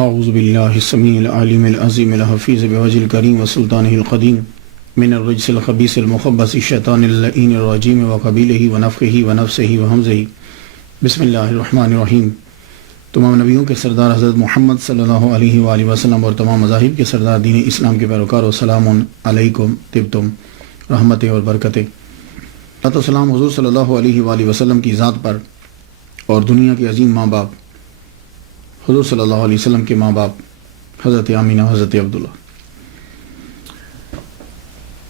اعوذ باللہ السمیع العلیم العظیم الحفیظ بوجہ الکریم وسلطانہ القدیم من الرجس الخبیث المخبث الشیطان اللعین الرجیم وقبیلہ ونفخہ ونفسہ وہمزہ بسم اللہ الرحمن الرحیم۔ تمام نبیوں کے سردار حضرت محمد صلی اللہ علیہ وآلہ وسلم اور تمام مذاہب کے سردار دین اسلام کے پیروکاروں، السلام علیکم طبتم رحمت اور برکتیں۔ السلام حضور صلی اللہ علیہ وآلہ وسلم کی ذات پر اور دنیا کے عظیم ماں باپ حضور صلی اللہ علیہ وسلم کے ماں باپ حضرت آمینہ، حضرت عبداللہ۔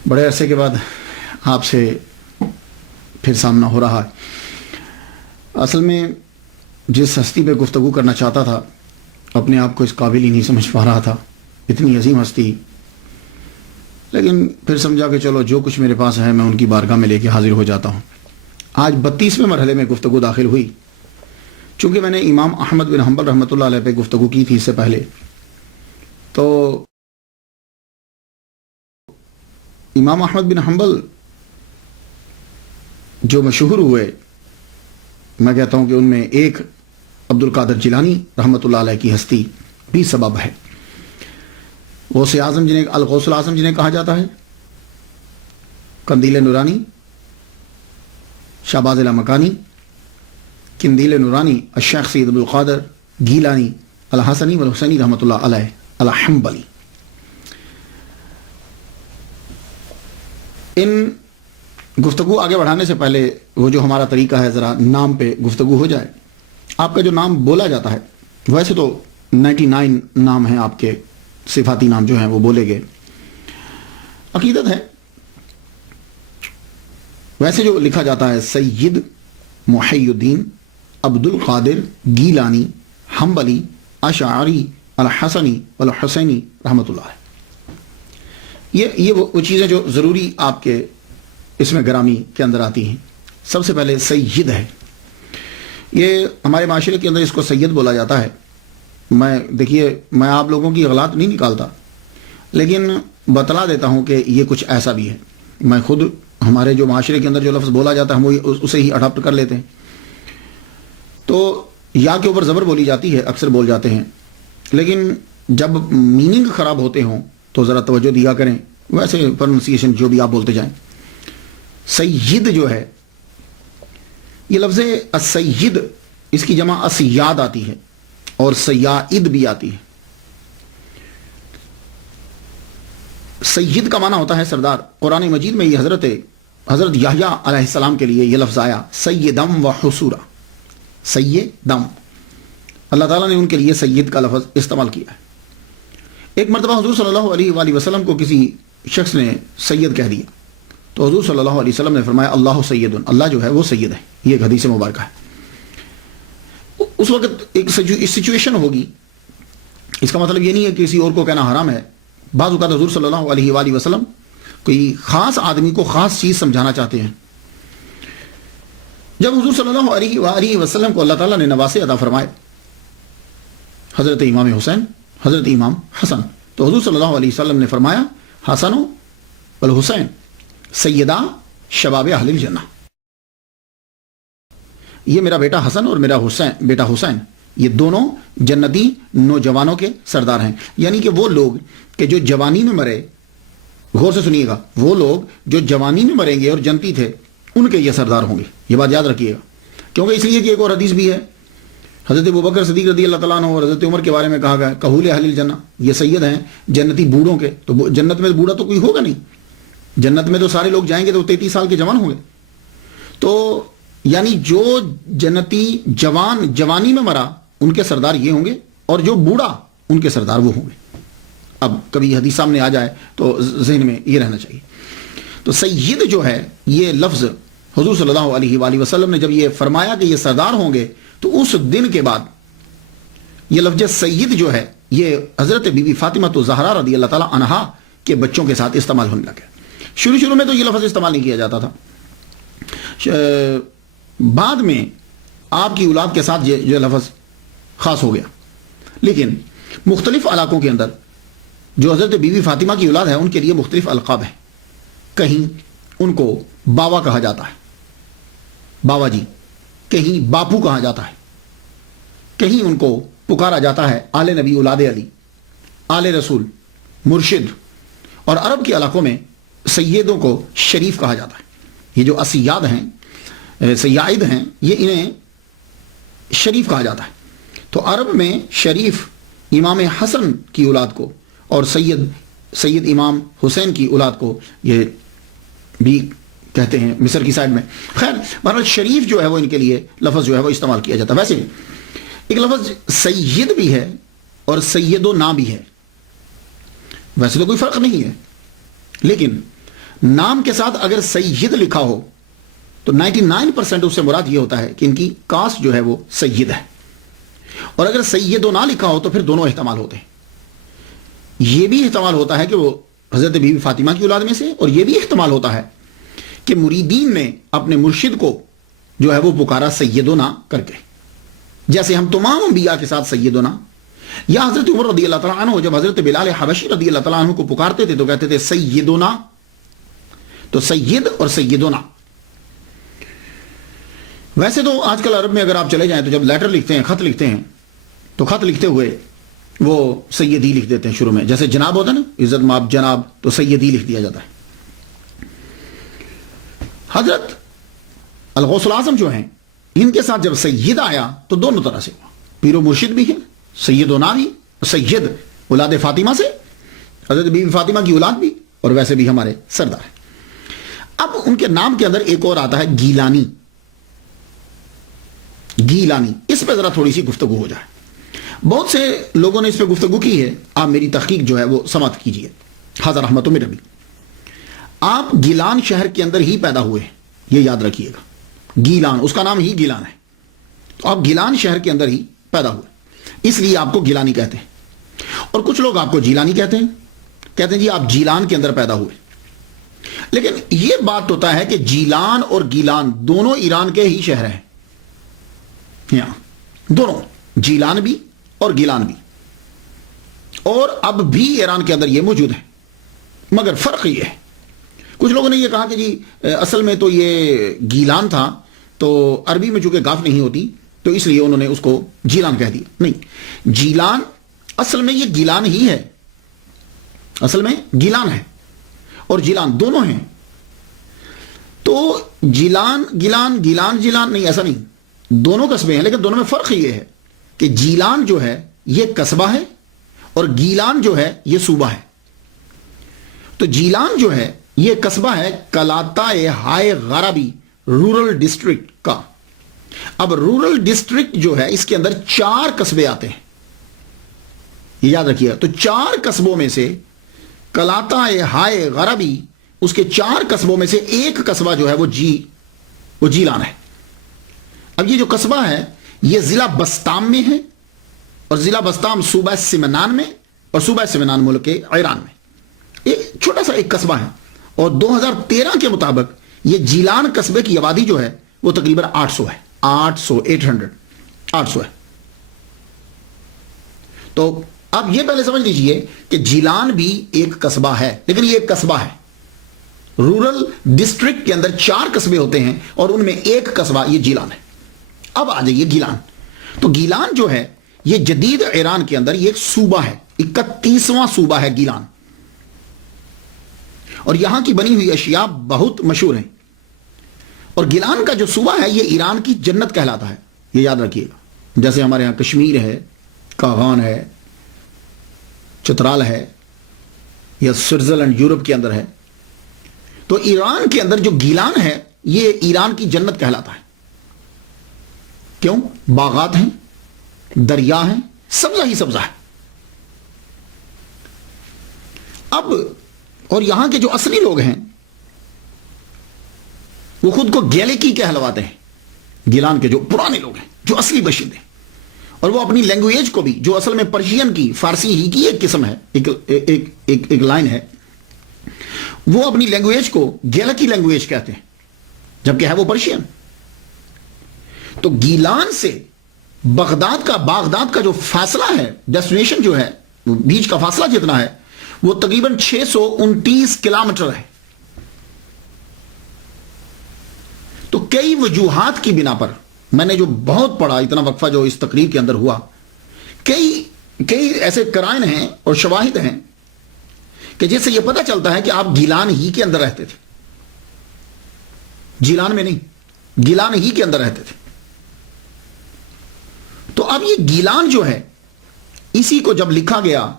بڑے عرصے کے بعد آپ سے پھر سامنا ہو رہا ہے۔ اصل میں جس ہستی پہ گفتگو کرنا چاہتا تھا اپنے آپ کو اس قابل ہی نہیں سمجھ پا رہا تھا، اتنی عظیم ہستی، لیکن پھر سمجھا کہ چلو جو کچھ میرے پاس ہے میں ان کی بارگاہ میں لے کے حاضر ہو جاتا ہوں۔ آج 32ویں مرحلے میں گفتگو داخل ہوئی۔ چونکہ میں نے امام احمد بن حنبل رحمۃ اللہ علیہ پہ گفتگو کی تھی اس سے پہلے، تو امام احمد بن حنبل جو مشہور ہوئے، میں کہتا ہوں کہ ان میں ایک عبد القادر جیلانی رحمۃ اللہ علیہ کی ہستی بھی سبب ہے۔ غوث اعظم جنہیں الغوث الاعظم جنہیں کہا جاتا ہے، قندیل نورانی، شہباز لامکانی، قندیل نورانی، الشیخ سید عبد القادر گیلانی الحسنی والحسینی رحمۃ اللہ علیہ الحنبلی۔ ان گفتگو آگے بڑھانے سے پہلے وہ جو ہمارا طریقہ ہے، ذرا نام پہ گفتگو ہو جائے۔ آپ کا جو نام بولا جاتا ہے، ویسے تو 99 نام ہیں آپ کے، صفاتی نام جو ہیں وہ بولے گئے، عقیدت ہے۔ ویسے جو لکھا جاتا ہے سید محی الدین عبد القادر گیلانی حنبلی اشعری الحسنی والحسینی رحمۃ اللہ علیہ۔ یہ وہ چیزیں جو ضروری آپ کے اس میں گرامی کے اندر آتی ہیں۔ سب سے پہلے سید ہے، یہ ہمارے معاشرے کے اندر اس کو سید بولا جاتا ہے۔ دیکھیے میں آپ لوگوں کی غلط نہیں نکالتا، لیکن بتلا دیتا ہوں کہ یہ کچھ ایسا بھی ہے۔ میں خود ہمارے جو معاشرے کے اندر جو لفظ بولا جاتا ہے ہم وہ اسے ہی اڈاپٹ کر لیتے ہیں، تو یا کے اوپر زبر بولی جاتی ہے، اکثر بول جاتے ہیں، لیکن جب میننگ خراب ہوتے ہوں تو ذرا توجہ دیا کریں، ویسے پروننسیشن جو بھی آپ بولتے جائیں۔ سید جو ہے، یہ لفظ السید، اس کی جمع اسیاد آتی ہے اور سیائد بھی آتی ہے۔ سید کا معنی ہوتا ہے سردار۔ قرآن مجید میں یہ حضرت یحییٰ علیہ السلام کے لیے یہ لفظ آیا، سیدم و حسورا، سیدم، اللہ تعالیٰ نے ان کے لیے سید کا لفظ استعمال کیا ہے۔ ایک مرتبہ حضور صلی اللہ علیہ وآلہ وسلم کو کسی شخص نے سید کہہ دیا، تو حضور صلی اللہ علیہ وسلم نے فرمایا اللہ سید، اللہ جو ہے وہ سید ہے۔ یہ ایک حدیث مبارکہ ہے۔ اس وقت ایک سچویشن ہوگی، اس کا مطلب یہ نہیں ہے کہ کسی اور کو کہنا حرام ہے۔ بعض اوقات حضور صلی اللہ علیہ وآلہ وسلم کوئی خاص آدمی کو خاص چیز سمجھانا چاہتے ہیں۔ جب حضور صلی اللہ علیہ وآلہ وسلم کو اللہ تعالیٰ نے نواسے عطا فرمائے، حضرت امام حسین، حضرت امام حسن، تو حضور صلی اللہ علیہ وسلم نے فرمایا حسن والحسین سیدہ شباب اہل الجنہ، یہ میرا بیٹا حسن اور میرا بیٹا حسین، یہ دونوں جنتی نوجوانوں کے سردار ہیں۔ یعنی کہ وہ لوگ کہ جو جوانی میں مرے، غور سے سنیے گا، وہ لوگ جو جوانی میں مریں گے اور جنتی تھے ان کے یہ سردار ہوں گے۔ یہ بات یاد رکھیے گا، کیونکہ اس لیے کہ ایک اور حدیث بھی ہے، حضرت ابوبکر صدیق رضی اللہ تعالیٰ عنہ اور حضرت عمر کے بارے میں کہا گیا کہول اہل الجنہ، یہ سید ہیں جنتی بوڑھوں کے۔ تو جنت میں بوڑھا تو کوئی ہوگا نہیں، جنت میں تو سارے لوگ جائیں گے تو 33 سال کے جوان ہوں گے۔ تو یعنی جو جنتی جوانی میں مرا ان کے سردار یہ ہوں گے، اور جو بوڑھا ان کے سردار وہ ہوں گے۔ اب کبھی حدیث سامنے آ جائے تو ذہن میں یہ رہنا چاہیے۔ تو سید جو ہے، یہ لفظ حضور صلی اللہ علیہ وآلہ وسلم نے جب یہ فرمایا کہ یہ سردار ہوں گے، تو اس دن کے بعد یہ لفظ سید جو ہے یہ حضرت بی بی فاطمہ الزہرا رضی اللہ تعالیٰ عنہا کے بچوں کے ساتھ استعمال ہونے لگا۔ شروع میں تو یہ لفظ استعمال نہیں کیا جاتا تھا، بعد میں آپ کی اولاد کے ساتھ یہ لفظ خاص ہو گیا۔ لیکن مختلف علاقوں کے اندر جو حضرت بی بی فاطمہ کی اولاد ہے ان کے لیے مختلف القاب ہیں۔ کہیں ان کو باوا کہا جاتا ہے، باوا جی، کہیں باپو کہا جاتا ہے، کہیں ان کو پکارا جاتا ہے آل نبی، اولاد علی، آل رسول، مرشد، اور عرب کے علاقوں میں سیدوں کو شریف کہا جاتا ہے. یہ جو اسیاد ہیں، سیاد ہیں، یہ انہیں شریف کہا جاتا ہے. تو عرب میں شریف امام حسن کی اولاد کو اور سید امام حسین کی اولاد کو یہ بھی کہتے ہیں مصر کی سائڈ میں. خیر بہرحال شریف جو ہے وہ ان کے لیے لفظ جو ہے وہ استعمال کیا جاتا ہے. ویسے ایک لفظ سید بھی ہے اور سیدنا بھی ہے. ویسے تو کوئی فرق نہیں ہے، لیکن نام کے ساتھ اگر سید لکھا ہو تو 99% اس سے مراد یہ ہوتا ہے کہ ان کی کاسٹ جو ہے وہ سید ہے، اور اگر سیدنا لکھا ہو تو پھر دونوں احتمال ہوتے ہیں. یہ بھی احتمال ہوتا ہے کہ وہ حضرت بی بی فاطمہ کی اولاد میں سے، اور یہ بھی احتمال ہوتا ہے کہ مریدین نے اپنے مرشد کو جو ہے وہ پکارا سیدنا کر کے، جیسے ہم تمام انبیاء کے ساتھ سیدنا. یا حضرت عمر رضی اللہ تعالیٰ عنہ جب حضرت بلال حبشی رضی اللہ تعالیٰ عنہ کو پکارتے تھے تو کہتے تھے سیدنا. تو سید اور سیدنا. ویسے تو آج کل عرب میں اگر آپ چلے جائیں تو جب لیٹر لکھتے ہیں، خط لکھتے ہیں، تو خط لکھتے ہوئے وہ سیدی لکھ دیتے ہیں شروع میں. جیسے جناب ہوتا ہے نا، عزت ماب جناب، تو سیدی لکھ دیا جاتا ہے. حضرت الغوث الاعظم جو ہیں، ان کے ساتھ جب سید آیا تو دونوں طرح سے ہوا. پیر و مرشد بھی ہے، سیدنا بھی، سید اولاد فاطمہ سے، حضرت بی بی فاطمہ کی اولاد بھی، اور ویسے بھی ہمارے سردار ہیں. اب ان کے نام کے اندر ایک اور آتا ہے گیلانی. گیلانی، اس پہ ذرا تھوڑی سی گفتگو ہو جائے. بہت سے لوگوں نے اس پہ گفتگو کی ہے، آپ میری تحقیق جو ہے وہ سماعت کیجئے. حاضر رحمت من ربی. آپ گیلان شہر کے اندر ہی پیدا ہوئے ہیں، یہ یاد رکھیے گا. گیلان، اس کا نام ہی گیلان ہے. تو آپ گیلان شہر کے اندر ہی پیدا ہوئے، اس لیے آپ کو گیلانی کہتے ہیں. اور کچھ لوگ آپ کو جیلانی کہتے ہیں جی آپ جیلان کے اندر پیدا ہوئے. لیکن یہ بات ہوتا ہے کہ جیلان اور گیلان دونوں ایران کے ہی شہر ہیں. یہاں دونوں، جیلان بھی اور گیلان بھی، اور اب بھی ایران کے اندر یہ موجود ہیں. مگر فرق یہ ہے، کچھ لوگوں نے یہ کہا کہ جی اصل میں تو یہ گیلان تھا، تو عربی میں چونکہ گاف نہیں ہوتی تو اس لیے انہوں نے اس کو جیلان کہہ دیا. نہیں، جیلان اصل میں یہ گیلان ہی ہے، اصل میں گیلان ہے اور جیلان دونوں ہیں. تو جیلان گیلان، گیلان جیلان نہیں، ایسا نہیں، دونوں قصبے ہیں. لیکن دونوں میں فرق یہ ہے کہ جیلان جو ہے یہ قصبہ ہے اور گیلان جو ہے یہ صوبہ ہے. تو جیلان جو ہے یہ قصبہ ہے کلاتائے ہائے غربی رورل ڈسٹرکٹ کا. اب رورل ڈسٹرکٹ جو ہے اس کے اندر 4 قصبے آتے ہیں، یہ یاد رکھیے. تو 4 قصبوں میں سے کلاتائے ہائے غربی، اس کے 4 قصبوں میں سے ایک قصبہ جو ہے وہ جیلان ہے. اب یہ جو قصبہ ہے یہ ضلع بستام میں ہے، اور ضلع بستام صوبہ سمنان میں، اور صوبہ سمنان ملک کے ایران میں ایک چھوٹا سا ایک قصبہ ہے. اور 2013 کے مطابق یہ جیلان قصبے کی آبادی جو ہے وہ تقریباً 800 ہے. 800 ہے. تو اب یہ پہلے سمجھ لیجئے کہ جیلان بھی ایک قصبہ ہے، لیکن یہ ایک قصبہ ہے. رورل ڈسٹرکٹ کے اندر 4 قصبے ہوتے ہیں اور ان میں ایک قصبہ یہ جیلان ہے. اب آ جائیے گیلان. تو گیلان جو ہے یہ جدید ایران کے اندر یہ ایک صوبہ ہے، 31واں صوبہ ہے گیلان. اور یہاں کی بنی ہوئی اشیاء بہت مشہور ہیں. اور گیلان کا جو صوبہ ہے یہ ایران کی جنت کہلاتا ہے، یہ یاد رکھیے گا. جیسے ہمارے ہاں کشمیر ہے، کاغان ہے، چترال ہے، یا سوئٹزرلینڈ یورپ کے اندر ہے. تو ایران کے اندر جو گیلان ہے یہ ایران کی جنت کہلاتا ہے. کیوں؟ باغات ہیں، دریا ہیں، سبزہ ہی سبزہ ہے. اب اور یہاں کے جو اصلی لوگ ہیں وہ خود کو گیلکی کہلواتے ہیں. گیلان کے جو پرانے لوگ ہیں، جو اصلی باشندے، اور وہ اپنی لینگویج کو بھی، جو اصل میں پرشین کی، فارسی ہی کی ایک قسم ہے، ایک لائن ہے، وہ اپنی لینگویج کو گیلکی لینگویج کہتے ہیں، جبکہ ہے وہ پرشین. تو گیلان سے بغداد کا جو فاصلہ ہے، ڈیسٹینیشن جو ہے، بیچ کا فاصلہ جتنا ہے وہ تقریباً 629 کلومیٹر ہے. تو کئی وجوہات کی بنا پر، میں نے جو بہت پڑھا، اتنا وقفہ جو اس تقریر کے اندر ہوا، کئی ایسے قرائن ہیں اور شواہد ہیں کہ جس سے یہ پتہ چلتا ہے کہ آپ گیلان ہی کے اندر رہتے تھے، جیلان میں نہیں، گیلان ہی کے اندر رہتے تھے۔ تو اب یہ گیلان جو ہے، اسی کو جب لکھا گیا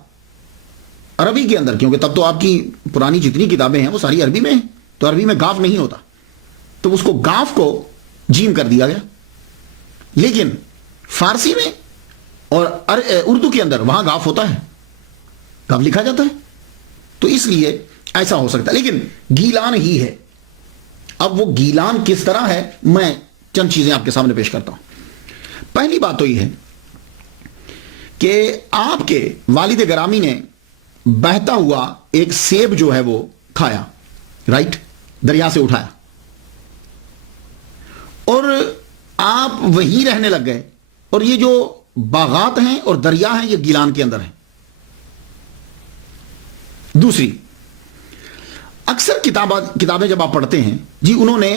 عربی کے اندر، کیونکہ تب تو آپ کی پرانی جتنی کتابیں ہیں وہ ساری عربی میں ہیں، تو عربی میں گاف نہیں ہوتا، تو اس کو گاف کو جیم کر دیا گیا، لیکن فارسی میں اور اردو کے اندر وہاں گاف ہوتا ہے، گاف لکھا جاتا ہے، تو اس لیے ایسا ہو سکتا ہے، لیکن گیلان ہی ہے۔ اب وہ گیلان کس طرح ہے، میں چند چیزیں آپ کے سامنے پیش کرتا ہوں۔ پہلی بات تو یہ ہے کہ آپ کے والد گرامی نے بہتا ہوا ایک سیب جو ہے وہ کھایا، رائٹ، دریا سے اٹھایا، اور آپ وہیں رہنے لگ گئے، اور یہ جو باغات ہیں اور دریا ہیں یہ گیلان کے اندر ہیں۔ دوسری، اکثر کتابیں جب آپ پڑھتے ہیں جی، انہوں نے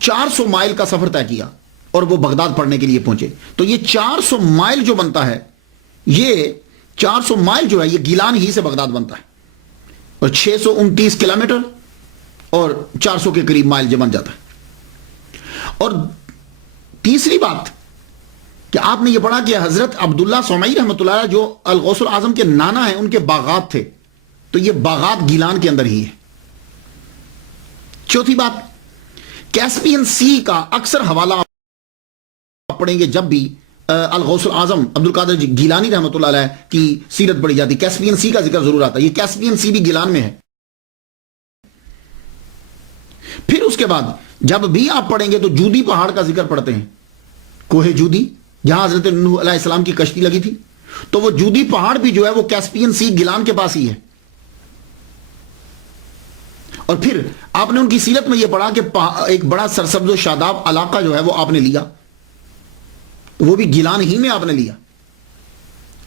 400 مائل کا سفر طے کیا اور وہ بغداد پڑھنے کے لیے پہنچے، تو یہ 400 مائل جو بنتا ہے، یہ 400 مائل جو ہے یہ گیلان ہی سے بغداد بنتا ہے، اور 629 کلومیٹر اور 400 کے قریب مائل جو بن جاتا ہے۔ اور تیسری بات کہ آپ نے یہ پڑھا کہ حضرت عبداللہ سومعی رحمۃ اللہ علیہ جو الغوث الاعظم کے نانا ہیں، ان کے باغات تھے، تو یہ باغات گیلان کے اندر ہی ہے۔ چوتھی بات، کیسپین سی کا اکثر حوالہ آپ پڑھیں گے جب بھی الغوث الاعظم عبد القادر گیلانی رحمۃ اللہ علیہ کی سیرت پڑھی جاتی، کیسپین سی کا ذکر ضرور آتا ہے، یہ کیسپین سی بھی گیلان میں ہے۔ پھر اس کے بعد جب بھی آپ پڑھیں گے تو جودی پہاڑ کا ذکر پڑھتے ہیں، کوہ جودی جہاں حضرت نوح علیہ السلام کی کشتی لگی تھی، تو وہ جودی پہاڑ بھی جو ہے وہ کیسپین سی گیلان کے پاس ہی ہے۔ اور پھر آپ نے ان کی سیرت میں یہ پڑھا کہ ایک بڑا سرسبز و شاداب علاقہ جو ہے وہ آپ نے لیا، وہ بھی گیلان ہی میں آپ نے لیا،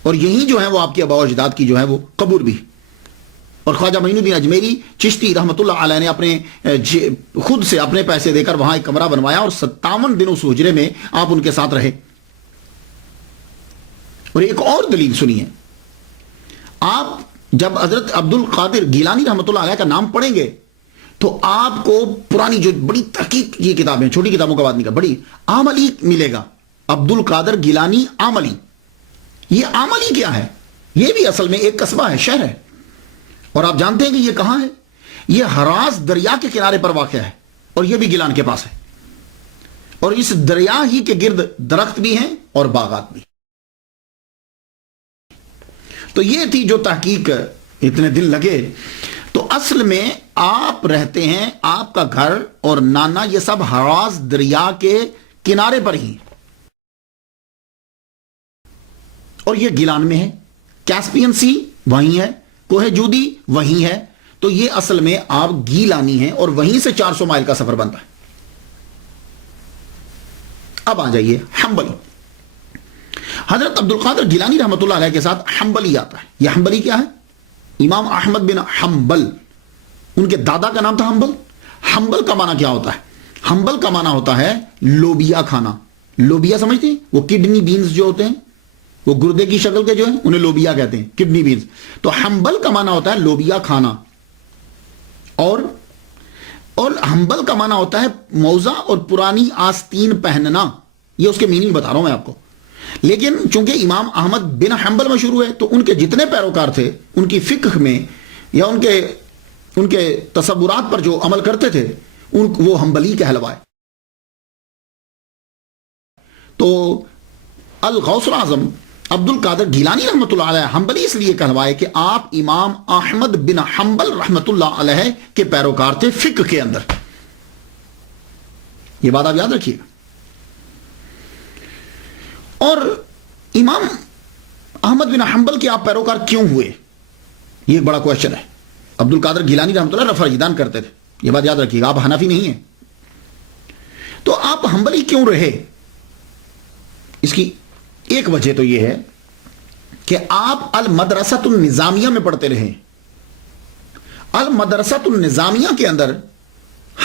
اور یہی جو ہے وہ آپ کے آباء و اجداد کی جو ہے وہ قبر بھی۔ اور خواجہ معین الدین اجمیری چشتی رحمۃ اللہ علیہ نے اپنے خود سے اپنے پیسے دے کر وہاں ایک کمرہ بنوایا، اور 57 دن اس حجرے میں آپ ان کے ساتھ رہے۔ اور ایک اور دلیل سنیے، آپ جب حضرت عبد القادر گیلانی رحمۃ اللہ علیہ کا نام پڑھیں گے تو آپ کو پرانی جو بڑی تحقیق یہ کتابیں، چھوٹی کتابوں کا بات نہیں کر، بڑی عملی ملے گا۔ عبد القادر گیلانی عملی، یہ عملی کیا ہے؟ یہ بھی اصل میں ایک قصبہ ہے، شہر ہے، اور آپ جانتے ہیں کہ یہ کہاں ہے؟ یہ ہراز دریا کے کنارے پر واقع ہے، اور یہ بھی گیلان کے پاس ہے، اور اس دریا ہی کے گرد درخت بھی ہیں اور باغات بھی۔ تو یہ تھی جو تحقیق، اتنے دن لگے۔ تو اصل میں آپ رہتے ہیں، آپ کا گھر اور نانا یہ سب ہراز دریا کے کنارے پر ہی، اور یہ گیلان میں ہے، کیسپین سی وہیں ہے، کوہ جودی وہیں ہے، تو یہ اصل میں آپ گیلانی ہیں، اور وہیں سے 400 مائل کا سفر بنتا ہے۔ اب آ جائیے حنبلی۔ حضرت عبد القادر گیلانی رحمۃ اللہ علیہ کے ساتھ حنبلی آتا ہے۔ یہ حنبلی کیا ہے؟ امام احمد بن حنبل، ان کے دادا کا نام تھا حنبل۔ حنبل کا معنی کیا ہوتا ہے؟ حنبل کا معنی ہوتا ہے لوبیا کھانا۔ لوبیا سمجھتے ہیں؟ وہ کڈنی بینز جو ہوتے ہیں، وہ گردے کی شکل کے جو ہیں، انہیں لوبیا کہتے ہیں، کڈنی بینز۔ تو حنبل کا معنی ہوتا ہے لوبیا کھانا، اور حنبل کا معنی ہوتا ہے موزہ اور پرانی آستین پہننا۔ یہ اس کے میننگ بتا رہا ہوں میں آپ کو، لیکن چونکہ امام احمد بن حنبل مشہور ہوئے تو ان کے جتنے پیروکار تھے ان کی فقہ میں یا ان کے تصورات پر جو عمل کرتے تھے وہ حنبلی کہلوائے۔ تو الغوث الاعظم عبد القادر گیلانی رحمۃ اللہ علیہ حنبلی اس لیے کہلوائے کہ آپ امام احمد بن حنبل رحمۃ اللہ علیہ کے پیروکار تھے فقہ کے اندر۔ یہ بات آپ یاد رکھیے گا۔ اور امام احمد بن حنبل کے آپ پیروکار کیوں ہوئے، یہ ایک بڑا کوشچن ہے۔ عبد القادر گیلانی رحمۃ اللہ رفع اجدان کرتے تھے، یہ بات یاد رکھیے گا، آپ حنفی نہیں ہیں، تو آپ حنبلی کیوں رہے؟ اس کی ایک وجہ تو یہ ہے کہ آپ المدرسۃ النظامیہ میں پڑھتے رہے۔ المدرسۃ النظامیہ کے اندر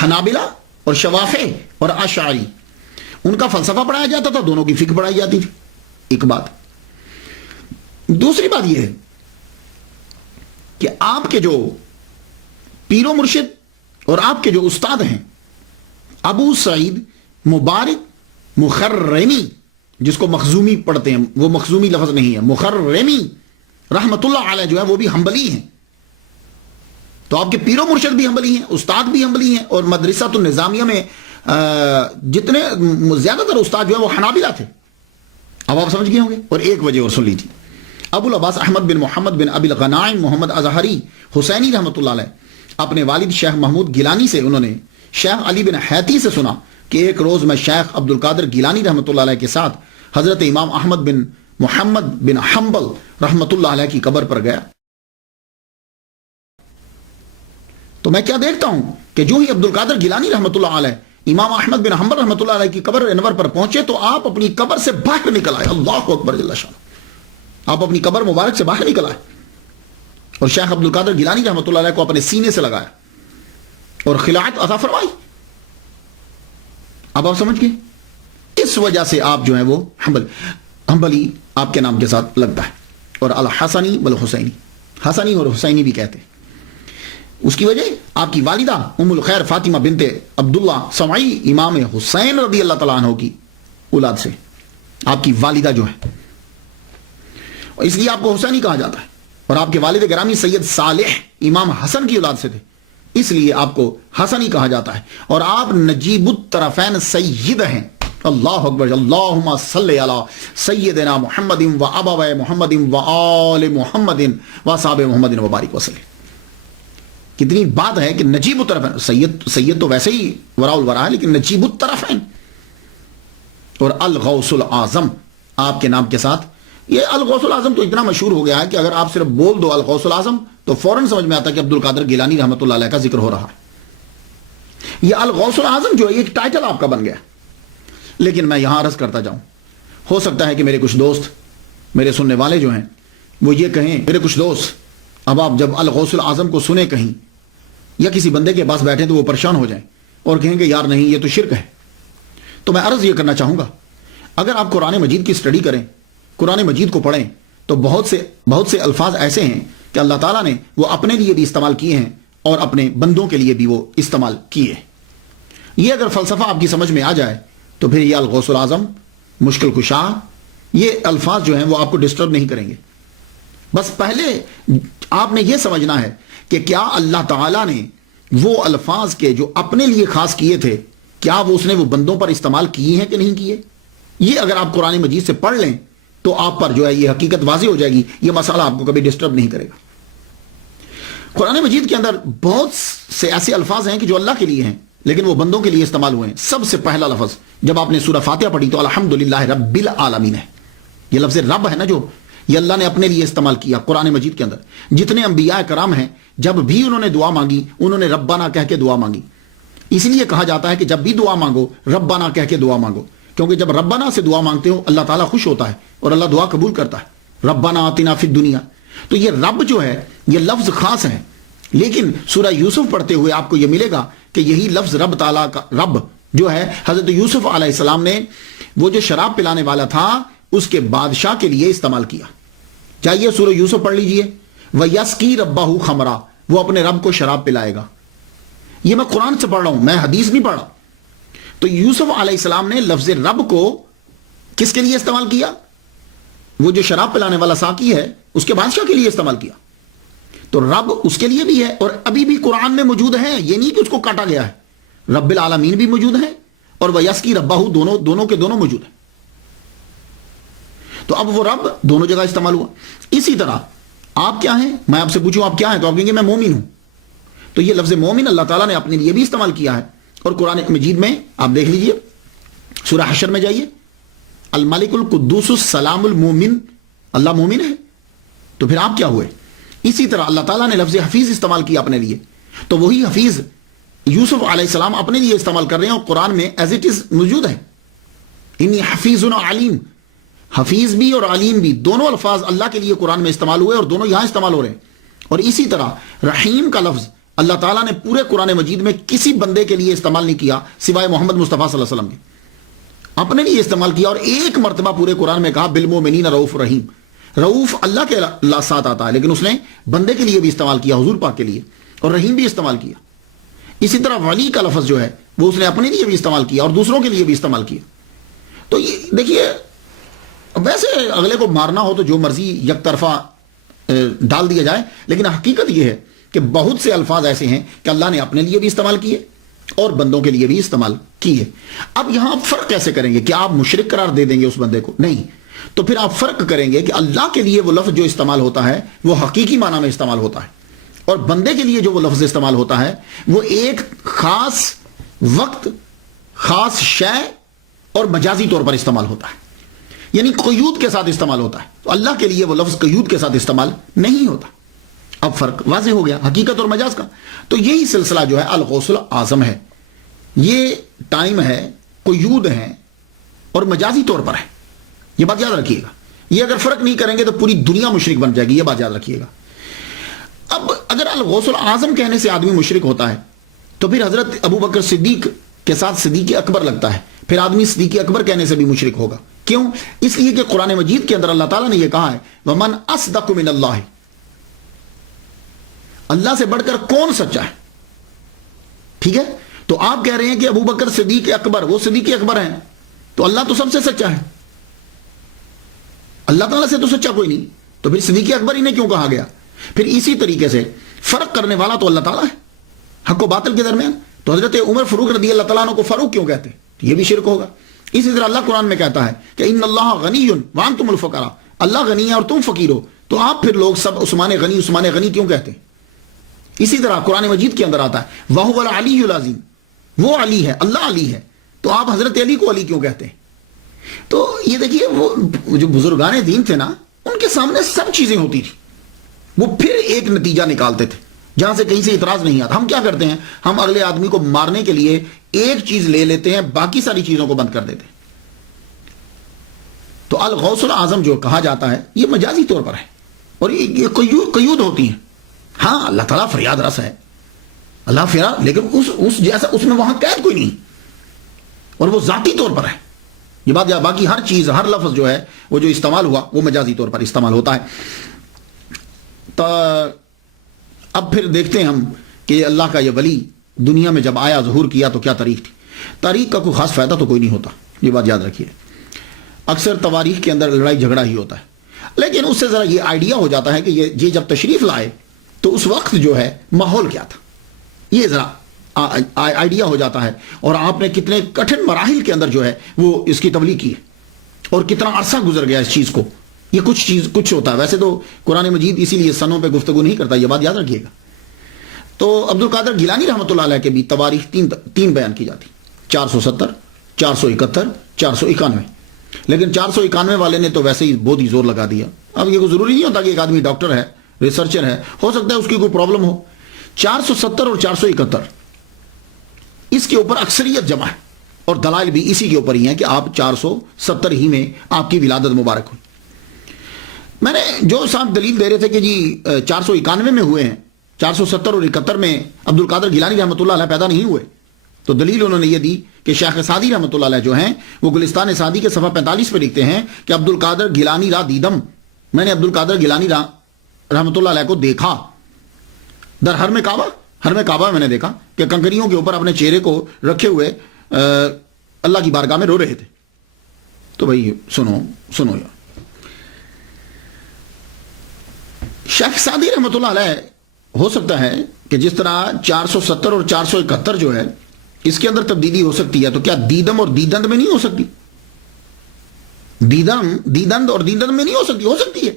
حنابلہ اور شوافع اور اشعری ان کا فلسفہ پڑھایا جاتا تھا، دونوں کی فقہ پڑھائی جاتی تھی، ایک بات۔ دوسری بات یہ ہے کہ آپ کے جو پیر و مرشد اور آپ کے جو استاد ہیں ابو سعید مبارک مخرمی، جس کو مخزومی پڑھتے ہیں، وہ مخزومی لفظ نہیں ہے، مخرمی رحمت اللہ علیہ جو ہے وہ بھی حنبلی ہیں. تو آپ کے پیر و مرشد بھی حنبلی ہیں، استاد بھی حنبلی ہیں، اور مدرسۃ النظامیہ میں جتنے زیادہ تر استاد جو ہے وہ حنابلہ تھے. اب آپ سمجھ گئے ہوں گے. اور ایک وجہ اور سن لیجیے، ابو العباس احمد بن محمد بن ابی الغنائم محمد اظہری حسینی رحمۃ اللہ علیہ اپنے والد شیخ محمود گیلانی سے، انہوں نے شیخ علی بن حیتی سے سنا کہ ایک روز میں شیخ عبد القادر گیلانی رحمۃ اللہ علیہ کے ساتھ حضرت امام احمد بن محمد بن حنبل رحمۃ اللہ علیہ کی قبر پر گیا. تو میں کیا دیکھتا ہوں کہ جو ہی عبد القادر گیلانی رحمۃ اللہ علیہ امام احمد بن حنبل رحمۃ اللہ علیہ کی قبر انور پر پہنچے تو آپ اپنی قبر سے باہر نکل آئے. اللہ اکبر جل شان. آپ اپنی قبر مبارک سے باہر نکل آئے اور شیخ عبد القادر گیلانی رحمۃ اللہ علیہ کو اپنے سینے سے لگایا اور خلعت عطا فرمائی. اب آپ سمجھ گئے اس وجہ سے آپ جو ہیں وہ حنبلی آپ کے نام کے ساتھ لگتا ہے. اور الحسنی والحسینی، حسنی اور حسینی بھی کہتے ہیں. اس کی وجہ آپ کی والدہ ام الخیر فاطمہ بنت عبداللہ سمعی امام حسین رضی اللہ تعالیٰ عنہ کی اولاد سے آپ کی والدہ جو ہے، اور اس لیے آپ کو حسینی کہا جاتا ہے. اور آپ کے والد گرامی سید صالح امام حسن کی اولاد سے تھے، اس لیے آپ کو حسنی کہا جاتا ہے. اور آپ نجیب الطرفین سید ہیں. اللہ اکبر. اللہم صلی علی سیدنا محمد و ابوی محمد و آل محمد و اصحاب محمد وبارک وسلم. کتنی بات ہے کہ نجیب الطرفین، سید تو ویسے ہی وراء الورا ہے، لیکن نجیب الطرفین اور الغوث العظم آپ کے نام کے ساتھ. یہ الغوث العظم تو اتنا مشہور ہو گیا ہے کہ اگر آپ صرف بول دو الغوث العظم تو فوراً سمجھ میں آتا ہے کہ عبد القادر گیلانی رحمۃ اللہ علیہ کا ذکر ہو رہا ہے. یہ الغوث العظم جو ہے ایک ٹائٹل آپ کا بن گیا. لیکن میں یہاں عرض کرتا جاؤں، ہو سکتا ہے کہ میرے کچھ دوست، میرے سننے والے جو ہیں وہ یہ کہیں، میرے کچھ دوست اب آپ جب الغوث العظم کو سنیں کہیں یا کسی بندے کے پاس بیٹھیں تو وہ پریشان ہو جائیں اور کہیں کہ یار نہیں یہ تو شرک ہے. تو میں عرض یہ کرنا چاہوں گا، اگر آپ قرآن مجید کی اسٹڈی کریں، قرآن مجید کو پڑھیں، تو بہت سے الفاظ ایسے ہیں کہ اللہ تعالیٰ نے وہ اپنے لیے بھی استعمال کیے ہیں اور اپنے بندوں کے لیے بھی وہ استعمال کیے. یہ اگر فلسفہ آپ کی سمجھ میں آ جائے تو پھر یہ الغوث العظم، مشکل کشا، یہ الفاظ جو ہیں وہ آپ کو ڈسٹرب نہیں کریں گے. بس پہلے آپ نے یہ سمجھنا ہے کہ کیا اللہ تعالیٰ نے وہ الفاظ کے جو اپنے لیے خاص کیے تھے، کیا وہ اس نے وہ بندوں پر استعمال کیے ہیں کہ نہیں کیے. یہ اگر آپ قرآن مجید سے پڑھ لیں تو آپ پر جو ہے یہ حقیقت واضح ہو جائے گی. یہ مسئلہ آپ کو کبھی ڈسٹرب نہیں کرے گا. قرآن مجید کے اندر بہت سے ایسے الفاظ ہیں کہ جو اللہ کے لیے ہیں لیکن وہ بندوں کے لیے استعمال ہوئے ہیں. سب سے پہلا لفظ جب آپ نے سورہ فاتحہ پڑھی تو الحمدللہ رب العالمین ہے. یہ لفظ رب ہے نا، جو یہ اللہ نے اپنے لیے استعمال کیا قرآن مجید کے اندر. جتنے انبیاء کرام ہیں جب بھی انہوں نے دعا مانگی انہوں نے ربنا کہہ کے دعا مانگی. اس لیے کہا جاتا ہے کہ جب بھی دعا مانگو ربنا کہہ کے دعا مانگو، کیونکہ جب ربنا سے دعا مانگتے ہو اللہ تعالیٰ خوش ہوتا ہے اور اللہ دعا قبول کرتا ہے. ربنا آتنا فی الدنیا. تو یہ رب جو ہے یہ لفظ خاص ہے، لیکن سورہ یوسف پڑھتے ہوئے آپ کو یہ ملے گا کہ یہی لفظ رب تعالیٰ کا رب جو ہے حضرت یوسف علیہ السلام نے وہ جو شراب پلانے والا تھا اس کے بادشاہ کے لیے استعمال کیا. چاہیے سورہ یوسف پڑھ لیجئے. وَيَسْقِي رَبَّهُ خَمْرًا، وہ اپنے رب کو شراب پلائے گا. یہ میں قرآن سے پڑھ رہا ہوں، میں حدیث نہیں پڑھ رہا. تو یوسف علیہ السلام نے لفظ رب کو کس کے لیے استعمال کیا؟ وہ جو شراب پلانے والا ساقی ہے اس کے بادشاہ کے لیے استعمال کیا. تو رب اس کے لیے بھی ہے اور ابھی بھی قرآن میں موجود ہے، یہ نہیں کہ اس کو کاٹا گیا ہے. رب العالمین بھی موجود ہے اور وَيَسْقِي رَبَّهُ دونوں کے دونوں موجود ہیں. تو اب وہ رب دونوں جگہ استعمال ہوا. اسی طرح آپ کیا ہیں، میں آپ سے پوچھوں آپ کیا ہیں تو آپ کہیں گے میں مومن ہوں. تو یہ لفظ مومن اللہ تعالیٰ نے اپنے لیے بھی استعمال کیا ہے اور قرآن مجید میں آپ دیکھ لیجئے، سورہ حشر میں جائیے، الملک القدوس السلام المومن، اللہ مومن ہے. تو پھر آپ کیا ہوئے؟ اسی طرح اللہ تعالیٰ نے لفظ حفیظ استعمال کیا اپنے لیے، تو وہی حفیظ یوسف علیہ السلام اپنے لیے استعمال کر رہے ہیں اور قرآن میں ایز اٹ از موجود ہے. انی حفیظ علیم، حفیظ بھی اور علیم بھی دونوں الفاظ اللہ کے لیے قرآن میں استعمال ہوئے اور دونوں یہاں استعمال ہو رہے ہیں. اور اسی طرح رحیم کا لفظ اللہ تعالیٰ نے پورے قرآن مجید میں کسی بندے کے لیے استعمال نہیں کیا سوائے محمد مصطفیٰ صلی اللہ علیہ وسلم کے، اپنے لیے استعمال کیا. اور ایک مرتبہ پورے قرآن میں کہا بالمؤمنین رؤوف رحیم، رؤوف اللہ کے ساتھ آتا ہے، لیکن اس نے بندے کے لیے بھی استعمال کیا، حضور پاک کے لیے، اور رحیم بھی استعمال کیا۔ اسی طرح ولی کا لفظ جو ہے وہ اس نے اپنے لیے بھی استعمال کیا اور دوسروں کے لیے بھی استعمال کیا۔ تو یہ دیکھیے، ویسے اگلے کو مارنا ہو تو جو مرضی یک طرفہ ڈال دیا جائے، لیکن حقیقت یہ ہے کہ بہت سے الفاظ ایسے ہیں کہ اللہ نے اپنے لیے بھی استعمال کیے اور بندوں کے لیے بھی استعمال کیے۔ اب یہاں آپ فرق کیسے کریں گے؟ کہ آپ مشرک قرار دے دیں گے اس بندے کو؟ نہیں، تو پھر آپ فرق کریں گے کہ اللہ کے لیے وہ لفظ جو استعمال ہوتا ہے وہ حقیقی معنی میں استعمال ہوتا ہے، اور بندے کے لیے جو وہ لفظ استعمال ہوتا ہے وہ ایک خاص وقت، خاص شے اور مجازی طور پر استعمال ہوتا ہے، یعنی قیود کے ساتھ استعمال ہوتا ہے۔ تو اللہ کے لیے وہ لفظ قیود کے ساتھ استعمال نہیں ہوتا۔ اب فرق واضح ہو گیا حقیقت اور مجاز کا۔ تو یہی سلسلہ جو ہے الغوث الاعظم ہے، یہ ٹائم ہے، قیود ہے اور مجازی طور پر ہے، یہ بات یاد رکھیے گا۔ یہ اگر فرق نہیں کریں گے تو پوری دنیا مشرک بن جائے گی، یہ بات یاد رکھیے گا۔ اب اگر الغوث الاعظم کہنے سے آدمی مشرک ہوتا ہے تو پھر حضرت ابو بکر صدیق کے ساتھ صدیق اکبر لگتا ہے، پھر آدمی صدیق اکبر کہنے سے بھی مشرک ہوگا۔ کیوں؟ اس لیے کہ قرآن مجید کے اندر اللہ تعالیٰ نے یہ کہا ہے وَمَنْ أَصْدَقُ مِنَ اللَّهِ، اللہ سے بڑھ کر کون سچا ہے؟ ٹھیک ہے، تو آپ کہہ رہے ہیں کہ ابو بکر صدیق اکبر، وہ صدیق اکبر ہیں، تو اللہ تو سب سے سچا ہے، اللہ تعالیٰ سے تو سچا کوئی نہیں، تو پھر صدیق اکبر انہیں کیوں کہا گیا؟ پھر اسی طریقے سے فرق کرنے والا تو اللہ تعالیٰ ہے حق و باطل کے درمیان، تو حضرت عمر فاروق رضی اللہ تعالیٰ عنہ کو فاروق کیوں کہتے ہیں؟ یہ بھی شرک ہوگا۔ اسی طرح اللہ قرآن میں کہتا ہے کہ ان اللہ غنی وانتم الفقراء، اللہ غنی ہے اور تم فقیر ہو، تو آپ پھر لوگ سب عثمان غنی عثمان غنی کیوں کہتے ہیں؟ اسی طرح قرآن مجید کے اندر آتا ہے وَهُوَ الْعَلِيُّ الْعَظِيمُ، وہ علی ہے، اللہ علی ہے، تو آپ حضرت علی کو علی کیوں کہتے ہیں؟ تو یہ دیکھیے، وہ جو بزرگان دین تھے نا، ان کے سامنے سب چیزیں ہوتی تھی، وہ پھر ایک نتیجہ نکالتے تھے جہاں سے کہیں سے اعتراض نہیں آتا۔ ہم کیا کرتے ہیں؟ ہم اگلے آدمی کو مارنے کے لیے ایک چیز لے لیتے ہیں، باقی ساری چیزوں کو بند کر دیتے ہیں۔ تو الغوث الاعظم جو کہا جاتا ہے یہ مجازی طور پر ہے، اور یہ قیود ہوتی ہیں۔ ہاں، اللہ تعالیٰ فریاد رس ہے، اللہ فریاد، لیکن اس جیسا اس میں وہاں قید کوئی نہیں، اور وہ ذاتی طور پر ہے، یہ بات۔ باقی ہر چیز، ہر لفظ جو ہے وہ جو استعمال ہوا وہ مجازی طور پر استعمال ہوتا ہے۔ تو اب پھر دیکھتے ہیں ہم کہ اللہ کا یہ ولی دنیا میں جب آیا، ظہور کیا، تو کیا تاریخ تھی؟ تاریخ کا کوئی خاص فائدہ تو کوئی نہیں ہوتا، یہ بات یاد رکھیے۔ اکثر تواریخ کے اندر لڑائی جھگڑا ہی ہوتا ہے، لیکن اس سے ذرا یہ آئیڈیا ہو جاتا ہے کہ یہ جب تشریف لائے تو اس وقت جو ہے ماحول کیا تھا، یہ ذرا آئیڈیا ہو جاتا ہے، اور آپ نے کتنے کٹھن مراحل کے اندر جو ہے وہ اس کی تبلیغ کی ہے، اور کتنا عرصہ گزر گیا اس چیز کو۔ یہ کچھ ہوتا ہے، ویسے تو قرآن مجید اسی لیے سنوں پہ گفتگو نہیں کرتا، یہ بات یاد رکھیے گا۔ تو عبد القادر گیلانی رحمۃ اللہ علیہ کے بھی تواریخ تین بیان کی جاتی، 470، 471، 491، لیکن 491 والے نے تو ویسے ہی بہت ہی زور لگا دیا۔ اب یہ کوئی ضروری نہیں ہوتا کہ ایک آدمی ڈاکٹر ہے، ریسرچر ہے، ہو سکتا ہے اس کی کوئی پرابلم ہو۔ 470 اور 471 اس کے اوپر اکثریت جمع ہے، اور دلائل بھی اسی کے اوپر ہی ہیں کہ آپ 470 ہی میں آپ کی ولادت مبارک ہوئی۔ میں نے جو صاحب دلیل دے رہے تھے کہ جی 491 میں ہوئے ہیں، 470 اور 71 میں عبد القادر گیلانی رحمۃ اللہ علیہ پیدا نہیں ہوئے، تو دلیل انہوں نے یہ دی کہ شیخ سعدی رحمۃ اللہ علیہ جو ہیں وہ گلستان سعدی کے صفحہ 45 پہ لکھتے ہیں کہ عبد القادر گیلانی را دیدم، میں نے عبد القادر گیلانی رحمۃ اللہ علیہ کو دیکھا در حرم کعبہ میں نے دیکھا کہ کنکریوں کے اوپر اپنے چہرے کو رکھے ہوئے اللہ کی بارگاہ میں رو رہے تھے۔ تو بھائی سنو یار، شیخ سعدی رحمۃ اللہ علیہ ہو سکتا ہے کہ جس طرح 470 اور 471 جو ہے اس کے اندر تبدیلی ہو سکتی ہے، تو کیا دیدم اور دیدند میں نہیں ہو سکتی؟ دیدند اور دیدند میں نہیں ہو سکتی ہے۔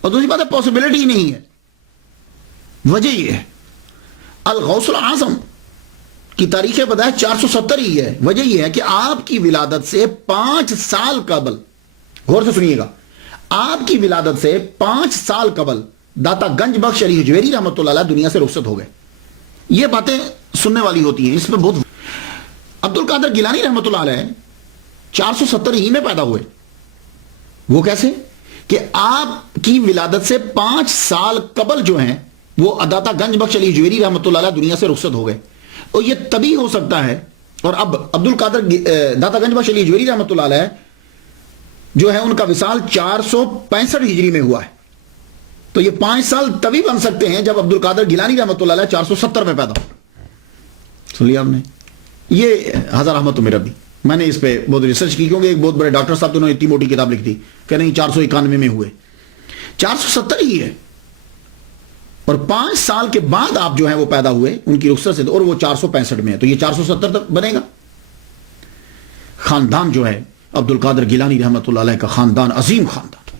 اور دوسری بات ہے پاسبلٹی نہیں ہے۔ وجہ یہ ہے الغوث الاعظم کی تاریخ بدائے 470 ہی ہے۔ وجہ یہ ہے کہ آپ کی ولادت سے 5 سال قبل، غور سے سنیے گا، آپ کی ولادت سے 5 سال قبل داتا گنج بخش علی حجویری رحمۃ اللہ علیہ دنیا سے رخصت ہو گئے۔ یہ باتیں سننے والی ہوتی ہیں، اس پہ بہت۔ عبد القادر گیلانی رحمۃ اللہ علیہ 470 ہی میں پیدا ہوئے۔ وہ کیسے؟ کہ آپ کی ولادت سے 5 سال قبل جو ہیں وہ داتا گنج بخش علی حجویری رحمۃ اللہ علیہ دنیا سے رخصت ہو گئے۔ اور یہ تبھی ہو سکتا ہے، اور اب عبد القادر داتا گنج بخش علی حجویری رحمۃ اللہ علیہ جو ہے ان کا وصال 465 ہجری میں ہوا ہے. تو یہ 5 سال تبھی بن سکتے ہیں جب عبد القادر گیلانی رحمۃ اللہ علیہ 470 میں پیدا ہو. سن لیا آپ نے؟ یہ ہزار احمد تو میرا بھی، میں نے اس پہ بہت ریسرچ کی، کیونکہ ایک بہت بڑے ڈاکٹر صاحب تو انہوں نے اتنی موٹی کتاب لکھ دی کہ نہیں 491 میں ہوئے، 470 ہی ہے. اور 5 سال کے بعد آپ جو ہیں وہ پیدا ہوئے ان کی رخصت سے، اور وہ 465 میں ہے، تو یہ 470 تک بنے گا. خاندان جو ہے عبد القادر گیلانی رحمۃ اللہ علیہ کا خاندان، عظیم خاندان،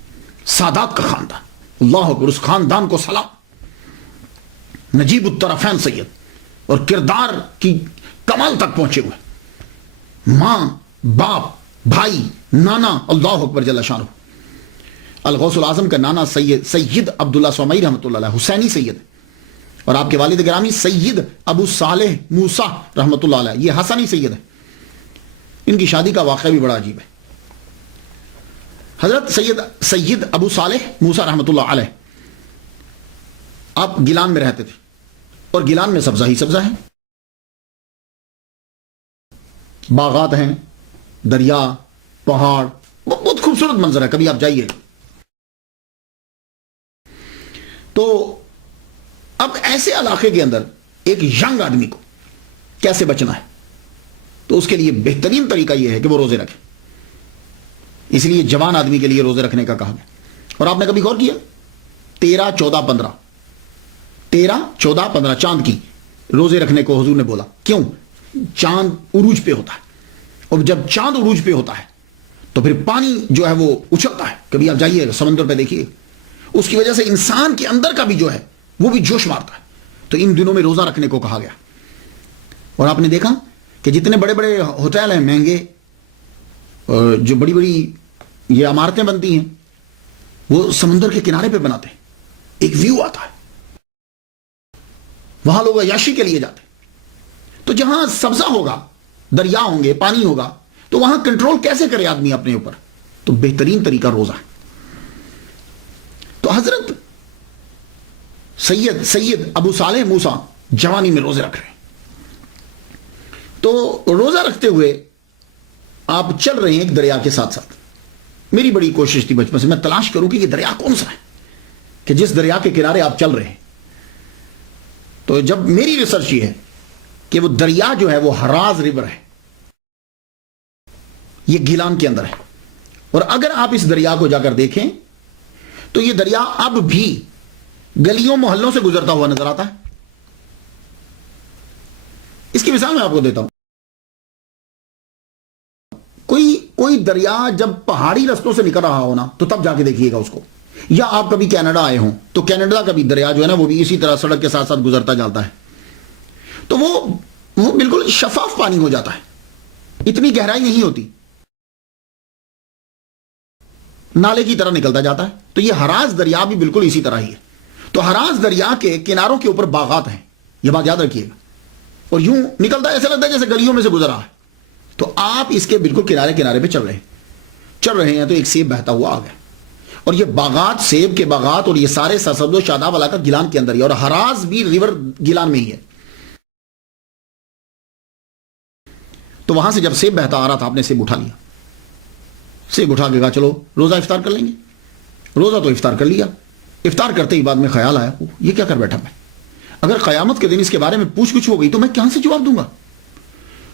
سادات کا خاندان، اللہ اکبر، اس خاندان کو سلام. نجیب الطرفین سید، اور کردار کی کمال تک پہنچے ہوئے، ماں باپ بھائی نانا، اللہ اکبر جل شانہ. الغوث العظم کا نانا سید عبداللہ سومئی رحمۃ اللہ علیہ حسینی سید ہے، اور آپ کے والد گرامی سید ابو صالح موسیٰ رحمۃ اللہ علیہ یہ حسنی سید ہے. ان کی شادی کا واقعہ بھی بڑا عجیب ہے. حضرت سید ابو صالح موسیٰ رحمۃ اللہ علیہ آپ گیلان میں رہتے تھے، اور گیلان میں سبزہ ہی سبزہ ہے، باغات ہیں، دریا، پہاڑ، بہت خوبصورت منظر ہے، کبھی آپ جائیے. تو اب ایسے علاقے کے اندر ایک ینگ آدمی کو کیسے بچنا ہے؟ تو اس کے لیے بہترین طریقہ یہ ہے کہ وہ روزے رکھے. اس لیے جوان آدمی کے لیے روزے رکھنے کا کہا گیا. اور آپ نے کبھی غور کیا 13 14 15 13 14 15 چاند کی روزے رکھنے کو حضور نے بولا؟ کیوں؟ چاند عروج پہ ہوتا ہے، اور جب چاند عروج پہ ہوتا ہے تو پھر پانی جو ہے وہ اچھلتا ہے. کبھی آپ جائیے سمندر پہ دیکھیے، اس کی وجہ سے انسان کے اندر کا بھی جو ہے وہ بھی جوش مارتا ہے. تو ان دنوں میں روزہ رکھنے کو کہا گیا. اور آپ نے دیکھا کہ جتنے بڑے بڑے ہوٹل ہیں مہنگے، جو بڑی بڑی یہ عمارتیں بنتی ہیں، وہ سمندر کے کنارے پہ بناتے ہیں. ایک ویو آتا ہے، وہاں لوگ عیاشی کے لیے جاتے ہیں. تو جہاں سبزہ ہوگا، دریا ہوں گے، پانی ہوگا، تو وہاں کنٹرول کیسے کرے آدمی اپنے اوپر؟ تو بہترین طریقہ روزہ ہے. تو حضرت سید ابو صالح موسیٰ جوانی میں روزے رکھ رہے ہیں. تو روزہ رکھتے ہوئے آپ چل رہے ہیں ایک دریا کے ساتھ ساتھ. میری بڑی کوشش تھی بچپن سے میں تلاش کروں کہ یہ دریا کون سا ہے کہ جس دریا کے کنارے آپ چل رہے ہیں. تو جب میری ریسرچ یہ ہے کہ وہ دریا جو ہے وہ ہراز ریور ہے، یہ گیلان کے اندر ہے. اور اگر آپ اس دریا کو جا کر دیکھیں تو یہ دریا اب بھی گلیوں محلوں سے گزرتا ہوا نظر آتا ہے. اس کی مثال میں آپ کو دیتا ہوں. کوئی دریا جب پہاڑی رستوں سے نکل رہا ہو نا تو تب جا کے دیکھیے گا اس کو. یا آپ کبھی کینیڈا آئے ہوں تو کینیڈا کا بھی دریا جو ہے نا وہ بھی اسی طرح سڑک کے ساتھ ساتھ گزرتا جاتا ہے. تو وہ بالکل شفاف پانی ہو جاتا ہے، اتنی گہرائی نہیں ہوتی، نالے کی طرح نکلتا جاتا ہے. تو یہ ہراز دریا بھی بالکل اسی طرح ہی ہے. تو ہراز دریا کے کناروں کے اوپر باغات ہیں، یہ بات یاد رکھیے گا. اور یوں نکلتا ہے، ایسا لگتا ہے جیسے گلیوں میں سے گزر رہا ہے. تو آپ اس کے بالکل کنارے پہ چل رہے ہیں تو ایک سیب بہتا ہوا آ گیا. اور یہ باغات، سیب کے باغات اور یہ سارے سرسبز و شاداب علاقہ گیلان کے اندر ہی، اور ہراز بھی ریور گیلان میں ہی ہے. تو وہاں سے جب سیب بہتا آ رہا تھا، آپ نے سیب اٹھا لیا. سیب اٹھا کے کہا چلو روزہ افطار کر لیں گے. روزہ تو افطار کر لیا. افطار کرتے ہی بعد میں خیال آیا یہ کیا کر بیٹھا میں، اگر قیامت کے دن اس کے بارے میں پوچھ گچھ ہو گئی تو میں کہاں سے جواب دوں گا.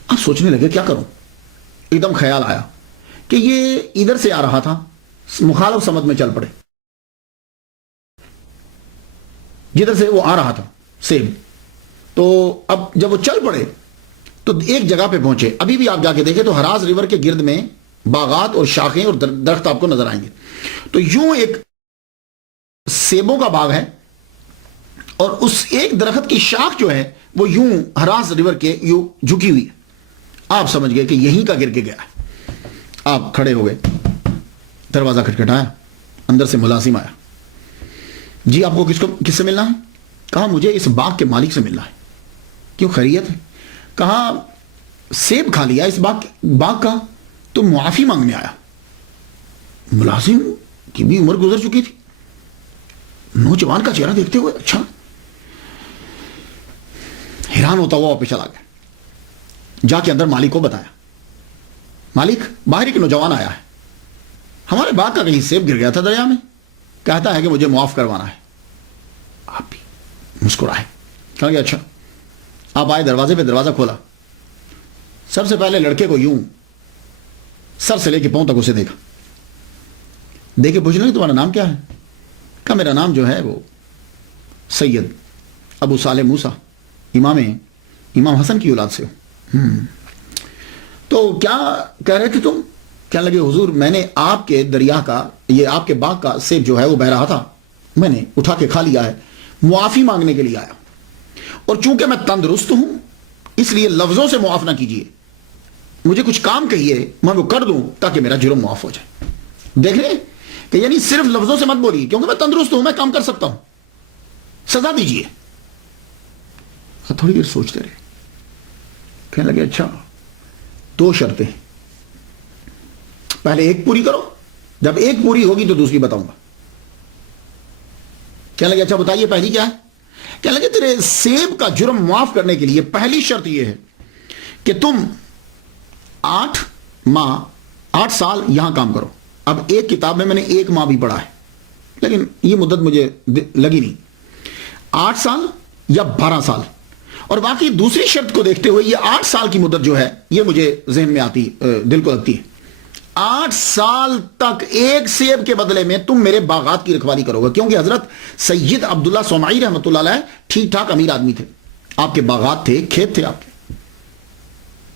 اب سوچنے لگے کیا کروں. ایک دم خیال آیا کہ یہ ادھر سے آ رہا تھا، مخالف سمت میں چل پڑے. جدھر سے وہ آ رہا تھا سیب، تو اب جب وہ چل پڑے تو ایک جگہ پہ پہنچے. ابھی بھی آپ جا کے دیکھیں تو ہراز ریور کے گرد میں باغات اور شاخیں اور درخت آپ کو نظر آئیں گے. تو یوں ایک سیبوں کا باغ ہے، اور اس ایک درخت کی شاخ جو ہے وہ یوں ہراز ریور کے یوں جھکی ہوئی ہے. آپ سمجھ گئے کہ یہیں کا گر کے گیا ہے. آپ کھڑے ہو گئے، دروازہ کھٹکھٹایا، اندر سے ملازم آیا. جی آپ کو کس سے ملنا ہے؟ کہا مجھے اس باغ کے مالک سے ملنا ہے. کیوں خیریت ہے؟ کہا سیب کھا لیا اس باغ کا تو معافی مانگنے آیا. ملازم کی بھی عمر گزر چکی تھی، نوجوان کا چہرہ دیکھتے ہوئے اچھا حیران ہوتا ہوا واپس چلا گیا. جا کے اندر مالک کو بتایا، مالک باہر ایک نوجوان آیا ہے، ہمارے باغ کا کہیں سیب گر گیا تھا دریا میں، کہتا ہے کہ مجھے معاف کروانا ہے۔ آپ بھی مسکرائے، کہا کہ اچھا۔ آپ آئے دروازے پہ، دروازہ کھولا، سب سے پہلے لڑکے کو یوں سر سے لے کے پاؤں تک اسے دیکھا، دیکھے پوچھنے کہ تمہارا نام کیا ہے؟ کہا میرا نام جو ہے وہ سید ابو صالح موسیٰ، امام حسن کی اولاد سے ہوں۔ تو کیا کہہ رہے تھے تم؟ کہنے لگے حضور میں نے آپ کے دریا کا، یہ آپ کے باغ کا سیب جو ہے وہ بہ رہا تھا، میں نے اٹھا کے کھا لیا ہے، معافی مانگنے کے لیے آیا، اور چونکہ میں تندرست ہوں اس لیے لفظوں سے معاف نہ کیجیے، مجھے کچھ کام کہیے میں وہ کر دوں تاکہ میرا جرم معاف ہو جائے۔ دیکھ رہے کہ یعنی صرف لفظوں سے مت بولیے، کیونکہ میں تندرست ہوں، میں کام کر سکتا ہوں، سزا دیجیے۔ تھوڑی دیر سوچتے رہے، کہنے لگے اچھا 2 شرطیں، پہلے ایک پوری کرو، جب ایک پوری ہوگی تو دوسری بتاؤں گا۔ کہنے لگے اچھا بتائیے پہلی کیا ہے؟ کہنے لگے تیرے سیب کا جرم معاف کرنے کے لیے پہلی شرط یہ ہے کہ تم 8 سال یہاں کام کرو۔ اب ایک کتاب میں نے 1 ماہ بھی پڑھا ہے، لیکن یہ مدت مجھے لگی نہیں، 8 سال یا 12 سال، اور باقی دوسری شرط کو دیکھتے ہوئے یہ 8 سال کی مدت جو ہے یہ مجھے ذہن میں آتی، دل کو لگتی ہے۔ 8 سال تک ایک سیب کے بدلے میں تم میرے باغات کی رکھوالی کرو گے، کیونکہ حضرت سید عبداللہ صومعی رحمۃ اللہ علیہ ٹھیک ٹھاک امیر آدمی تھے، آپ کے باغات تھے، کھیت تھے، آپ کے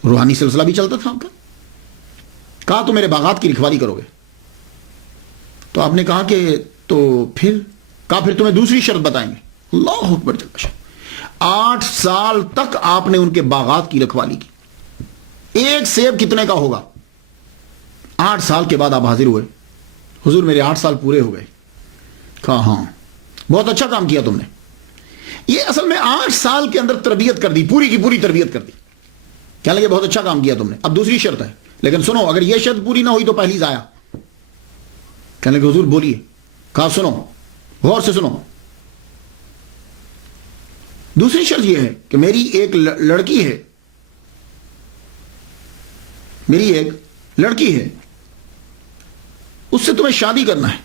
روحانی سلسلہ بھی چلتا تھا آپ کا۔ کہا تو میرے باغات کی رکھوالی کرو گے، تو آپ نے کہا کہ تو پھر تمہیں دوسری شرط بتائیں گے۔ اللہ اکبر جل شانہ، 8 سال تک آپ نے ان کے باغات کی رکھوالی کی۔ ایک سیب کتنے کا ہوگا؟ 8 سال کے بعد آپ حاضر ہوئے، حضور میرے 8 سال پورے ہو گئے۔ کہا ہاں بہت اچھا کام کیا تم نے، یہ اصل میں 8 سال کے اندر تربیت کر دی، پوری کی پوری تربیت کر دی۔ کہنے لگے بہت اچھا کام کیا تم نے، اب دوسری شرط ہے، لیکن سنو اگر یہ شرط پوری نہ ہوئی تو پہلی ضائع۔ کہنے لگے حضور بولیے۔ کہا سنو غور سے سنو، دوسری شرط یہ ہے کہ میری ایک لڑکی ہے، اس سے تمہیں شادی کرنا ہے،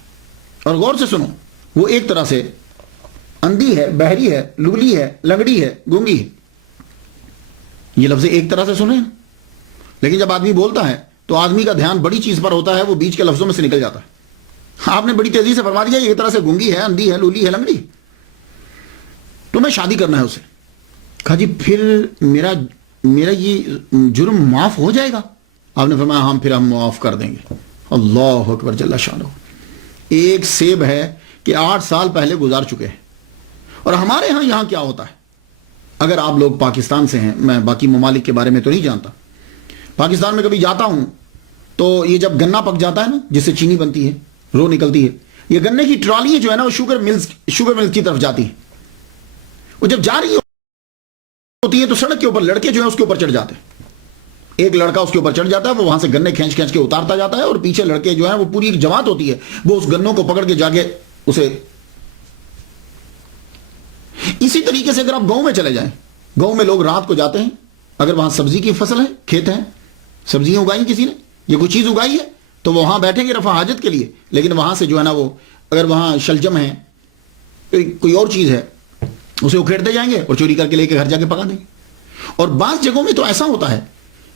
اور غور سے سنو وہ ایک طرح سے اندھی ہے، بہری ہے، لولی ہے، لنگڑی ہے، گونگی ہے۔ یہ لفظ ایک طرح سے سنے، لیکن جب آدمی بولتا ہے تو آدمی کا دھیان بڑی چیز پر ہوتا ہے، وہ بیچ کے لفظوں میں سے نکل جاتا ہے۔ آپ نے بڑی تیزی سے فرما دیا ایک طرح سے گونگی ہے، اندھی ہے، لولی ہے، لنگڑی، تمہیں شادی کرنا ہے اسے۔ کہا جی پھر میرا یہ جرم معاف ہو جائے گا؟ آپ نے فرمایا ہاں پھر ہم معاف کر دیں گے۔ اللہ اکبر جل شانہ۔ ایک سیب ہے کہ 8 سال پہلے گزار چکے ہیں، اور ہمارے ہاں یہاں کیا ہوتا ہے، اگر آپ لوگ پاکستان سے ہیں، میں باقی ممالک کے بارے میں تو نہیں جانتا، پاکستان میں کبھی جاتا ہوں تو یہ جب گنا پک جاتا ہے نا، جس سے چینی بنتی ہے، رو نکلتی ہے، یہ گنے کی ٹرالیاں جو ہے نا وہ شوگر ملز کی طرف جاتی ہیں، وہ جب جا رہی ہوتی ہے تو سڑک کے اوپر لڑکے جو ہیں اس کے اوپر چڑھ جاتے ہیں، ایک لڑکا اس کے اوپر چڑھ جاتا ہے، وہ وہاں سے گنے کھینچ کے اتارتا جاتا ہے، اور پیچھے لڑکے جو ہیں وہ پوری ایک جماعت ہوتی ہے، وہ اس گنوں کو پکڑ کے جا کے اسے۔ اسی طریقے سے اگر آپ گاؤں میں چلے جائیں، گاؤں میں لوگ رات کو جاتے ہیں، اگر وہاں سبزی کی فصل ہے، کھیت ہیں، سبزیاں اگائی کسی نے، یہ کوئی چیز اگائی ہے، تو وہ وہاں بیٹھیں گے رفع حاجت کے لیے، لیکن وہاں سے جو ہے نا وہ اگر وہاں شلجم ہے، کوئی اور چیز ہے، اسے اکھیڑتے جائیں گے اور چوری کر کے لے کے گھر جا کے پکا دیں گے۔ اور بعض جگہوں میں تو ایسا ہوتا ہے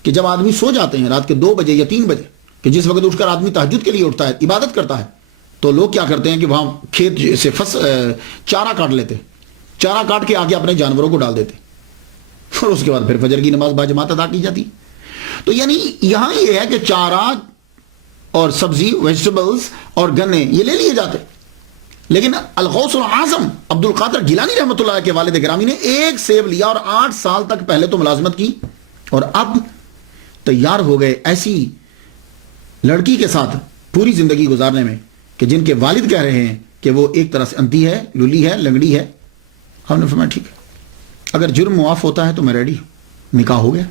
کہ جب آدمی سو جاتے ہیں رات کے 2 بجے یا 3 بجے، کہ جس وقت اٹھ کر آدمی تہجد کے لیے اٹھتا ہے، عبادت کرتا ہے، تو لوگ کیا کرتے ہیں کہ وہاں کھیت سے چارہ کاٹ لیتے، چارہ کاٹ کے آگے اپنے جانوروں کو ڈال دیتے، اور اس کے بعد پھر فجر کی نماز باجماعت ادا کی جاتی۔ تو یعنی یہاں یہ ہے کہ چارہ اور سبزی، ویجیٹیبلز اور گنے یہ لے لیے جاتے، لیکن الغوث العظم عبد القادر گیلانی رحمۃ اللہ کے والد گرامی نے ایک سیب لیا اور 8 سال تک پہلے تو ملازمت کی، اور اب تیار ہو گئے ایسی لڑکی کے ساتھ پوری زندگی گزارنے میں کہ جن کے والد کہہ رہے ہیں کہ وہ ایک طرح سے اندھی ہے، لولی ہے، لنگڑی ہے۔ ہم نے فرمایا ٹھیک ہے، اگر جرم معاف ہوتا ہے تو میں ریڈی ہوں۔ نکاح ہو گیا،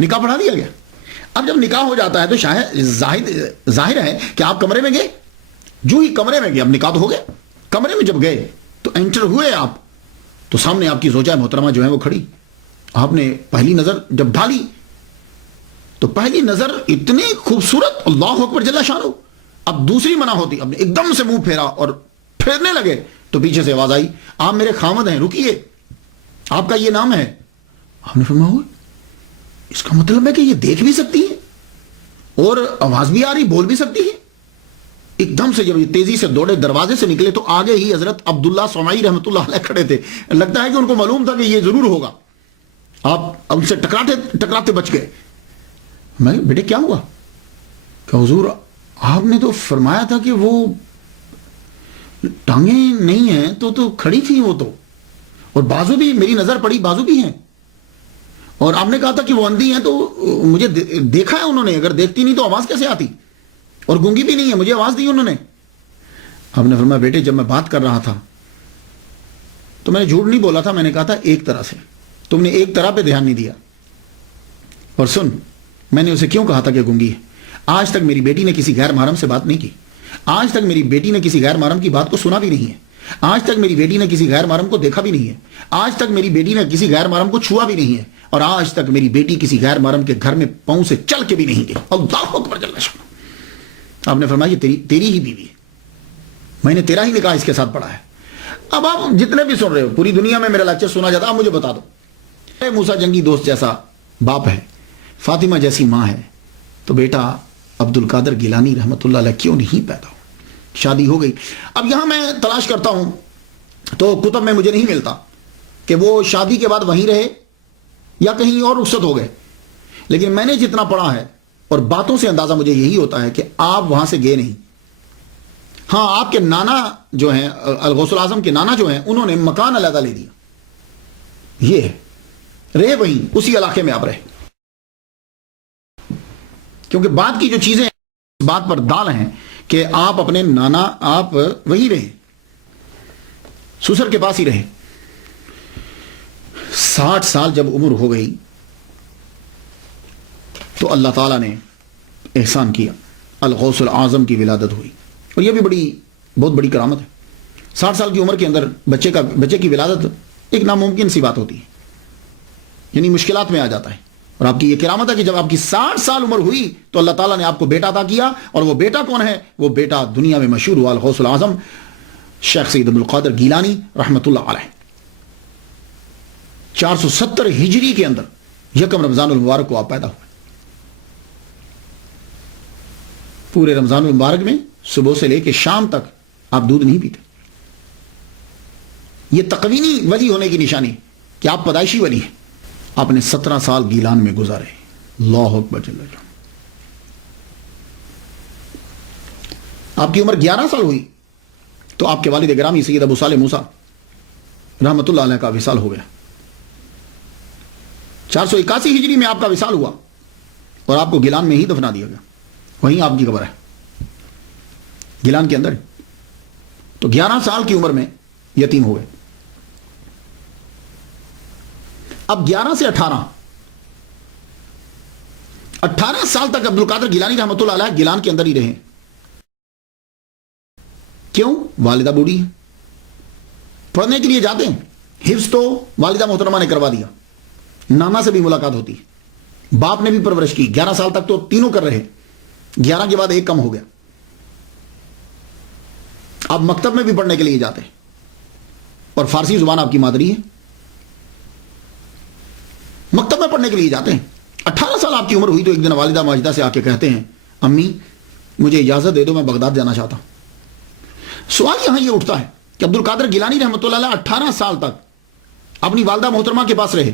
نکاح پڑھا دیا گیا۔ اب جب نکاح ہو جاتا ہے تو شاید ظاہر ہے کہ آپ کمرے میں گئے، جو ہی کمرے میں گئے، اب نکاح تو ہو گیا، کمرے میں جب گئے تو انٹر ہوئے آپ، تو سامنے آپ کی زوجہ محترمہ جو ہے وہ کھڑی، آپ نے پہلی نظر جب ڈالی تو پہلی نظر اتنی خوبصورت، اللہ اکبر جل شانہ، اب دوسری منع ہوتی، اب نے ایک دم سے منہ پھیرا اور پھیرنے لگے تو پیچھے سے آواز آئی، آپ میرے خامد ہیں، رکیے، آپ کا یہ نام ہے۔ آپ نے فرمایا اس کا مطلب ہے کہ یہ دیکھ بھی سکتی ہے اور آواز بھی آ رہی، بول بھی سکتی ہے۔ ایک دم سے جب یہ تیزی سے دوڑے، دروازے سے نکلے تو آگے ہی حضرت عبداللہ سمعی رحمۃ اللہ علیہ کھڑے تھے۔ لگتا ہے کہ ان کو معلوم تھا کہ یہ ضرور ہوگا، آپ ان سے ٹکراتے بچ گئے۔ میں بیٹے کیا ہوا؟ کہ حضور آپ نے تو فرمایا تھا کہ وہ ٹانگیں نہیں ہیں تو کھڑی تھی وہ تو، اور بازو بھی، میری نظر پڑی بازو بھی ہیں، اور آپ نے کہا تھا کہ وہ اندھی ہیں، تو مجھے دیکھا ہے انہوں نے، اگر دیکھتی نہیں تو آواز کیسے آتی، اور گونگی بھی نہیں ہے، مجھے آواز دی انہوں نے۔ آپ نے فرمایا بیٹے جب میں بات کر رہا تھا تو میں نے جھوٹ نہیں بولا تھا، میں نے کہا تھا ایک طرح سے، تم نے ایک طرح پہ دھیان نہیں دیا۔ اور سن، میں نے اسے کیوں کہا تھا کہ گونگی ہے؟ آج تک میری بیٹی نے کسی غیر محرم سے بات نہیں کی، آج تک میری بیٹی نے کسی غیر محرم کی بات کو سنا بھی نہیں ہے، آج تک میری بیٹی نے کسی غیر محرم کو دیکھا بھی نہیں ہے، آج تک میری بیٹی نے کسی غیر محرم کو چھوا بھی نہیں ہے، اور آج تک میری بیٹی کسی غیر محرم کے گھر میں پاؤں سے چل کے بھی نہیں گئی۔ اللہ اکبر جل شانہ۔ آپ نے فرمایا یہ تیری ہی بیوی ہے، میں نے تیرا ہی نکاح اس کے ساتھ پڑھا ہے۔ اب آپ جتنے بھی سن رہے ہو، پوری دنیا میں میرا لیکچر سنا جاتا، آپ مجھے بتا دو، موسیٰ جنگی دوست جیسا باپ ہے، فاطمہ جیسی ماں ہے، تو بیٹا عبد القادر گیلانی رحمۃ اللہ علیہ کیوں نہیں پیدا ہو؟ شادی ہو گئی۔ اب یہاں میں تلاش کرتا ہوں تو کتب میں مجھے نہیں ملتا کہ وہ شادی کے بعد وہیں رہے یا کہیں اور رخصت ہو گئے، لیکن میں نے جتنا پڑھا ہے اور باتوں سے اندازہ مجھے یہی ہوتا ہے کہ آپ وہاں سے گئے نہیں۔ ہاں، آپ کے نانا جو ہیں، الغوث الاعظم کے نانا جو ہیں، انہوں نے مکان علیحدہ لے دیا، یہ ہے، رہے وہیں، اسی علاقے میں آپ رہے، کیونکہ بات کی جو چیزیں اس بات پر دال ہیں کہ آپ اپنے نانا، آپ وہی رہے، سسر کے پاس ہی رہے۔ 60 سال جب عمر ہو گئی تو اللہ تعالیٰ نے احسان کیا، الغوث الاعظم کی ولادت ہوئی، اور یہ بھی بہت بڑی کرامت ہے۔ 60 سال کی عمر کے اندر بچے کی ولادت ایک ناممکن سی بات ہوتی ہے، یعنی مشکلات میں آ جاتا ہے، اور آپ کی یہ کرامت ہے کہ جب آپ کی 60 سال عمر ہوئی تو اللہ تعالیٰ نے آپ کو بیٹا عطا کیا، اور وہ بیٹا کون ہے؟ وہ بیٹا دنیا میں مشہور ہوا، الغوث الاعظم شیخ سید عبد القادر گیلانی رحمۃ اللہ علیہ۔ 470 ہجری کے اندر 1 رمضان المبارک کو آپ پیدا ہوئے۔ پورے رمضان المبارک میں صبح سے لے کے شام تک آپ دودھ نہیں پیتے۔ یہ تقوینی ولی ہونے کی نشانی کہ آپ پیدائشی ولی ہیں۔ آپ نے 17 سال گیلان میں گزارے، اللہ اکبر جل جلالہ۔ آپ کی عمر 11 سال ہوئی تو آپ کے والد گرامی سید ابو صالح موسیٰ رحمۃ اللہ علیہ کا وصال ہو گیا۔ 481 ہجری میں آپ کا وصال ہوا اور آپ کو گیلان میں ہی دفنا دیا گیا، وہیں آپ کی قبر ہے، گیلان کے اندر۔ تو 11 سال کی عمر میں یتیم ہو گئے۔ اب 11 سے 18 سال تک عبد القادر گیلانی رحمۃ اللہ علیہ گیلان کے اندر ہی رہے۔ کیوں؟ والدہ بوڑھی ہے، پڑھنے کے لیے جاتے ہیں، حفظ تو والدہ محترمہ نے کروا دیا، نانا سے بھی ملاقات ہوتی ہے، باپ نے بھی پرورش کی، 11 سال تک تو تینوں کر رہے، 11 کے بعد ایک کم ہو گیا۔ آپ مکتب میں بھی پڑھنے کے لیے جاتے ہیں، اور فارسی زبان آپ کی مادری ہے، مکتب میں پڑھنے کے لیے جاتے ہیں۔ 18 سال آپ کی عمر ہوئی تو ایک دن والدہ ماجدہ سے آ کے کہتے ہیں، امی مجھے اجازت دے دو، میں بغداد جانا چاہتا ہوں۔ سوال یہاں یہ اٹھتا ہے کہ عبد القادر گیلانی رحمۃ اللہ علیہ 18 سال تک اپنی والدہ محترمہ کے پاس رہے،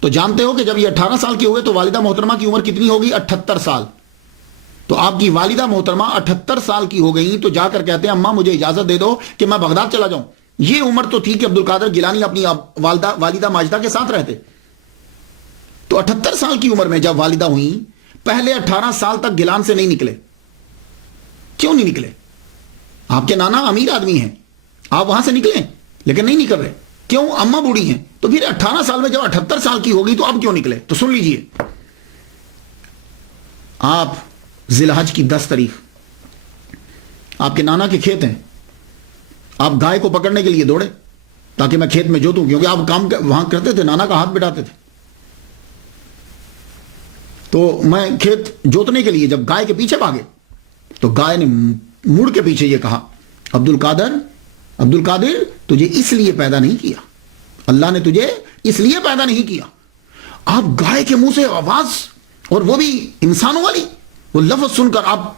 تو جانتے ہو کہ جب یہ 18 سال کے ہوئے تو والدہ محترمہ کی عمر کتنی ہوگی؟ 78 سال۔ تو آپ کی والدہ محترمہ 78 سال کی ہو گئی تو جا کر کہتے ہیں اماں مجھے اجازت دے دو کہ میں بغداد چلا جاؤں۔ یہ عمر تو تھی کہ عبد القادر گیلانی اپنی والدہ ماجدہ کے ساتھ رہتے۔ تو 78 سال کی عمر میں جب والدہ ہوئیں، پہلے 18 سال تک گیلان سے نہیں نکلے۔ کیوں نہیں نکلے؟ آپ کے نانا امیر آدمی ہیں، آپ وہاں سے نکلیں، لیکن نہیں نکل رہے۔ کیوں؟ اماں بوڑھی ہیں۔ تو پھر 18 سال میں جب 78 سال کی ہوگی تو اب کیوں نکلے؟ تو سن لیجئے، آپ ذی الحج کی 10 تاریخ آپ کے نانا کے کھیت ہیں، آپ گائے کو پکڑنے کے لیے دوڑے تاکہ میں کھیت میں جوتوں، کیونکہ آپ کام وہاں کرتے تھے، نانا کا ہاتھ بٹاتے تھے۔ تو میں کھیت جوتنے کے لیے جب گائے کے پیچھے بھاگے تو گائے نے مڑ کے پیچھے یہ کہا، عبد القادر تجھے اس لیے پیدا نہیں کیا، اللہ نے تجھے اس لیے پیدا نہیں کیا۔ آپ گائے کے منہ سے آواز، اور وہ بھی انسانوں والی، وہ لفظ سن کر آپ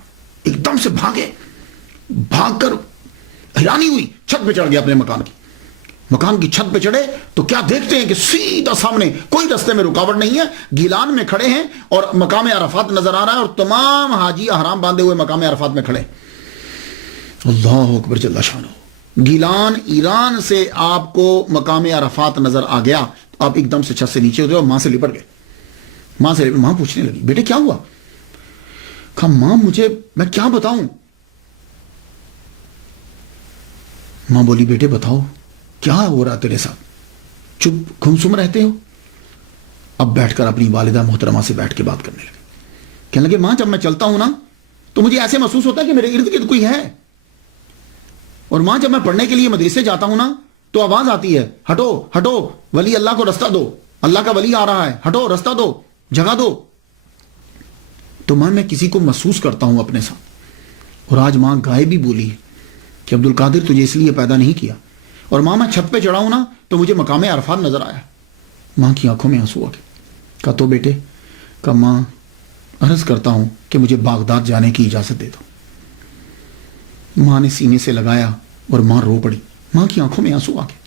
ایک دم سے بھاگ کر حیرانی ہوئی، چھت پہ چڑھ گیا اپنے مکان کی چھت پہ چڑھے تو کیا دیکھتے ہیں کہ سیدھا سامنے، کوئی رستے میں رکاوٹ نہیں ہے، گیلان میں کھڑے ہیں اور مقام عرفات نظر آ رہا ہے، اور تمام حاجی احرام باندھے ہوئے مقام عرفات میں کھڑے۔ اللہ اکبر جل شانہ، گیلان ایران سے آپ کو مقام عرفات نظر آ گیا، آپ ایک دم سے چھت سے نیچے اترے اور ماں سے لپٹ گئے۔ ماں پوچھنے لگی، بیٹے کیا ہوا؟ کہا ماں میں کیا بتاؤں؟ ماں بولی بیٹے بتاؤ کیا ہو رہا تیرے ساتھ، چپ گمسم رہتے ہو؟ اب بیٹھ کر اپنی والدہ محترمہ سے بیٹھ کے بات کرنے لگے، کہنے لگے ماں جب میں چلتا ہوں نا تو مجھے ایسے محسوس ہوتا ہے کہ میرے ارد گرد کوئی ہے، اور ماں جب میں پڑھنے کے لیے مدرسے جاتا ہوں نا تو آواز آتی ہے، ہٹو ہٹو ولی اللہ کو رستہ دو، اللہ کا ولی آ رہا ہے، ہٹو رستہ دو، جگہ دو۔ تو ماں میں کسی کو محسوس کرتا ہوں اپنے ساتھ، اور آج ماں گائے بھی بولی کہ عبد القادر تجھے اس لیے پیدا نہیں کیا، اور ماں میں چھت پہ چڑھا ہوں نا تو مجھے مقام عرفات نظر آیا۔ ماں کی آنکھوں میں آنسو آ گئے۔ کہا تو بیٹے، کہا ماں عرض کرتا ہوں کہ مجھے بغداد جانے کی اجازت دے دو۔ ماں نے سینے سے لگایا اور ماں رو پڑی، ماں کی آنکھوں میں آنسو آ گئے۔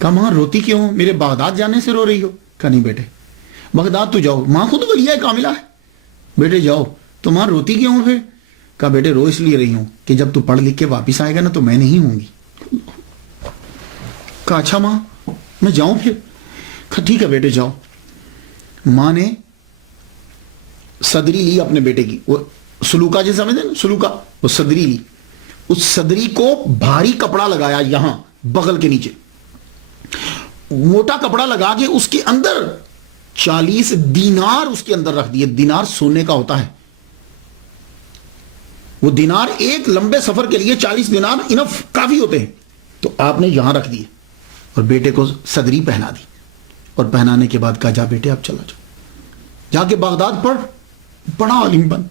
کہا ماں روتی کیوں، میرے بغداد جانے سے رو رہی ہو؟ کہا نہیں بیٹے بغداد تو جاؤ، ماں خود ولیہ کاملہ ہے، بیٹے جاؤ۔ تو ماں روتی کیوں پھر؟ کہا بیٹے رو اس لیے رہی ہوں کہ جب تو پڑھ لکھ کے واپس آئے گا نا تو میں نہیں ہوں گی۔ کہا اچھا ماں میں جاؤں پھر؟ کہا ٹھیک ہے بیٹے جاؤ۔ ماں نے صدری لی اپنے بیٹے کی، وہ سلوکا جیسے سمجھتے ہیں سلوکا، وہ صدری لی، اس صدری کو بھاری کپڑا لگایا یہاں بغل کے نیچے، موٹا کپڑا لگا کے اس کے اندر 40 دینار اس کے اندر رکھ دیے۔ دینار سونے کا ہوتا ہے، وہ دینار ایک لمبے سفر کے لیے 40 دینار انف کافی ہوتے ہیں، تو آپ نے یہاں رکھ دیے اور بیٹے کو صدری پہنا دی، اور پہنانے کے بعد کہا جا بیٹے اب چلا جاؤ، جا کے بغداد پڑھ، بڑا عالم بن۔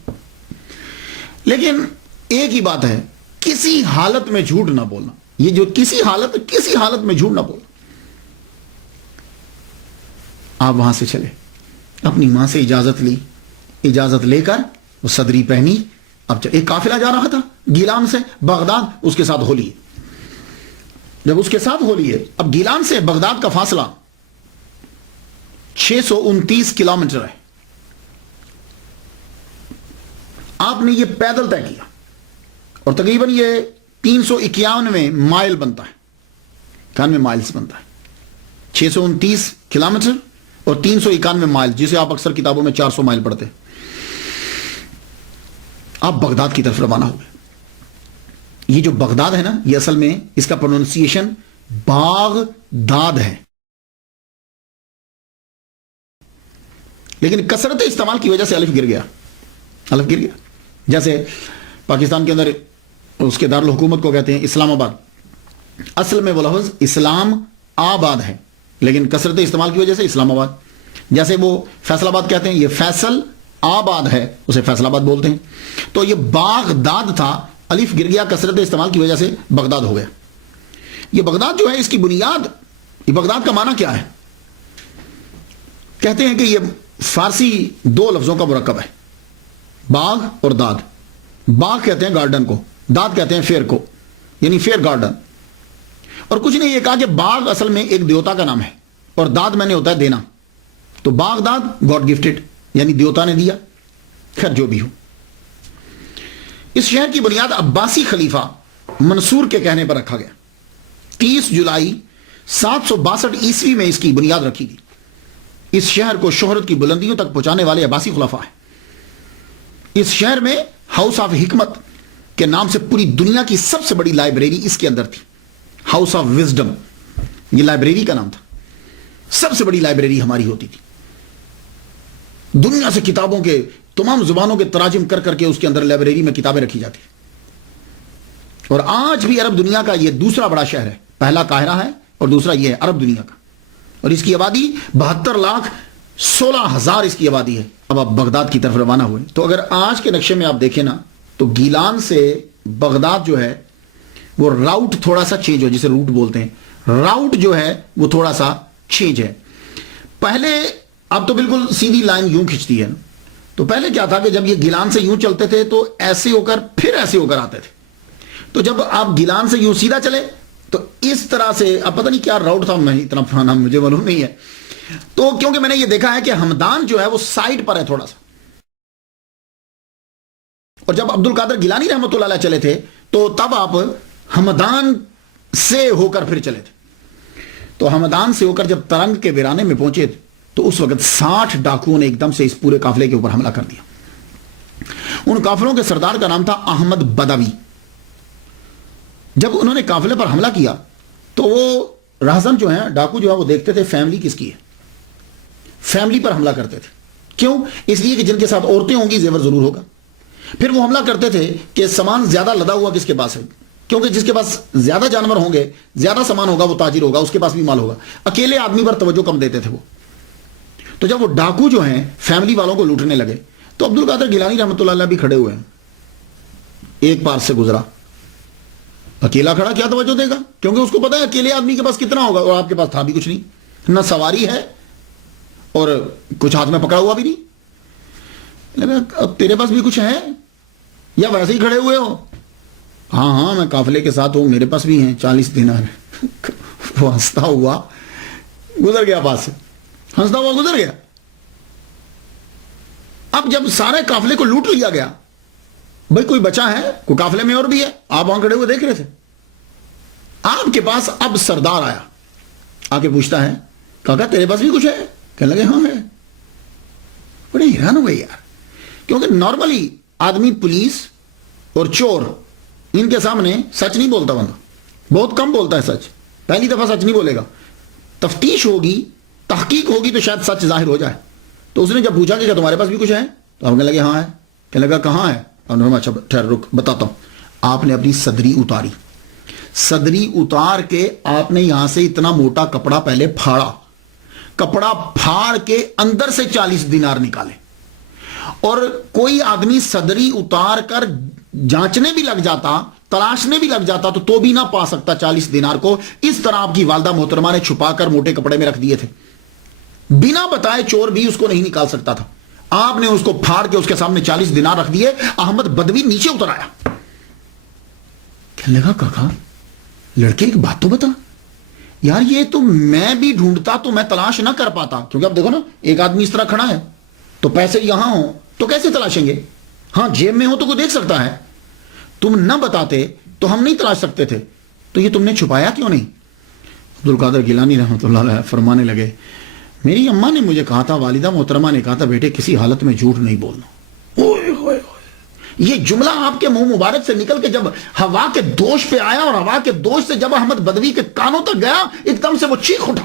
لیکن ایک ہی بات ہے، کسی حالت میں جھوٹ نہ بولنا، یہ جو کسی حالت میں جھوٹ نہ بولنا۔ آپ وہاں سے چلے، اپنی ماں سے اجازت لی، اجازت لے کر وہ صدری پہنی، اب ایک قافلہ جا رہا تھا گیلان سے بغداد، اس کے ساتھ ہو لیے۔ جب اس کے ساتھ ہو لیے، اب گیلان سے بغداد کا فاصلہ 629 کلومیٹر ہے۔ آپ نے یہ پیدل طے کیا، اور تقریباً یہ 391 مائل بنتا ہے، 91 مائلز بنتا ہے، 629 کلومیٹر اور 391 مائل، جسے آپ اکثر کتابوں میں 400 مائل پڑھتے ہیں۔ آپ بغداد کی طرف روانہ ہوئے۔ یہ جو بغداد ہے نا، یہ اصل میں اس کا پروننسیشن باغداد ہے، لیکن کثرت استعمال کی وجہ سے الف گر گیا۔ جیسے پاکستان کے اندر اس کے دارالحکومت کو کہتے ہیں اسلام آباد، اصل میں وہ لفظ اسلام آباد ہے، لیکن کثرت استعمال کی وجہ سے اسلام آباد۔ جیسے وہ فیصل آباد کہتے ہیں، یہ فیصل آباد ہے، اسے فیصل آباد بولتے ہیں۔ تو یہ باغداد تھا، الف گر گیا، کثرت استعمال کی وجہ سے بغداد ہو گیا۔ یہ بغداد جو ہے، اس کی بنیاد، یہ بغداد کا معنی کیا ہے؟ کہتے ہیں کہ یہ فارسی 2 لفظوں کا مرکب ہے، باغ اور داد۔ باغ کہتے ہیں گارڈن کو، داد کہتے ہیں فیر کو، یعنی فیر گارڈن۔ اور کچھ نے یہ کہا کہ باغ اصل میں ایک دیوتا کا نام ہے، اور داد میں نے ہوتا ہے دینا، تو باغ داد گاڈ گفٹڈ، یعنی دیوتا نے دیا۔ خیر جو بھی ہو، اس شہر کی بنیاد عباسی خلیفہ منصور کے کہنے پر رکھا گیا۔ 30 جولائی 762 عیسوی میں اس کی بنیاد رکھی گئی۔ اس شہر کو شہرت کی بلندیوں تک پہنچانے والے عباسی خلفاء ہیں۔ اس شہر میں ہاؤس آف حکمت کے نام سے پوری دنیا کی سب سے بڑی لائبریری اس کے اندر تھی، ہاؤس آف وزڈم، یہ لائبریری کا نام تھا۔ سب سے بڑی لائبریری ہماری ہوتی تھی، دنیا سے کتابوں کے تمام زبانوں کے تراجم کر کر کے اس کے اندر لائبریری میں کتابیں رکھی جاتی۔ اور آج بھی عرب دنیا کا یہ دوسرا بڑا شہر ہے، پہلا قاہرہ ہے اور دوسرا یہ ہے عرب دنیا کا، اور اس کی آبادی 72 لاکھ 16,000 اس کی آبادی ہے. اب آپ بغداد کی طرف روانہ ہوئے تو اگر آج کے نقشے میں آپ دیکھیں نا تو گیلان سے بغداد جو ہے وہ راؤٹ تھوڑا سا چینج ہو, جسے روٹ بولتے ہیں, راؤٹ جو ہے وہ تھوڑا سا چینج ہے. پہلے اب تو بالکل سیدھی لائن یوں کھنچتی ہے نا, تو پہلے کیا تھا کہ جب یہ گیلان سے یوں چلتے تھے تو ایسے ہو کر پھر ایسے ہو کر آتے تھے. تو جب آپ گیلان سے یوں سیدھا چلے تو اس طرح سے, اب پتہ نہیں کیا راؤٹ تھا, میں اتنا پرانا مجھے معلوم نہیں ہے. تو کیونکہ میں نے یہ دیکھا ہے کہ ہمدان جو ہے وہ سائڈ پر ہے تھوڑا سا, اور جب عبد القادر گیلانی رحمۃ اللہ علیہ چلے تھے تو تب آپ ہمدان سے ہو کر پھر چلے تھے. تو ہمدان سے ہو کر جب ترنگ کے ویرانے میں پہنچے تو اس وقت 60 ڈاکوؤں نے ایک دم سے اس پورے قافلے کے اوپر حملہ کر دیا. ان قافلوں کے سردار کا نام تھا احمد بدوی. جب انہوں نے قافلے پر حملہ کیا تو وہ راہزن جو ہیں, ڈاکو جو ہے, وہ دیکھتے تھے فیملی کس کی ہے, فیملی پر حملہ کرتے تھے. کیوں؟ اس لیے کہ جن کے ساتھ عورتیں ہوں گی زیور ضرور ہوگا. پھر وہ حملہ کرتے تھے کہ سامان زیادہ لدا ہوا کس کے پاس ہے, کیونکہ جس کے پاس زیادہ جانور ہوں گے, زیادہ سامان ہوگا, وہ تاجر ہوگا, اس کے پاس بھی مال ہوگا. اکیلے آدمی پر توجہ کم دیتے تھے وہ. تو جب وہ ڈاکو جو ہیں فیملی والوں کو لوٹنے لگے تو عبد القادر گیلانی رحمۃ اللہ علیہ بھی کھڑے ہوئے ہیں. ایک پار سے گزرا, اکیلا کھڑا کیا توجہ دے گا, کیونکہ اس کو پتا ہے اکیلے آدمی کے پاس کتنا ہوگا, اور آپ کے پاس تھا بھی کچھ نہیں, نہ سواری ہے اور کچھ ہاتھ میں پکڑا ہوا بھی نہیں. اب تیرے پاس بھی کچھ ہے یا ویسے ہی کھڑے ہوئے ہو؟ ہاں ہاں میں قافلے کے ساتھ ہوں, میرے پاس بھی ہیں 40 دینار. وہ ہنستا ہوا گزر گیا, پاس سے ہنستا ہوا گزر گیا. اب جب سارے قافلے کو لوٹ لیا گیا, بھائی کوئی بچا ہے, کوئی قافلے میں اور بھی ہے, آپ وہاں کھڑے ہوئے دیکھ رہے تھے. آپ کے پاس اب سردار آیا, آ کے پوچھتا ہے کاکا تیرے پاس بھی کچھ ہے؟ کہنے لگے ہاں ہے. بڑے حیران ہوئے یار, کیونکہ نارملی آدمی پولیس اور چور ان کے سامنے سچ نہیں بولتا, بندہ بہت کم بولتا ہے سچ, پہلی دفعہ سچ نہیں بولے گا. تفتیش ہوگی, تحقیق ہوگی تو شاید سچ ظاہر ہو جائے. تو اس نے جب پوچھا کہ کیا تمہارے پاس بھی کچھ ہے, تو ہم کہنے لگے ہاں ہے. کہنے لگا کہاں ہے؟ اچھا ٹھہر رک بتاتا ہوں. آپ نے اپنی صدری اتاری, صدری اتار کے آپ نے یہاں سے اتنا موٹا کپڑا پہلے پھاڑا, کپڑا پھاڑ کے اندر سے 40 دینار نکالے. اور کوئی آدمی صدری اتار کر جانچنے بھی لگ جاتا, تلاشنے بھی لگ جاتا تو بھی نہ پا سکتا 40 دینار کو. اس طرح آپ کی والدہ محترمہ نے چھپا کر موٹے کپڑے میں رکھ دیے تھے, بنا بتائے چور بھی اس کو نہیں نکال سکتا تھا. آپ نے اس کو پھاڑ کے اس کے سامنے 40 دینار رکھ دیے. احمد بدوی نیچے اتر آیا, کہنے لگا کاکا لڑکے ایک بات تو بتا یار, یہ تو میں بھی ڈھونڈتا تو میں تلاش نہ کر پاتا, کیونکہ اب دیکھو نا ایک آدمی اس طرح کھڑا ہے تو پیسے یہاں ہوں تو کیسے تلاشیں گے, ہاں جیب میں ہو تو کوئی دیکھ سکتا ہے, تم نہ بتاتے تو ہم نہیں تلاش سکتے تھے, تو یہ تم نے چھپایا کیوں نہیں؟ عبد القادر گیلانی رحمۃ اللہ علیہ فرمانے لگے میری اماں نے مجھے کہا تھا, والدہ محترمہ نے کہا تھا بیٹے کسی حالت میں جھوٹ نہیں بولنا. اوئے ہوئے ہوئے, یہ جملہ آپ کے منہ مبارک سے نکل کے جب ہوا کے دوش پہ آیا, اور ہوا کے دوش سے جب احمد بدوی کے کانوں تک گیا, ایک دم سے وہ چیخ اٹھا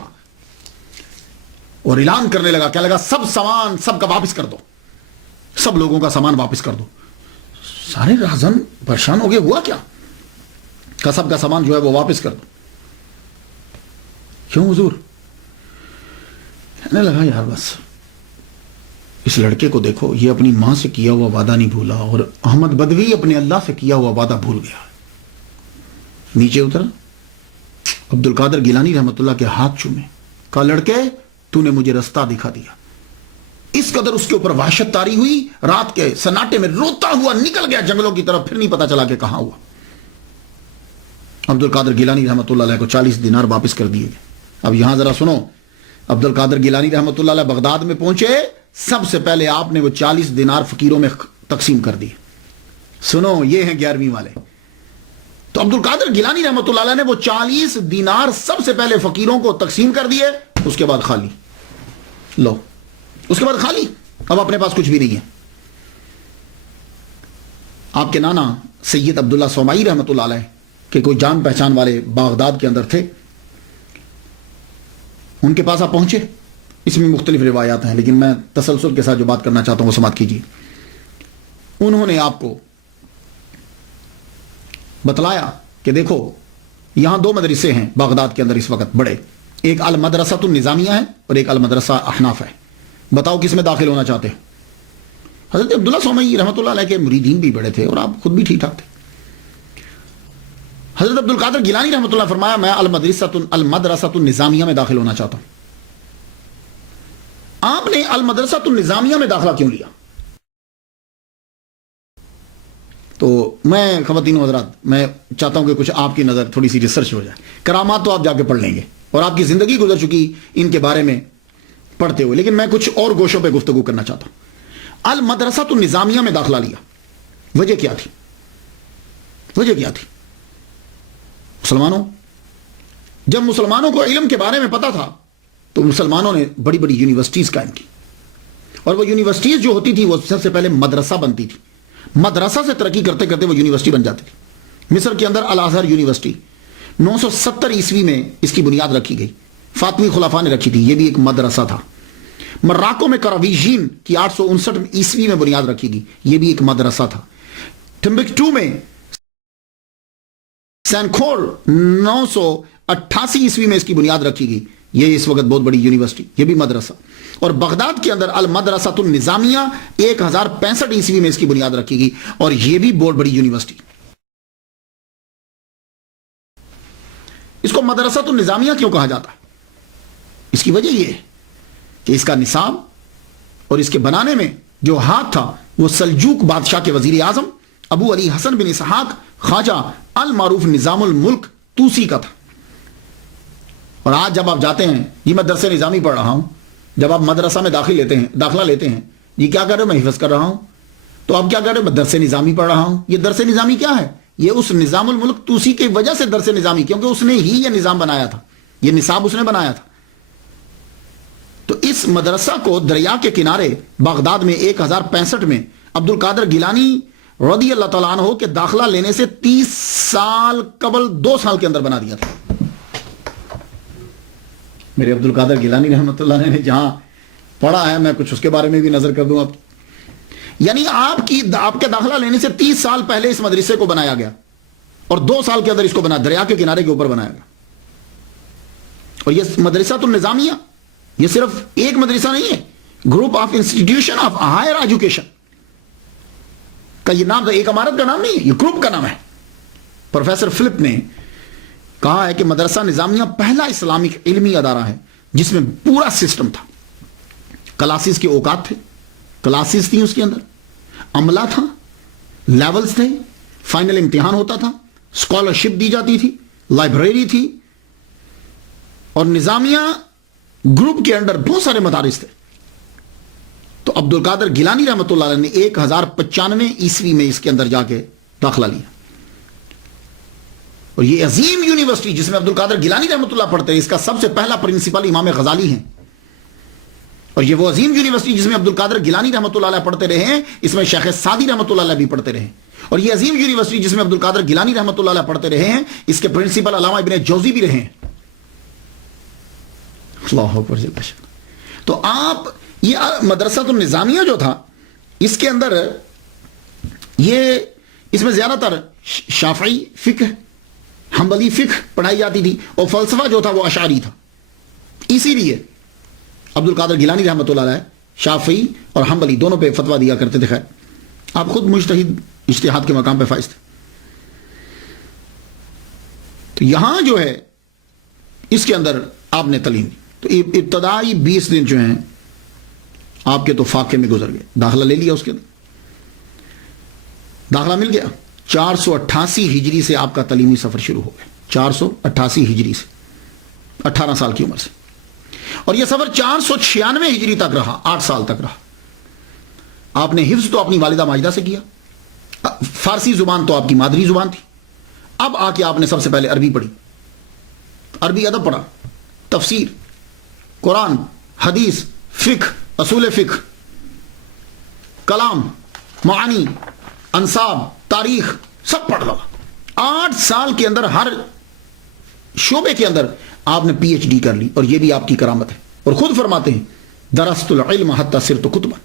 اور اعلان کرنے لگا, کہنے لگا سب سامان سب کا واپس کر دو, سب لوگوں کا سامان واپس کر دو. سارے راہزن پریشان ہو گئے, ہوا کیا؟ کہ سب کا سامان جو ہے وہ واپس کر دو. کیوں حضور؟ کہنے لگا یار بس اس لڑکے کو دیکھو, یہ اپنی ماں سے کیا ہوا وعدہ نہیں بھولا, اور احمد بدوی اپنے اللہ سے کیا ہوا وعدہ بھول گیا. نیچے اترا, عبد القادر گیلانی رحمۃ اللہ کے ہاتھ چومے, کہا لڑکے تو نے مجھے رستہ دکھا دیا. اس قدر اس کے اوپر وحشت طاری ہوئی, رات کے سناٹے میں روتا ہوا نکل گیا جنگلوں کی طرف, پھر نہیں پتا چلا کہ کہاں ہوا. عبد القادر گیلانی رحمۃ اللہ علیہ کو 40 دینار واپس کر دیے گئے. اب یہاں ذرا سنو, عبد القادر گیلانی رحمۃ اللہ علیہ بغداد میں پہنچے, سب سے پہلے آپ نے وہ 40 دینار فقیروں میں تقسیم کر دیے. سنو یہ ہیں 11ویں والے. تو عبد القادر گیلانی رحمۃ اللہ علیہ نے وہ 40 دینار سب سے پہلے فقیروں کو تقسیم کر دیے, اس کے بعد خالی. لو, اس کے بعد خالی, اب اپنے پاس کچھ بھی نہیں ہے. آپ کے نانا سید عبداللہ سومائی رحمۃ اللہ علیہ کہ کوئی جان پہچان والے بغداد کے اندر تھے, ان کے پاس آپ پہنچے. اس میں مختلف روایات ہیں, لیکن میں تسلسل کے ساتھ جو بات کرنا چاہتا ہوں وہ سماعت کیجیے. انہوں نے آپ کو بتلایا کہ دیکھو یہاں 2 مدرسے ہیں بغداد کے اندر اس وقت بڑے, ایک المدرسۃ النظامیہ ہے اور ایک المدرسہ احناف ہے. بتاؤ کس میں داخل ہونا چاہتے ہو؟ حضرت عبداللہ سومئی رحمۃ اللہ علیہ کے مریدین بھی بڑے تھے اور آپ خود بھی ٹھیک ٹھاک تھے. حضرت عبد القادر گیلانی رحمۃ اللہ فرمایا میں المدرسۃ النظامیہ میں داخل ہونا چاہتا ہوں. آپ نے المدرسۃ النظامیہ میں داخلہ کیوں لیا؟ تو میں خواتین و حضرات میں چاہتا ہوں کہ کچھ آپ کی نظر تھوڑی سی ریسرچ ہو جائے. کرامات تو آپ جا کے پڑھ لیں گے اور آپ کی زندگی گزر چکی ان کے بارے میں پڑھتے ہوئے، لیکن میں کچھ اور گوشوں پہ گفتگو کرنا چاہتا ہوں. المدرسۃ النظامیہ میں داخلہ لیا، وجہ کیا تھی؟ وجہ کیا تھی؟ مسلمانوں، جب مسلمانوں کو علم کے بارے میں پتا تھا تو مسلمانوں نے بڑی بڑی یونیورسٹیز قائم کی، اور وہ یونیورسٹیز جو ہوتی تھی وہ سب سے پہلے مدرسہ بنتی تھی. مدرسہ سے ترقی کرتے کرتے وہ یونیورسٹی بن جاتی تھی. مصر کے اندر الازہر یونیورسٹی 970 عیسوی میں اس کی بنیاد رکھی گئی. فاطمی خلفاء نے رکھی تھی، یہ بھی ایک مدرسہ تھا. مراکو میں کراویجین کی 859 عیسوی میں بنیاد رکھی گئی، یہ بھی ایک مدرسہ تھا. ٹمبکٹو میں سینکھور 988 عیسوی میں اس کی بنیاد رکھی گئی، یہ اس وقت بہت بڑی یونیورسٹی، یہ بھی مدرسہ. اور بغداد کے اندر المدرسۃ النظامیہ 1065 عیسوی میں اس کی بنیاد رکھی گئی، اور یہ بھی بہت بڑی یونیورسٹی. اس کو مدرسۃ النظامیہ کیوں کہا جاتا ہے؟ اس کی وجہ یہ ہے کہ اس کا نصاب اور اس کے بنانے میں جو ہاتھ تھا وہ سلجوق بادشاہ کے وزیر اعظم ابو علی حسن بن اسحاق خواجہ المعروف نظام الملک توسی کا تھا. اور آج جب آپ جاتے ہیں، یہ میں درس نظامی پڑھ رہا ہوں، جب آپ مدرسہ میں داخلہ لیتے ہیں، یہ کیا کر رہے ہو؟ میں حفظ کر رہا ہوں. تو آپ کیا کر رہے ہو؟ میں درس نظامی پڑھ رہا ہوں. یہ درس نظامی کیا ہے؟ یہ اس نظام الملک توسی کی وجہ سے درس نظامی، کیونکہ اس نے ہی یہ نظام بنایا تھا، یہ نصاب اس نے بنایا تھا. تو اس مدرسہ کو دریا کے کنارے بغداد میں 1065 میں عبد القادر گیلانی رضی اللہ تعالیٰ عنہ کے داخلہ لینے سے 30 سال قبل 2 سال کے اندر بنا دیا تھا. میرے عبد القادر گیلانی رحمۃ اللہ نے جہاں پڑھا ہے، میں کچھ اس کے بارے میں بھی نظر کر دوں آپ. یعنی آپ کے داخلہ لینے سے 30 سال پہلے اس مدرسے کو بنایا گیا، اور 2 سال کے اندر اس کو دریا کے کنارے کے اوپر بنایا گیا. اور یہ مدرسۃ النظامیہ یہ صرف ایک مدرسہ نہیں ہے، group of institution of higher education کا یہ نام، ایک عمارت کا نام نہیں ہے، یہ گروپ کا نام ہے. پروفیسر فلپ نے کہا ہے کہ مدرسہ نظامیہ پہلا اسلامک علمی ادارہ ہے جس میں پورا سسٹم تھا. کلاسز کے اوقات تھے، کلاسز تھیں، اس کے اندر عملہ تھا، لیولز تھے، فائنل امتحان ہوتا تھا، اسکالرشپ دی جاتی تھی، لائبریری تھی، اور نظامیہ گروپ کے اندر بہت سارے مدارس تھے. تو عبد القادر گیلانی رحمۃ اللہ علیہ نے 1095 عیسوی میں اس کے اندر جا کے داخلہ لیا. اور یہ عظیم یونیورسٹی جس میں عبد القادر گیلانی رحمۃ اللہ پڑھتے ہیں، اس کا سب سے پہلا پرنسپل امام غزالی ہیں. اور یہ وہ عظیم یونیورسٹی جس میں عبد القادر گیلانی رحمۃ اللہ علیہ پڑھتے رہے ہیں، اس میں شیخ سعدی رحمۃ اللہ علیہ بھی پڑھتے رہے. اور یہ عظیم یونیورسٹی جس میں عبد القادر گیلانی رحمۃ اللہ علیہ پڑھتے رہے ہیں، اس کے پرنسپل علامہ ابن جوزی بھی رہے ہیں. اللہ اکبر. تو آپ یہ مدرسۃ النظامیہ جو تھا، اس کے اندر اس میں زیادہ تر شافعی فقہ، حنبلی فقہ پڑھائی جاتی تھی، اور فلسفہ جو تھا وہ اشعری تھا. اسی لیے عبد القادر گیلانی رحمۃ اللہ علیہ شافعی اور حنبلی دونوں پہ فتویٰ دیا کرتے تھے. خیر، آپ خود مجتہد اجتہاد کے مقام پہ فائز تھے. تو یہاں جو ہے اس کے اندر آپ نے تعلیم دی. تو ابتدائی 20 دن جو ہیں آپ کے تو فاقے میں گزر گئے. داخلہ لے لیا، اس کے اندر داخلہ مل گیا. 488 ہجری سے آپ کا تعلیمی سفر شروع ہو گیا. 488 ہجری سے 18 سال کی عمر سے. اور یہ سفر 496 ہجری تک رہا، 8 سال تک رہا. آپ نے حفظ تو اپنی والدہ ماجدہ سے کیا، فارسی زبان تو آپ کی مادری زبان تھی. اب آ کے آپ نے سب سے پہلے عربی پڑھی، عربی ادب پڑھا، تفسیر، قرآن، حدیث، فقہ، اصول فقہ، کلام، معانی، انصاب، تاریخ، سب پڑھ لگا. 8 سال کے اندر ہر شعبے کے اندر آپ نے پی ایچ ڈی کر لی، اور یہ بھی آپ کی کرامت ہے. اور خود فرماتے ہیں درست العلم حتی صرت کتبا.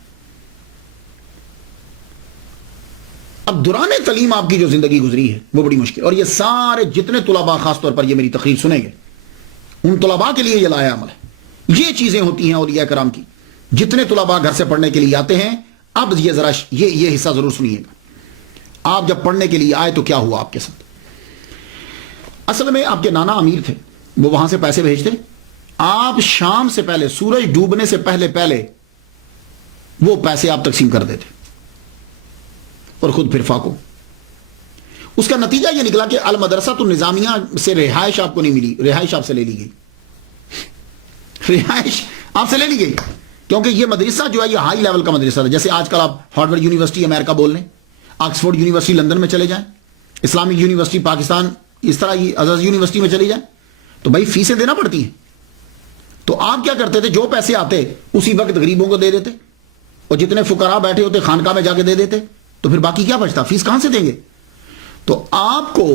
اب دوران تعلیم آپ کی جو زندگی گزری ہے وہ بڑی مشکل، اور یہ سارے جتنے طلباء خاص طور پر یہ میری تقریر سنیں گے، ان طلباء کے لیے یہ لایا عمل ہے. یہ چیزیں ہوتی ہیں اولیاء کرام کی جتنے طلباء گھر سے پڑھنے کے لیے آتے ہیں، اب یہ ذرا یہ حصہ ضرور سنیے گا. آپ جب پڑھنے کے لیے آئے تو کیا ہوا آپ کے ساتھ؟ اصل میں آپ کے نانا امیر تھے، وہ وہاں سے پیسے بھیجتے، آپ شام سے پہلے، سورج ڈوبنے سے پہلے وہ پیسے آپ تقسیم کر دیتے اور خود پھر فاقو. اس کا نتیجہ یہ نکلا کہ المدرسہ النظامیہ سے رہائش آپ کو نہیں ملی، رہائش آپ سے لے لی گئی. رہائش آپ سے لے لی گئی کیونکہ یہ مدرسہ جو ہے یہ ہائی لیول کا مدرسہ تھا. جیسے آج کل آپ ہارورڈ یونیورسٹی امریکہ بول لیں، آکسفورڈ یونیورسٹی لندن میں چلے جائیں، اسلامک یونیورسٹی پاکستان، اس طرح یہ ازہر یونیورسٹی میں چلی جائیں، تو بھائی فیسیں دینا پڑتی ہیں. تو آپ کیا کرتے تھے، جو پیسے آتے اسی وقت غریبوں کو دے دیتے، اور جتنے فقراء بیٹھے ہوتے خانقاہ میں جا کے دے دیتے، تو پھر باقی کیا بچتا، فیس کہاں سے دیں گے؟ تو آپ کو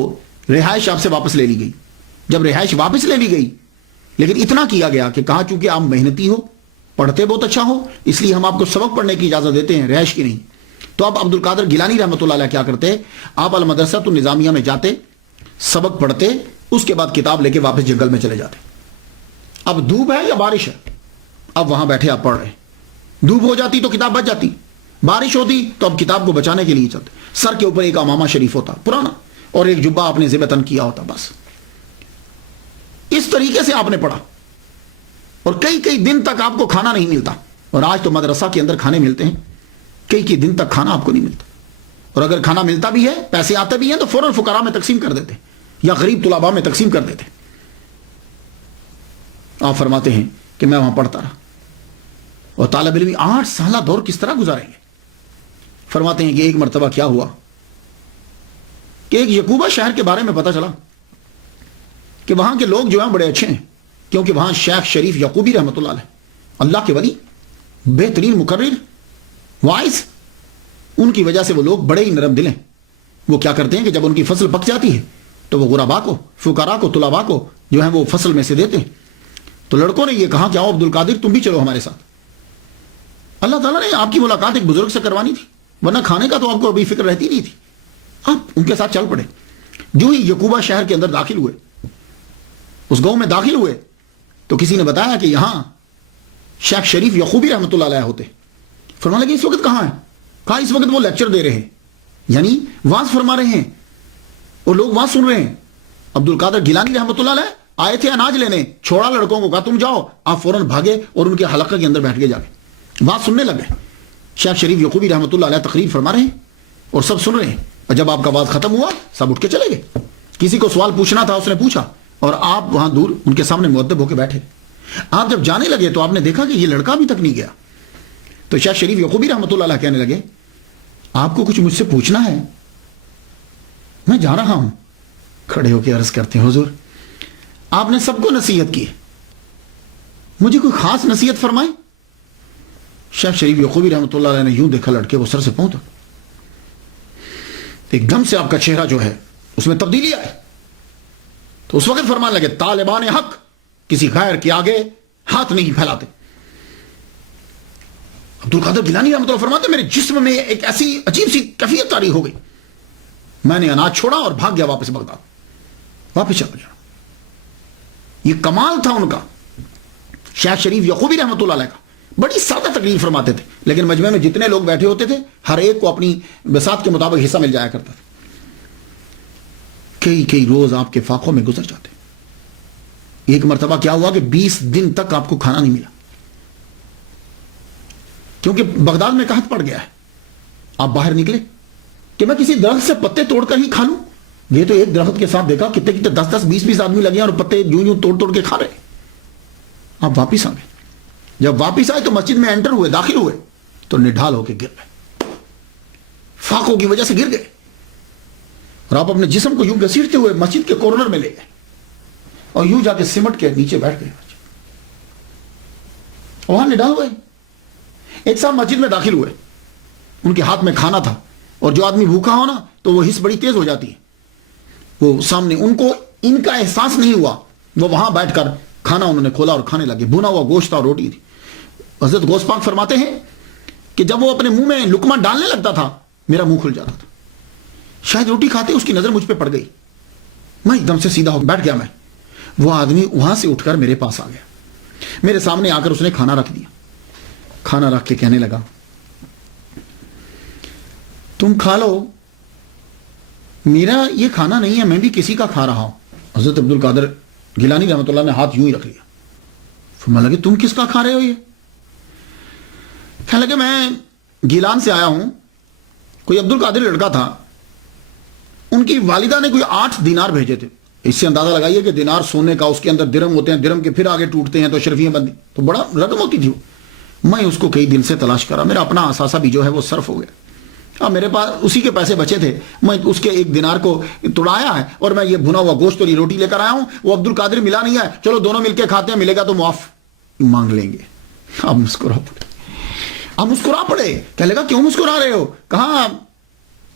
رہائش آپ سے واپس لے لی گئی. جب رہائش واپس لے لی گئی، لیکن اتنا کیا گیا کہ کہا چونکہ آپ محنتی ہو، پڑھتے بہت اچھا ہو، اس لیے ہم آپ کو سبق پڑھنے کی اجازت دیتے ہیں، رہائش کی نہیں. تو آپ عبد القادر گیلانی رحمۃ اللہ علیہ کیا کرتے، آپ المدرسہ النظامیہ میں جاتے، سبق پڑھتے، اس کے بعد کتاب لے کے واپس جنگل میں چلے جاتے. اب دھوپ ہے یا بارش ہے، اب وہاں بیٹھے آپ پڑھ رہے ہیں، دھوپ ہو جاتی تو کتاب بچ جاتی، بارش ہوتی تو اب کتاب کو بچانے کے لیے چلتے. سر کے اوپر ایک امامہ شریف ہوتا پرانا، اور ایک جبہ آپ نے ذبح تن کیا ہوتا، بس اس طریقے سے آپ نے پڑھا. اور کئی دن تک آپ کو کھانا نہیں ملتا. اور آج تو مدرسہ کے اندر کھانے ملتے ہیں، کئی دن تک کھانا آپ کو نہیں ملتا. اور اگر کھانا ملتا بھی ہے، پیسے آتے بھی ہیں، تو فوراً فقراء میں تقسیم کر دیتے یا غریب طلباء میں تقسیم کر دیتے. آپ فرماتے ہیں کہ میں وہاں پڑھتا رہا، اور طالب علم 8 سالہ دور کس طرح گزاریں گے. فرماتے ہیں کہ ایک مرتبہ کیا ہوا کہ ایک یعقوبہ شہر کے بارے میں پتہ چلا کہ وہاں کے لوگ جو ہیں بڑے اچھے ہیں، کیونکہ وہاں شیخ شریف یعقوبی رحمۃ اللہ علیہ، اللہ کے ولی، بہترین مقرر، وائز، ان کی وجہ سے وہ لوگ بڑے ہی نرم دل ہیں. وہ کیا کرتے ہیں کہ جب ان کی فصل پک جاتی ہے تو وہ غرباء کو، فقراء کو، طلباء کو جو ہیں وہ فصل میں سے دیتے ہیں. تو لڑکوں نے یہ کہا کہ آؤ عبد القادر تم بھی چلو ہمارے ساتھ. اللہ تعالیٰ نے آپ کی ملاقات ایک بزرگ سے کروانی تھی، ورنہ کھانے کا تو آپ کو ابھی فکر رہتی نہیں تھی. آپ ان کے ساتھ چل پڑے. جو ہی یعقوبہ شہر کے اندر داخل ہوئے، اس گاؤں میں داخل ہوئے، تو کسی نے بتایا کہ یہاں شیخ شریف یعقوبی رحمۃ اللہ علیہ ہوتے. فرمانے لگے اس وقت کہاں ہیں؟ کہا اس وقت وہ لیکچر دے رہے ہیں، یعنی واز فرما رہے ہیں، اور لوگ واز سن رہے ہیں. عبد القادر گیلانی رحمۃ اللہ علیہ آئے تھے اناج لینے، چھوڑا لڑکوں کو، کہا تم جاؤ. آپ فوراً بھاگے اور ان کے حلقہ کے اندر بیٹھ کے جا کے بات سننے لگ گئے. شیخ شریف یعقوبی رحمۃ اللہ علیہ تقریر فرما رہے ہیں اور سب سن رہے ہیں. اور جب آپ کا بات ختم ہوا، سب اٹھ کے چلے گئے. کسی کو سوال پوچھنا تھا، اس نے پوچھا، اور آپ وہاں دور ان کے سامنے مؤدب ہو کے بیٹھے. آپ جب جانے لگے تو آپ نے دیکھا کہ یہ لڑکا ابھی تک نہیں گیا. تو شیخ شریف یعقوبی رحمۃ اللہ علیہ کہنے لگے آپ کو کچھ مجھ سے پوچھنا ہے؟ میں جا رہا ہوں. کھڑے ہو کے عرض کرتے ہیں حضور آپ نے سب کو نصیحت کی، مجھے کوئی خاص نصیحت فرمائے. شیخ شریف یعقوبی رحمۃ اللہ علیہ نے یوں دیکھا لڑکے کو سر سے پاؤں تک. ایک دم سے آپ کا چہرہ جو ہے اس میں تبدیلی آئے. تو اس وقت فرمانے لگے طالبان حق کسی غیر کے آگے ہاتھ نہیں پھیلاتے. عبد القادر گیلانی رحمۃ اللہ فرماتے میرے جسم میں ایک ایسی عجیب سی کیفیت طاری ہو گئی. میں نے اناج چھوڑا اور بھاگ گیا واپس بغداد، واپس چلا گیا. یہ کمال تھا ان کا. شیخ شریف یعقوبی رحمۃ اللہ علیہ کا بڑی سادہ تقریر فرماتے تھے، لیکن مجمع میں جتنے لوگ بیٹھے ہوتے تھے ہر ایک کو اپنی بساط کے مطابق حصہ مل جایا کرتا تھا. کئی روز آپ کے فاقوں میں گزر جاتے. ایک مرتبہ کیا ہوا کہ 20 دن تک آپ کو کھانا نہیں ملا، کیونکہ بغداد میں قحط پڑ گیا ہے. آپ باہر نکلے کہ میں کسی درخت سے پتے توڑ کر ہی کھا لوں. یہ تو ایک درخت کے ساتھ دیکھا کتنے 10 20 آدمی لگے اور پتے یوں توڑ کے کھا رہے. آپ واپس آ گئے. جب واپس آئے تو مسجد میں انٹر ہوئے، داخل ہوئے تو نڈھال ہو کے گر گئے، فاقوں کی وجہ سے گر گئے. اور آپ اپنے جسم کو یوں گھسیٹتے ہوئے مسجد کے کارنر میں لے گئے اور یوں جا کے سمٹ کے نیچے بیٹھ گئے. وہاں نڈھال ہوئے. ایک صاحب مسجد میں داخل ہوئے، ان کے ہاتھ میں کھانا تھا، اور جو آدمی بھوکا ہو نا تو وہ حس بڑی تیز ہو جاتی ہے. وہ سامنے ان کو ان کا احساس نہیں ہوا، وہ وہاں بیٹھ کر کھانا انہوں نے کھولا اور کھانے لگے. بھونا ہوا گوشت اور روٹی تھی. حضرت غوث پاک فرماتے ہیں کہ جب وہ اپنے منہ میں لقمہ ڈالنے لگتا تھا میرا منہ کھل جاتا تھا. شاید روٹی کھاتے اس کی نظر مجھ پہ پڑ گئی. میں ایک دم سے سیدھا ہو بیٹھ گیا. میں وہ آدمی وہاں سے اٹھ کر میرے پاس آ گیا، میرے سامنے آ کر اس نے کھانا رکھ دیا. کھانا رکھ کے کہنے لگا تم کھا لو، میرا یہ کھانا نہیں ہے، میں بھی کسی کا کھا رہا ہوں۔ حضرت عبد القادر گیلانی رحمۃ اللہ نے ہاتھ یوں ہی رکھ لیا، فرمایا لگے تم کس کا کھا رہے ہو؟ یہ کہنے لگے میں گیلان سے آیا ہوں، کوئی عبد القادر لڑکا تھا، ان کی والدہ نے کوئی 8 دینار بھیجے تھے۔ اس سے اندازہ لگائیے کہ دینار سونے کا، اس کے اندر درم ہوتے ہیں، درم کے پھر آگے ٹوٹتے ہیں تو شرفیاں بندی، تو بڑا رقم ہوتی تھی۔ میں اس کو کئی دن سے تلاش کرا، میرا اپنا اثاثہ بھی جو ہے وہ صرف ہو گیا، اب میرے پاس اسی کے پیسے بچے تھے، میں اس کے 1 دینار کو توڑایا ہے اور میں یہ بھنا ہوا گوشت اور یہ روٹی لے کر آیا ہوں، وہ عبد القادر ملا نہیں ہے، چلو دونوں مل کے کھاتے ہیں، ملے گا تو معاف مانگ لیں گے۔ اب مسکرا پڑے، کہنے لگا کیوں مسکرا رہے ہو؟ کہا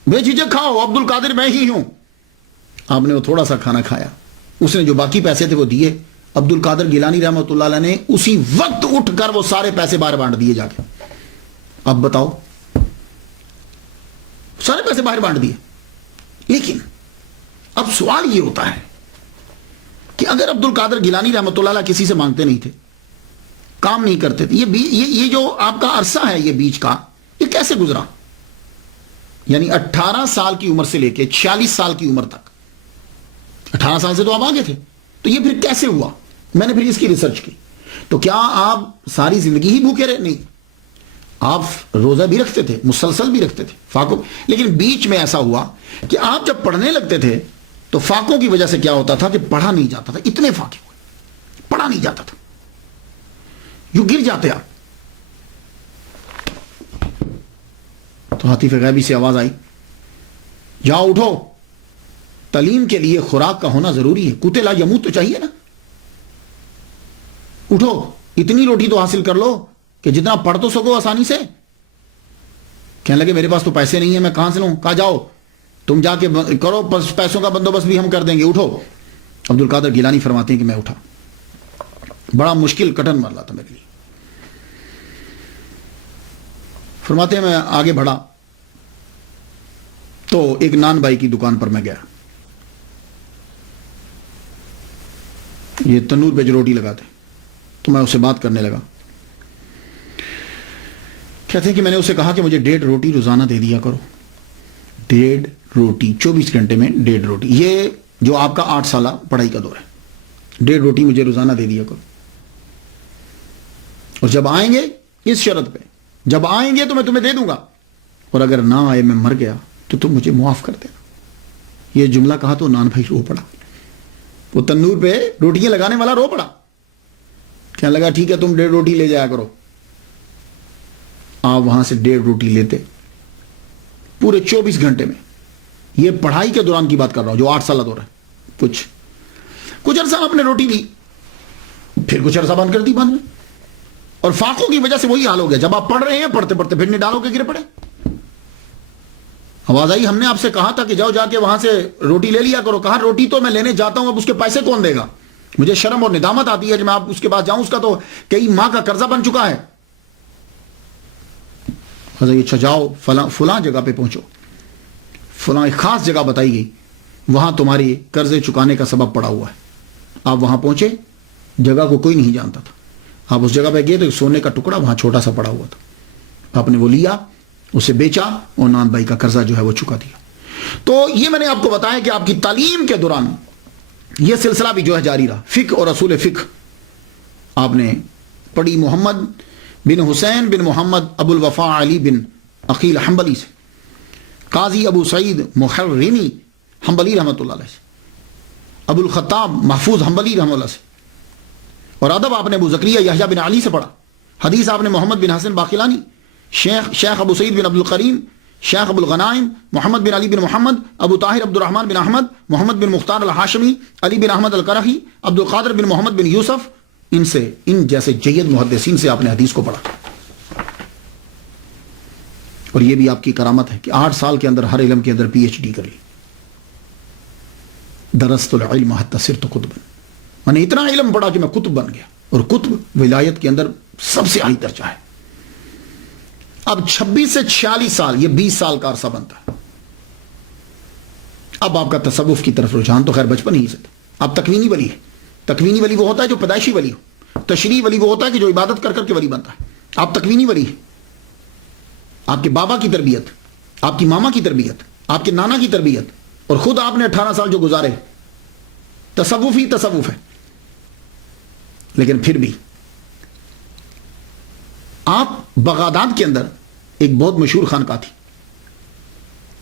بے جھجک کھاؤ، عبد القادر میں ہی ہوں۔ آپ نے وہ تھوڑا سا کھانا کھایا، اس نے جو باقی پیسے تھے وہ دیے، عبد القادر گیلانی رحمۃ اللہ علیہ نے اسی وقت اٹھ کر وہ سارے پیسے باہر بانٹ دیے جا کے۔ اب بتاؤ، سارے پیسے باہر بانٹ دیے۔ لیکن اب سوال یہ ہوتا ہے کہ اگر عبد القادر گیلانی رحمۃ اللہ علیہ کسی سے مانگتے نہیں تھے، کام نہیں کرتے تھے، یہ جو آپ کا عرصہ ہے یہ بیچ کا، یہ کیسے گزرا؟ یعنی 18 سال کی عمر سے لے کے 46 سال کی عمر تک، 18 سال سے تو آپ آگے تھے، تو یہ پھر کیسے ہوا؟ میں نے پھر اس کی ریسرچ کی، تو کیا آپ ساری زندگی ہی بھوکے رہے؟ نہیں، آپ روزہ بھی رکھتے تھے، مسلسل بھی رکھتے تھے، فاقوں، لیکن بیچ میں ایسا ہوا کہ آپ جب پڑھنے لگتے تھے تو فاقوں کی وجہ سے کیا ہوتا تھا کہ پڑھا نہیں جاتا تھا، اتنے فاقے ہوئے، پڑھا نہیں جاتا تھا، یوں گر جاتے آپ۔ تو حتیف غیبی سے آواز آئی، جاؤ اٹھو، تعلیم کے لیے خوراک کا ہونا ضروری ہے، کوتے لا یموت تو چاہیے نا، اٹھو، اتنی روٹی تو حاصل کر لو کہ جتنا پڑھ تو سکو آسانی سے۔ کہنے لگے میرے پاس تو پیسے نہیں ہیں، میں کہاں سے لوں؟ کہا جاؤ تم جا کے کرو، پیسوں کا بندوبست بھی ہم کر دیں گے، اٹھو۔ عبد القادر گیلانی فرماتے ہیں کہ میں اٹھا، بڑا مشکل کٹن مرلا تھا میرے لیے۔ فرماتے ہیں میں آگے بڑھا تو ایک نان بھائی کی دکان پر میں گیا، یہ تنور پہ جو روٹی لگاتے، تو میں اس سے بات کرنے لگا۔ کہتے ہیں کہ میں نے اسے کہا کہ مجھے 1.5 روٹی روزانہ دے دیا کرو، 1.5 روٹی 24 گھنٹے میں 1.5 روٹی، یہ جو آپ کا 8 سالہ پڑھائی کا دور ہے، 1.5 روٹی مجھے روزانہ دے دیا کرو، اور جب آئیں گے اس شرط پہ، جب آئیں گے تو میں تمہیں دے دوں گا، اور اگر نہ آئے میں مر گیا تو تم مجھے معاف کر دینا۔ یہ جملہ کہا تو نان بھائی رو پڑا، وہ تنور پہ روٹیاں لگانے والا رو پڑا، کہنے لگا ٹھیک ہے تم 1.5 روٹی لے جایا کرو۔ آپ وہاں سے 1.5 روٹی لیتے، پورے 24 گھنٹے میں، یہ پڑھائی کے دوران کی بات کر رہا ہوں جو 8 سالہ دور ہے، کچھ عرصہ آپ نے روٹی لی، پھر کچھ عرصہ بند کر دی بند میں، اور فاقوں کی وجہ سے وہی حال ہو گیا، جب آپ پڑھ رہے ہیں پڑھتے پڑھتے پھر نہیں ڈالو کے گرے پڑے۔ آواز آئی ہم نے آپ سے کہا تھا کہ جاؤ جا کے وہاں سے روٹی لے لیا کرو، کہا روٹی تو میں لینے جاتا ہوں، اب اس کے پیسے کون دے گا؟ مجھے شرم اور ندامت آتی ہے کہ میں آپ اس کے پاس جاؤں، اس کا تو کئی ماہ کا قرضہ بن چکا ہے۔ اچھا جاؤ فلاں جگہ پہ پہنچو، فلاں ایک خاص جگہ بتائی گئی، وہاں تمہاری قرضے چکانے کا سبب پڑا ہوا ہے۔ آپ وہاں پہنچے، جگہ کو کوئی نہیں جانتا تھا، آپ اس جگہ پہ گئے تو سونے کا ٹکڑا وہاں چھوٹا سا پڑا ہوا تھا، آپ نے وہ لیا، اسے بیچا اور نان بھائی کا قرضہ جو ہے وہ چکا دیا۔ تو یہ میں نے آپ کو بتایا کہ آپ کی تعلیم کے دوران یہ سلسلہ بھی جو ہے جاری رہا، فقہ اور اصول فقہ آپ نے پڑھی محمد بن حسین بن محمد ابو الوفا علی بن عقیل حنبلی سے، قاضی ابو سعید محرمی حنبلی رحمۃ اللہ علیہ سے، ابو الخطاب محفوظ حنبلی رحمۃ اللہ سے، اور ادب آپ نے ابو زکریا یحییٰ بن علی سے پڑھا، حدیث آپ نے محمد بن حسن باقلانی، شیخ ابو سعید بن عبد القریم، شیخ ابو الغنائم محمد بن علی بن محمد، ابو طاہر عبد الرحمن بن احمد، محمد بن مختار الحاشمی، علی بن احمد القرخی، عبد القادر بن محمد بن یوسف، ان جیسے جید محدثین سے آپ نے حدیث کو پڑھا۔ اور یہ بھی آپ کی کرامت ہے کہ 8 سال کے اندر ہر علم کے اندر PhD کر لی۔ درست العلم حتی صرت قطبا، میں نے اتنا علم پڑھا کہ میں قطب بن گیا، اور قطب ولایت کے اندر سب سے اعلی درجہ ہے۔ اب 26 سے 46 سال، یہ 20 سال کا عرصہ بنتا ہے۔ اب آپ کا تصوف کی طرف رجحان تو خیر بچپن ہی سے تھا، اب تکوینی ولی ہے۔ تکوینی ولی وہ ہوتا ہے جو پیدائشی ولی ہو، تشریعی ولی وہ ہوتا ہے کہ جو عبادت کر کر کے ولی بنتا ہے۔ آپ تکوینی ولی ہیں، آپ کے بابا کی تربیت، آپ کی ماما کی تربیت، آپ کے نانا کی تربیت، اور خود آپ نے 18 سال جو گزارے، تصوف ہی تصوف ہے. لیکن پھر بھی آپ بغداد کے اندر ایک بہت مشہور خانقاہ تھی،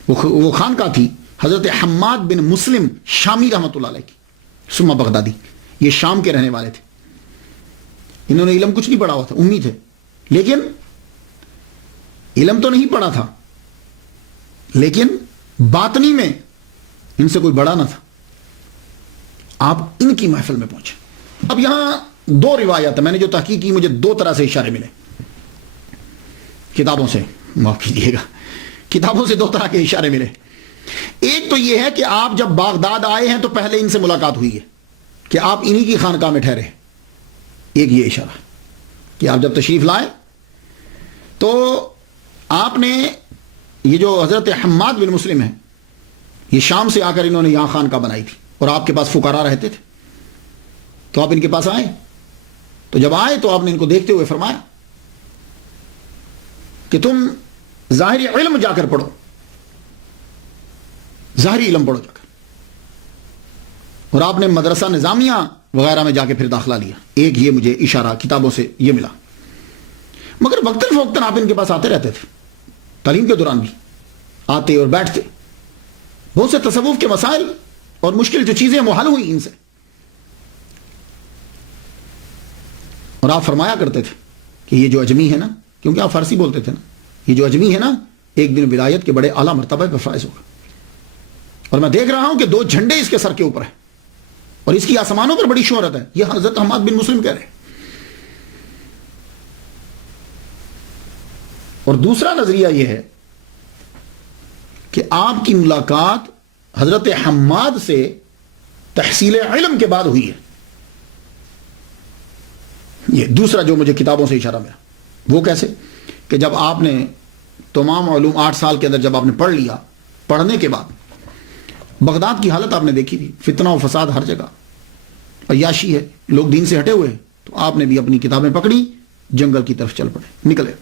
وہ خانقاہ تھی حضرت حماد بن مسلم شامی رحمۃ اللہ علیہ کی، سما بغدادی. یہ شام کے رہنے والے تھے. انہوں نے علم کچھ نہیں پڑھا ہوا تھا، امی تھے، لیکن علم تو نہیں پڑھا تھا، لیکن باطنی میں ان سے کوئی بڑا نہ تھا. آپ ان کی محفل میں پہنچے. اب یہاں دو روایات ہیں، میں نے جو تحقیق کی مجھے دو طرح سے اشارے ملے کتابوں سے، معاف کیجیے گا، کتابوں سے دو طرح کے اشارے ملے. ایک تو یہ ہے کہ آپ جب بغداد آئے ہیں تو پہلے ان سے ملاقات ہوئی ہے کہ آپ انہی کی خانقاہ میں ٹھہرے. ایک یہ اشارہ کہ آپ جب تشریف لائے تو آپ نے یہ جو حضرت حماد بن مسلم ہے، یہ شام سے آ کر انہوں نے یہاں خانقاہ بنائی تھی، اور آپ کے پاس فقراء رہتے تھے، تو آپ ان کے پاس آئے. تو جب آئے تو آپ نے ان کو دیکھتے ہوئے فرمایا کہ تم ظاہری علم جا کر پڑھو، ظاہری علم پڑھو جا کر. اور آپ نے مدرسہ نظامیہ وغیرہ میں جا کے پھر داخلہ لیا. ایک یہ مجھے اشارہ کتابوں سے یہ ملا. مگر وقتاً فوقتاً آپ ان کے پاس آتے رہتے تھے، تعلیم کے دوران بھی آتے اور بیٹھتے. بہت سے تصوف کے مسائل اور مشکل جو چیزیں وہ حل ہوئی ان سے. اور آپ فرمایا کرتے تھے کہ یہ جو اجمی ہے نا، کیونکہ آپ فارسی بولتے تھے نا، یہ جو اجمی ہے نا ایک دن ولایت کے بڑے اعلیٰ مرتبہ پہ فائز ہوگا. اور میں دیکھ رہا ہوں کہ 2 جھنڈے اس کے سر کے اوپر ہیں اور اس کی آسمانوں پر بڑی شہرت ہے. یہ حضرت حماد بن مسلم کہہ رہے ہیں. اور دوسرا نظریہ یہ ہے کہ آپ کی ملاقات حضرت حماد سے تحصیل علم کے بعد ہوئی ہے. یہ دوسرا جو مجھے کتابوں سے اشارہ ملا. وہ کیسے کہ جب آپ نے تمام علوم 8 سال کے اندر جب آپ نے پڑھ لیا، پڑھنے کے بعد بغداد کی حالت آپ نے دیکھی تھی، فتنہ و فساد ہر جگہ، عیاشی ہے، لوگ دین سے ہٹے ہوئے ہیں. تو آپ نے بھی اپنی کتابیں پکڑی، جنگل کی طرف چل پڑے، نکلے.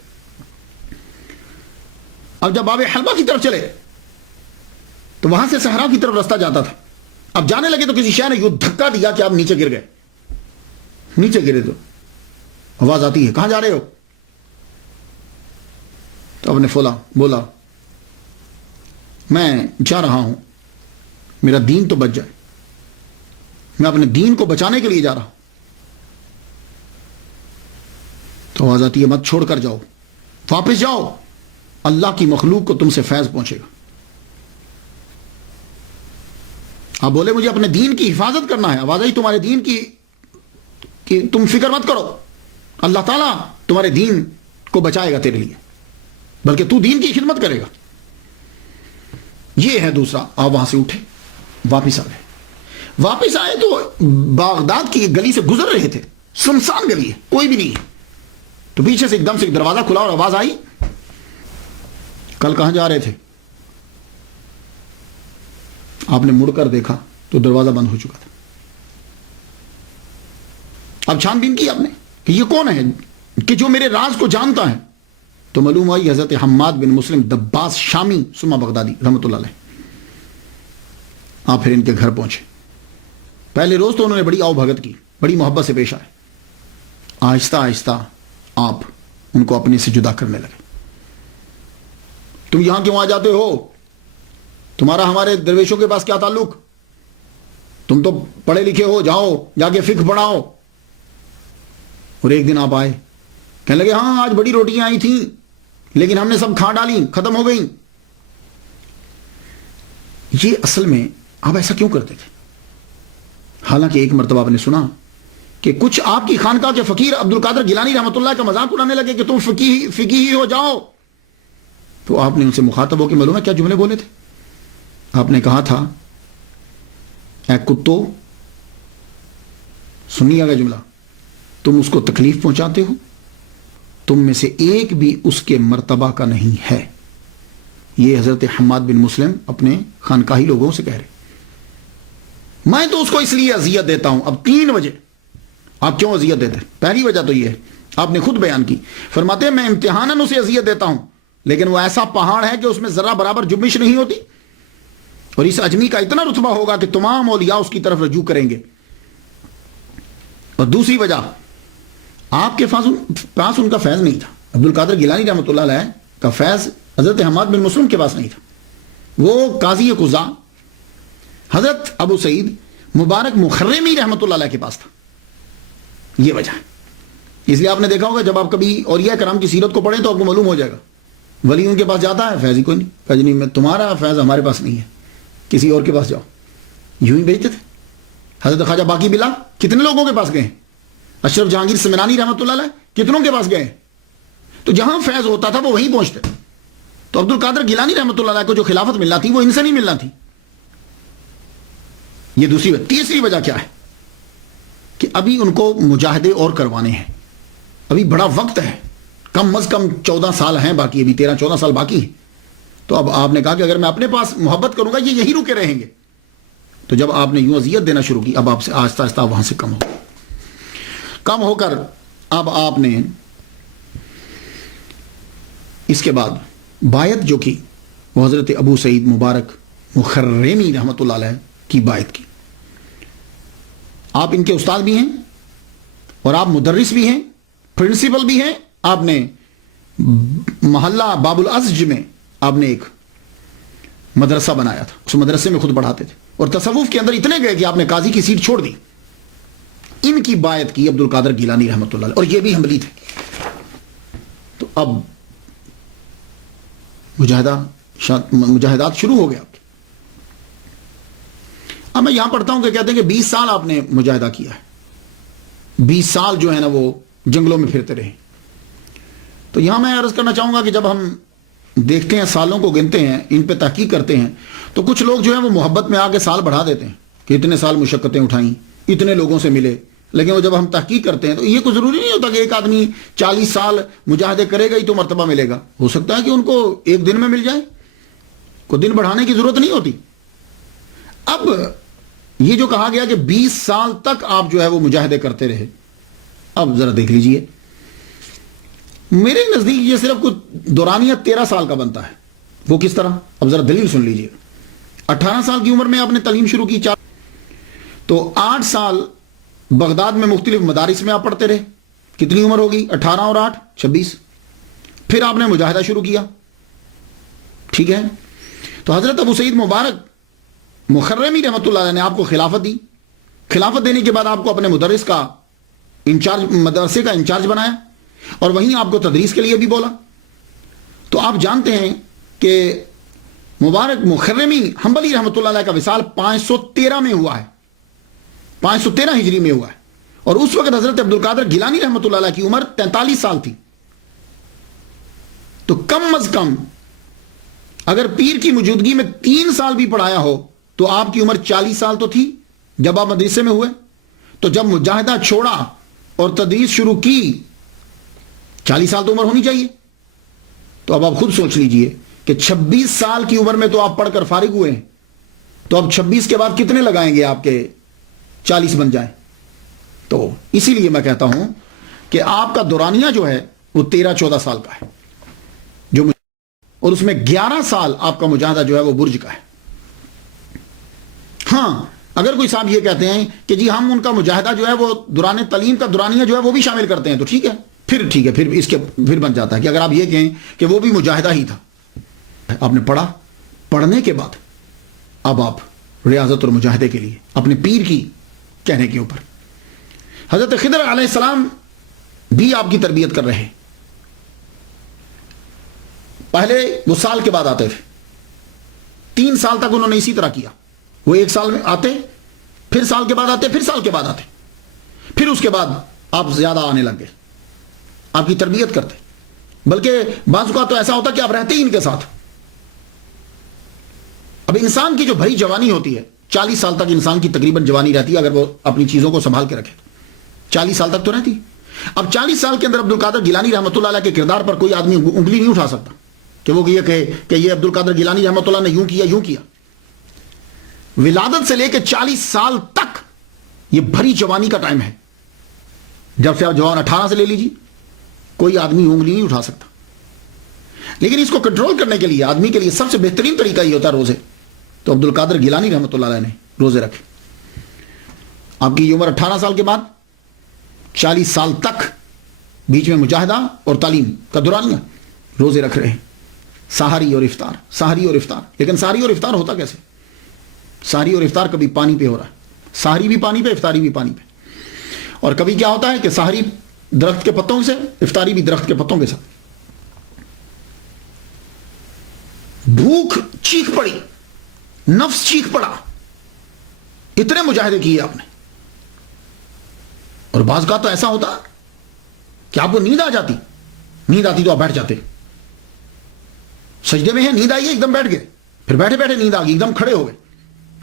اب جب باب حلبہ کی طرف چلے تو وہاں سے صحرا کی طرف رستہ جاتا تھا. اب جانے لگے تو کسی شے نے یوں دھکا دیا کہ آپ نیچے گر گئے. نیچے گرے تو آواز آتی ہے کہاں جا رہے ہو؟ تو آپ نے بولا میں جا رہا ہوں، میرا دین تو بچ جائے، میں اپنے دین کو بچانے کے لیے جا رہا ہوں. تو آواز آتی ہے مت چھوڑ کر جاؤ، واپس جاؤ، اللہ کی مخلوق کو تم سے فیض پہنچے گا. آپ بولے مجھے اپنے دین کی حفاظت کرنا ہے. آواز آئی تمہارے دین کی کہ تم فکر مت کرو، اللہ تعالیٰ تمہارے دین کو بچائے گا تیرے لیے، بلکہ تو دین کی خدمت کرے گا. یہ ہے دوسرا. آپ وہاں سے اٹھے، واپس آ گئے. واپس آئے تو بغداد کی ایک گلی سے گزر رہے تھے، سنسان گلی ہے، کوئی بھی نہیں ہے. تو پیچھے سے ایک دم سے ایک دروازہ کھلا اور آواز آئی کل کہاں جا رہے تھے؟ آپ نے مڑ کر دیکھا تو دروازہ بند ہو چکا تھا. اب چھان بین کی آپ نے کہ یہ کون ہے کہ جو میرے راز کو جانتا ہے. تو معلوم ہوئی حضرت حماد بن مسلم دباس شامی سما بغدادی رحمۃ اللہ علیہ. آپ پھر ان کے گھر پہنچے. پہلے روز تو انہوں نے بڑی آؤ بھگت کی، بڑی محبت سے پیش آئے. آہستہ آہستہ آپ ان کو اپنے سے جدا کرنے لگے. تم یہاں کیوں آ جاتے ہو؟ تمہارا ہمارے درویشوں کے پاس کیا تعلق؟ تم تو پڑھے لکھے ہو، جاؤ جا کے فقہ پڑھاؤ. اور ایک دن آپ آئے، کہنے لگے ہاں آج بڑی روٹیاں آئی تھیں لیکن ہم نے سب کھا ڈالی، ختم ہو گئیں. یہ اصل میں آپ ایسا کیوں کرتے تھے؟ حالانکہ ایک مرتبہ آپ نے سنا کہ کچھ آپ کی خانقاہ کے فقیر عبد القادر گیلانی رحمۃ اللہ کا مذاق اڑانے لگے کہ تم فقیہی ہو جاؤ. تو آپ نے ان سے مخاطب ہو کے معلوم ہے کیا جملے بولے تھے؟ آپ نے کہا تھا اے کتو، سنیے گا جملہ، تم اس کو تکلیف پہنچاتے ہو، تم میں سے ایک بھی اس کے مرتبہ کا نہیں ہے. یہ حضرت حماد بن مسلم اپنے خانقاہی لوگوں سے کہہ رہے. میں تو اس کو اس لیے اذیت دیتا ہوں. اب 3 وجہ. آپ کیوں اذیت دیتے؟ پہلی وجہ تو یہ ہے آپ نے خود بیان کی. فرماتے ہیں میں امتحاناً اسے اذیت دیتا ہوں لیکن وہ ایسا پہاڑ ہے کہ اس میں ذرا برابر جنبش نہیں ہوتی, اور اس اجمی کا اتنا رتبہ ہوگا کہ تمام اولیاء اس کی طرف رجوع کریں گے. اور دوسری وجہ, آپ کے پاس ان کا فیض نہیں تھا. عبد القادر گیلانی رحمۃ اللہ علیہ کا فیض حضرت حماد بن مسلم کے پاس نہیں تھا. وہ قاضی قضا حضرت ابو سعید مبارک مخرمی رحمۃ اللہ علیہ کے پاس تھا. یہ وجہ ہے. اس لیے آپ نے دیکھا ہوگا جب آپ کبھی اولیاء کرام کی سیرت کو پڑھیں تو آپ کو معلوم ہو جائے گا, ولی ان کے پاس جاتا ہے, فیض ہی کوئی نہیں. کہا جی نہیں, میں تمہارا فیض ہمارے پاس نہیں ہے, کسی اور کے پاس جاؤ. یوں ہی بھیجتے تھے. حضرت خواجہ باقی بلا کتنے لوگوں کے پاس گئے, اشرف جہانگیر سمنانی رحمۃ اللہ علیہ کتنوں کے پاس گئے. تو جہاں فیض ہوتا تھا وہ وہیں پہنچتے. تو عبد القادر گیلانی رحمۃ اللہ علیہ کو جو خلافت ملنا تھی وہ ان سے نہیں ملنا تھی. یہ دوسری وجہ. تیسری وجہ کیا ہے کہ ابھی ان کو مجاہدے اور کروانے ہیں, ابھی بڑا وقت ہے, کم از کم 14 سال ہیں باقی, ابھی 13-14 سال باقی ہیں. تو اب آپ نے کہا کہ اگر میں اپنے پاس محبت کروں گا یہ یہی رکے رہیں گے. تو جب آپ نے یوں اذیت دینا شروع کی, اب آپ سے آہستہ آہستہ وہاں سے کم ہو کر اب آپ نے اس کے بعد بایت جو کی وہ حضرت ابو سعید مبارک مخرمی رحمۃ اللہ علیہ کی بایت کی. آپ ان کے استاد بھی ہیں اور آپ مدرس بھی ہیں, پرنسپل بھی ہیں. آپ نے محلہ باب الازج میں آپ نے ایک مدرسہ بنایا تھا, اس مدرسے میں خود پڑھاتے تھے, اور تصوف کے اندر اتنے گئے کہ آپ نے قاضی کی سیٹ چھوڑ دی. ان کی بایت کی عبد القادر گیلانی رحمۃ اللہ علیہ, اور یہ بھی حنبلی تھے. تو اب مجاہدات شروع ہو گیا. اب میں یہاں پڑھتا ہوں کہ کہتے ہیں کہ 20 سال آپ نے مجاہدہ کیا ہے, 20 سال جو ہے نا وہ جنگلوں میں پھرتے رہے. تو یہاں میں عرض کرنا چاہوں گا کہ جب ہم دیکھتے ہیں, سالوں کو گنتے ہیں, ان پہ تحقیق کرتے ہیں, تو کچھ لوگ جو ہیں وہ محبت میں آ کے سال بڑھا دیتے ہیں کہ اتنے سال مشقتیں اٹھائیں, اتنے لوگوں سے ملے. لیکن وہ جب ہم تحقیق کرتے ہیں تو یہ کوئی ضروری نہیں ہوتا کہ ایک آدمی 40 سال مجاہدے کرے گا ہی تو مرتبہ ملے گا. ہو سکتا ہے کہ ان کو ایک دن میں مل جائے, کوئی دن بڑھانے کی ضرورت نہیں ہوتی. اب یہ جو کہا گیا کہ 20 سال تک آپ جو ہے وہ مجاہدے کرتے رہے, اب ذرا دیکھ لیجئے, میرے نزدیک یہ صرف کچھ دورانیہ 13 سال کا بنتا ہے. وہ کس طرح؟ اب ذرا دلیل سن لیجئے. 18 سال کی عمر میں آپ نے تعلیم شروع کی, تو 8 سال بغداد میں مختلف مدارس میں آپ پڑھتے رہے. کتنی عمر ہوگی؟ 18 اور 8 26. پھر آپ نے مجاہدہ شروع کیا, ٹھیک ہے. تو حضرت ابو سعید مبارک مخرمی رحمۃ اللہ علیہ نے آپ کو خلافت دی. خلافت دینے کے بعد آپ کو اپنے مدرس کا انچارج, مدرسے کا انچارج بنایا, اور وہیں آپ کو تدریس کے لیے بھی بولا. تو آپ جانتے ہیں کہ مبارک مخرمی حنبلی رحمۃ اللہ علیہ کا وصال 513 میں ہوا ہے, 513 ہجری میں ہوا ہے. اور اس وقت حضرت عبد القادر گیلانی رحمۃ اللہ علیہ کی عمر 43 سال تھی. تو کم از کم اگر پیر کی موجودگی میں 3 سال بھی پڑھایا ہو تو آپ کی عمر 40 سال تو تھی جب آپ مدرسے میں ہوئے. تو جب مجاہدہ چھوڑا اور تدریس شروع کی 40 سال تو عمر ہونی چاہیے. تو اب آپ خود سوچ لیجئے کہ 26 سال کی عمر میں تو آپ پڑھ کر فارغ ہوئے ہیں, تو اب 26 کے بعد کتنے لگائیں گے آپ کے 40 بن جائیں. تو اسی لیے میں کہتا ہوں کہ آپ کا دورانیہ جو ہے وہ 13-14 سال کا ہے, اور اس میں 11 سال آپ کا مجاہدہ جو ہے وہ برج کا ہے. ہاں اگر کوئی صاحب یہ کہتے ہیں کہ جی ہم ان کا مجاہدہ جو ہے وہ دوران تعلیم کا دورانیہ جو ہے وہ بھی شامل کرتے ہیں, تو ٹھیک ہے, پھر اس کے پھر بن جاتا ہے کہ اگر آپ یہ کہیں کہ وہ بھی مجاہدہ ہی تھا. آپ نے پڑھا, پڑھنے کے بعد اب آپ ریاضت اور مجاہدے کے لیے اپنے پیر کی کہنے کے اوپر حضرت خضر علیہ السلام بھی آپ کی تربیت کر رہے. پہلے وہ سال کے بعد آتے تھے, 3 سال تک انہوں نے اسی طرح کیا. وہ 1 سال میں آتے, پھر سال کے بعد آتے, پھر سال کے بعد آتے, پھر اس کے بعد آپ زیادہ آنے لگ گئے, آپ کی تربیت کرتے. بلکہ بعض اوقات تو ایسا ہوتا کہ آپ رہتے ہی ان کے ساتھ. اب انسان کی جو بھری جوانی ہوتی ہے, 40 سال تک انسان کی تقریباً جوانی رہتی ہے اگر وہ اپنی چیزوں کو سنبھال کے رکھے. 40 سال تک تو رہتی. اب 40 سال کے اندر عبد القادر گیلانی رحمۃ اللہ علیہ کے کردار پر کوئی آدمی انگلی نہیں اٹھا سکتا کہ وہ یہ کہے کہ یہ عبد القادر گیلانی رحمۃ اللہ نے یوں کیا. ولادت سے لے کے 40 سال تک یہ بھری جوانی کا ٹائم ہے. جب سے آپ جوان 18 سے لے لیجیے, کوئی آدمی انگلی نہیں اٹھا سکتا. لیکن اس کو کنٹرول کرنے کے لیے آدمی کے لیے سب سے بہترین طریقہ یہ ہوتا ہے روزے. تو عبد القادر گیلانی رحمۃ اللہ علیہ نے روزے رکھے. آپ کی عمر 18 سال کے بعد 40 سال تک بیچ میں مجاہدہ اور تعلیم کا دورانیہ روزے رکھ رہے ہیں. سحری اور افطار، سحری اور افطار. لیکن سحری اور افطار ہوتا کیسے؟ سحری اور افطار کبھی پانی پہ ہو رہا ہے، سحری بھی پانی پہ، افطاری بھی پانی پہ. اور کبھی کیا ہوتا ہے کہ سحری درخت کے پتوں سے، افطاری بھی درخت کے پتوں کے ساتھ. بھوک چیخ پڑی، نفس چیخ پڑا، اتنے مجاہدے کیے آپ نے. اور بعض کا تو ایسا ہوتا کہ آپ کو نیند آ جاتی، نیند آتی تو آپ بیٹھ جاتے. سجدے میں ہے، نیند آئی ہے، ایک دم بیٹھ گئے، پھر بیٹھے بیٹھے نیند آ گئی، ایک دم کھڑے ہو گئے.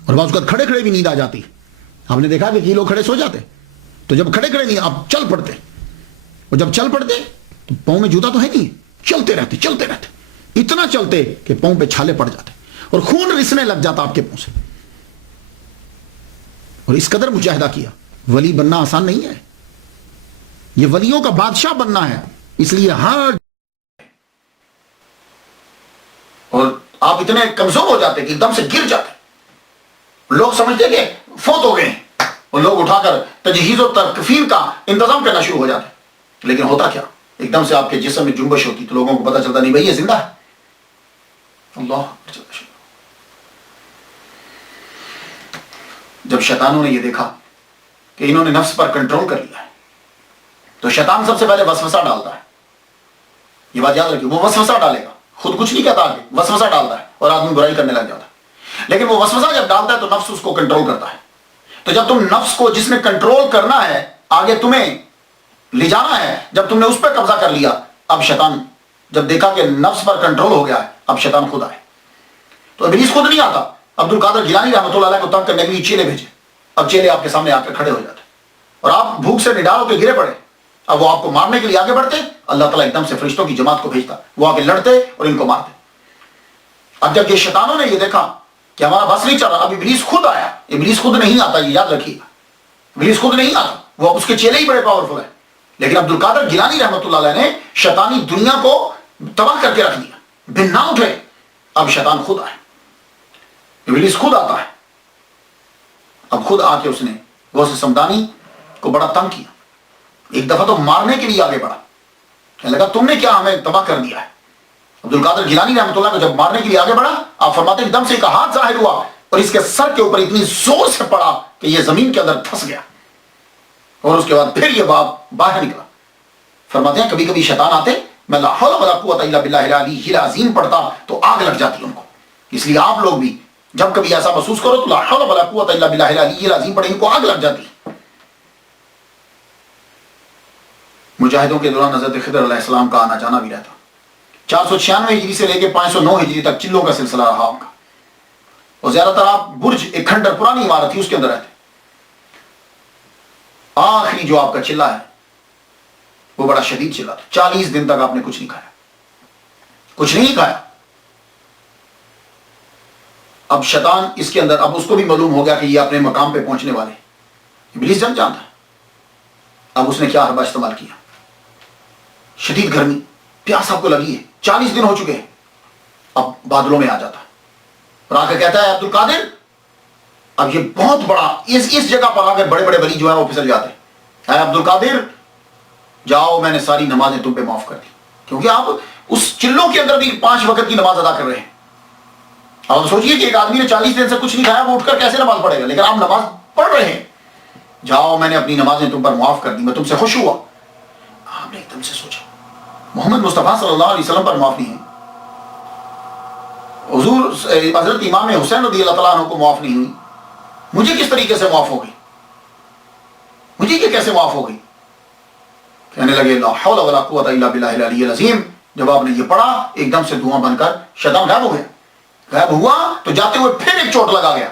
اور بعض اوقات کھڑے کھڑے بھی نیند آ جاتی. آپ نے دیکھا کہ کئی لوگ کھڑے سو جاتے، تو جب کھڑے کھڑے نہیں آپ چل پڑتے، اور جب چل پڑتے تو پاؤں میں جوتا تو ہے نہیں، چلتے رہتے چلتے رہتے، اتنا چلتے کہ پاؤں پہ چھالے پڑ جاتے اور خون رسنے لگ جاتا آپ کے پاؤں سے. اور اس قدر مجاہدہ کیا. ولی بننا آسان نہیں ہے، یہ ولیوں کا بادشاہ بننا ہے. اس لیے ہر اور آپ اتنے کمزور ہو جاتے کہ ایک دم سے گر جاتے. لوگ سمجھتے کہ فوت ہو گئے ہیں، اور لوگ اٹھا کر تجہیز و تکفین کا انتظام کرنا شروع ہو جاتے. لیکن ہوتا کیا، ایک دم سے آپ کے جسم میں جنبش ہوتی تو لوگوں کو پتا چلتا نہیں بھائی یہ زندہ ہے. اللہ. جب شیطانوں نے یہ دیکھا کہ انہوں نے نفس پر کنٹرول کر لیا ہے، تو شیطان سب سے پہلے وسوسہ ڈالتا ہے. یہ بات یاد رکھیے، وہ وسوسہ ڈالے گا، خود کچھ نہیں کہتا، آگے وسوسہ ڈالتا ہے اور آدمی برائی کرنے لگ جاتا ہے. لیکن وہ وسوسہ جب ڈالتا ہے تو نفس اس کو کنٹرول کرتا ہے. تو جب تم نفس کو جس نے کنٹرول کرنا ہے، آگے تمہیں لے جانا ہے، جب تم نے اس پہ قبضہ کر لیا، اب شیطان جب دیکھا کہ نفس پر کنٹرول ہو گیا ہے، اب شیطان خود آئے. تو ابلیس خود نہیں آتا. عبد القادر گیلانی رحمۃ اللہ علیہ کو تنگ کرنے کے لیے چیلے بھیجے. اب چیلے آپ کے سامنے آ کے کھڑے ہو جاتے اور آپ بھوک سے نڈال ہو کے گرے پڑے. اب وہ آپ کو مارنے کے لیے آگے بڑھتے، اللہ تعالیٰ ایک دم سے فرشتوں کی جماعت کو بھیجتا، وہ آگے لڑتے اور ان کو مارتے. اب جب یہ شیطانوں نے یہ دیکھا کہ ہمارا بس نہیں چل رہا، اب ابلیس خود آیا. ابلیس خود نہیں آتا، یہ یاد رکھیے، ابلیس خود نہیں آتا، وہ اس کے چیلے ہی بڑے پاورفل ہیں. لیکن عبد القادر گیلانی رحمۃ اللہ علیہ نے شیطانی دنیا کو تباہ کر کے رکھ دیا، بن نہ اٹھے. اب شیطان خود آئے، ابلیس خود آتا ہے. اب خود آ کے اس نے غوث سمدانی کو بڑا تنگ کیا. ایک دفعہ تو مارنے کے لیے آگے بڑھا، کہنے لگا تم نے کیا ہمیں تباہ کر دیا ہے. عبد القادر گیلانی رحمۃ اللہ کو جب مارنے کے لیے آگے بڑھا، آپ فرماتے ہیں ایک دم سے ایک ہاتھ ظاہر ہوا اور اس کے سر کے اوپر اتنی زور سے پڑا کہ یہ زمین کے اندر دھس گیا. اور اس کے بعد پھر یہ باپ باہر نکلا. فرماتے ہیں کبھی کبھی شیطان آتے، میں لا حول ولا قوت الا باللہ العلی العظیم پڑھتا تو آگ لگ جاتی ان کو. اس لیے آپ لوگ بھی جب کبھی ایسا محسوس کرو تو لا حول ولا قوت الا باللہ العلی العظیم پڑھیں، ان کو آگ لگ جاتی. مجاہدوں کے دوران حضرت خضر علیہ السلام کا آنا جانا بھی رہتا. 496 ہجری سے لے کے 509 ہجری تک چلوں کا سلسلہ رہا ان کا. اور زیادہ تر آپ برج، ایک کھنڈر پرانی عمارت تھی، اس کے اندر رہتے. آخری جو آپ کا چلہ ہے وہ بڑا شدید چلہ تھا. 40 دن تک آپ نے کچھ نہیں کھایا، کچھ نہیں کھایا. اب شیطان اس کے اندر، اب اس کو بھی معلوم ہو گیا کہ یہ اپنے مقام پہ پہنچنے والے. ابلیس جان جانتا ہے. اب اس نے کیا حربہ استعمال کیا، شدید گرمی، پیاس آپ کو لگی ہے، 40 دن ہو چکے ہیں. اب بادلوں میں آ جاتا ہے اور آ کے کہتا ہے عبد القادر، اب یہ بہت بڑا اس جگہ پر آ کے بڑے بڑے ولی جو ہیں وہ پھسل جاتے ہیں. اے عبد القادر جاؤ، میں نے ساری نمازیں تم پہ معاف کر دی. کیونکہ آپ اس چلوں کے اندر بھی 5 وقت کی نماز ادا کر رہے ہیں. اب سوچئے کہ ایک آدمی نے 40 دن سے کچھ نہیں کھایا، وہ اٹھ کر کیسے نماز پڑھے گا؟ لیکن آپ نماز پڑھ رہے ہیں. جاؤ، میں نے اپنی نمازیں تم پر معاف کر دی، میں تم سے خوش ہوا. آپ نے ایک دم سے سوچا محمد مصطفیٰ صلی اللہ علیہ وسلم پر معاف نہیں ہے، حضور حضرت امام حسین رضی اللہ تعالیٰ عنہ کو معاف نہیں ہوئی، مجھے کس طریقے سے معاف ہو گئی، مجھے یہ کیسے معاف ہو گئی؟ کہنے لگے لا حول ولا قوت الا باللہ العلی العظیم. جب آپ نے یہ پڑھا ایک دم سے دھواں بن کر شیطان غائب ہو گیا. غائب ہوا تو جاتے ہوئے پھر ایک چوٹ لگا گیا.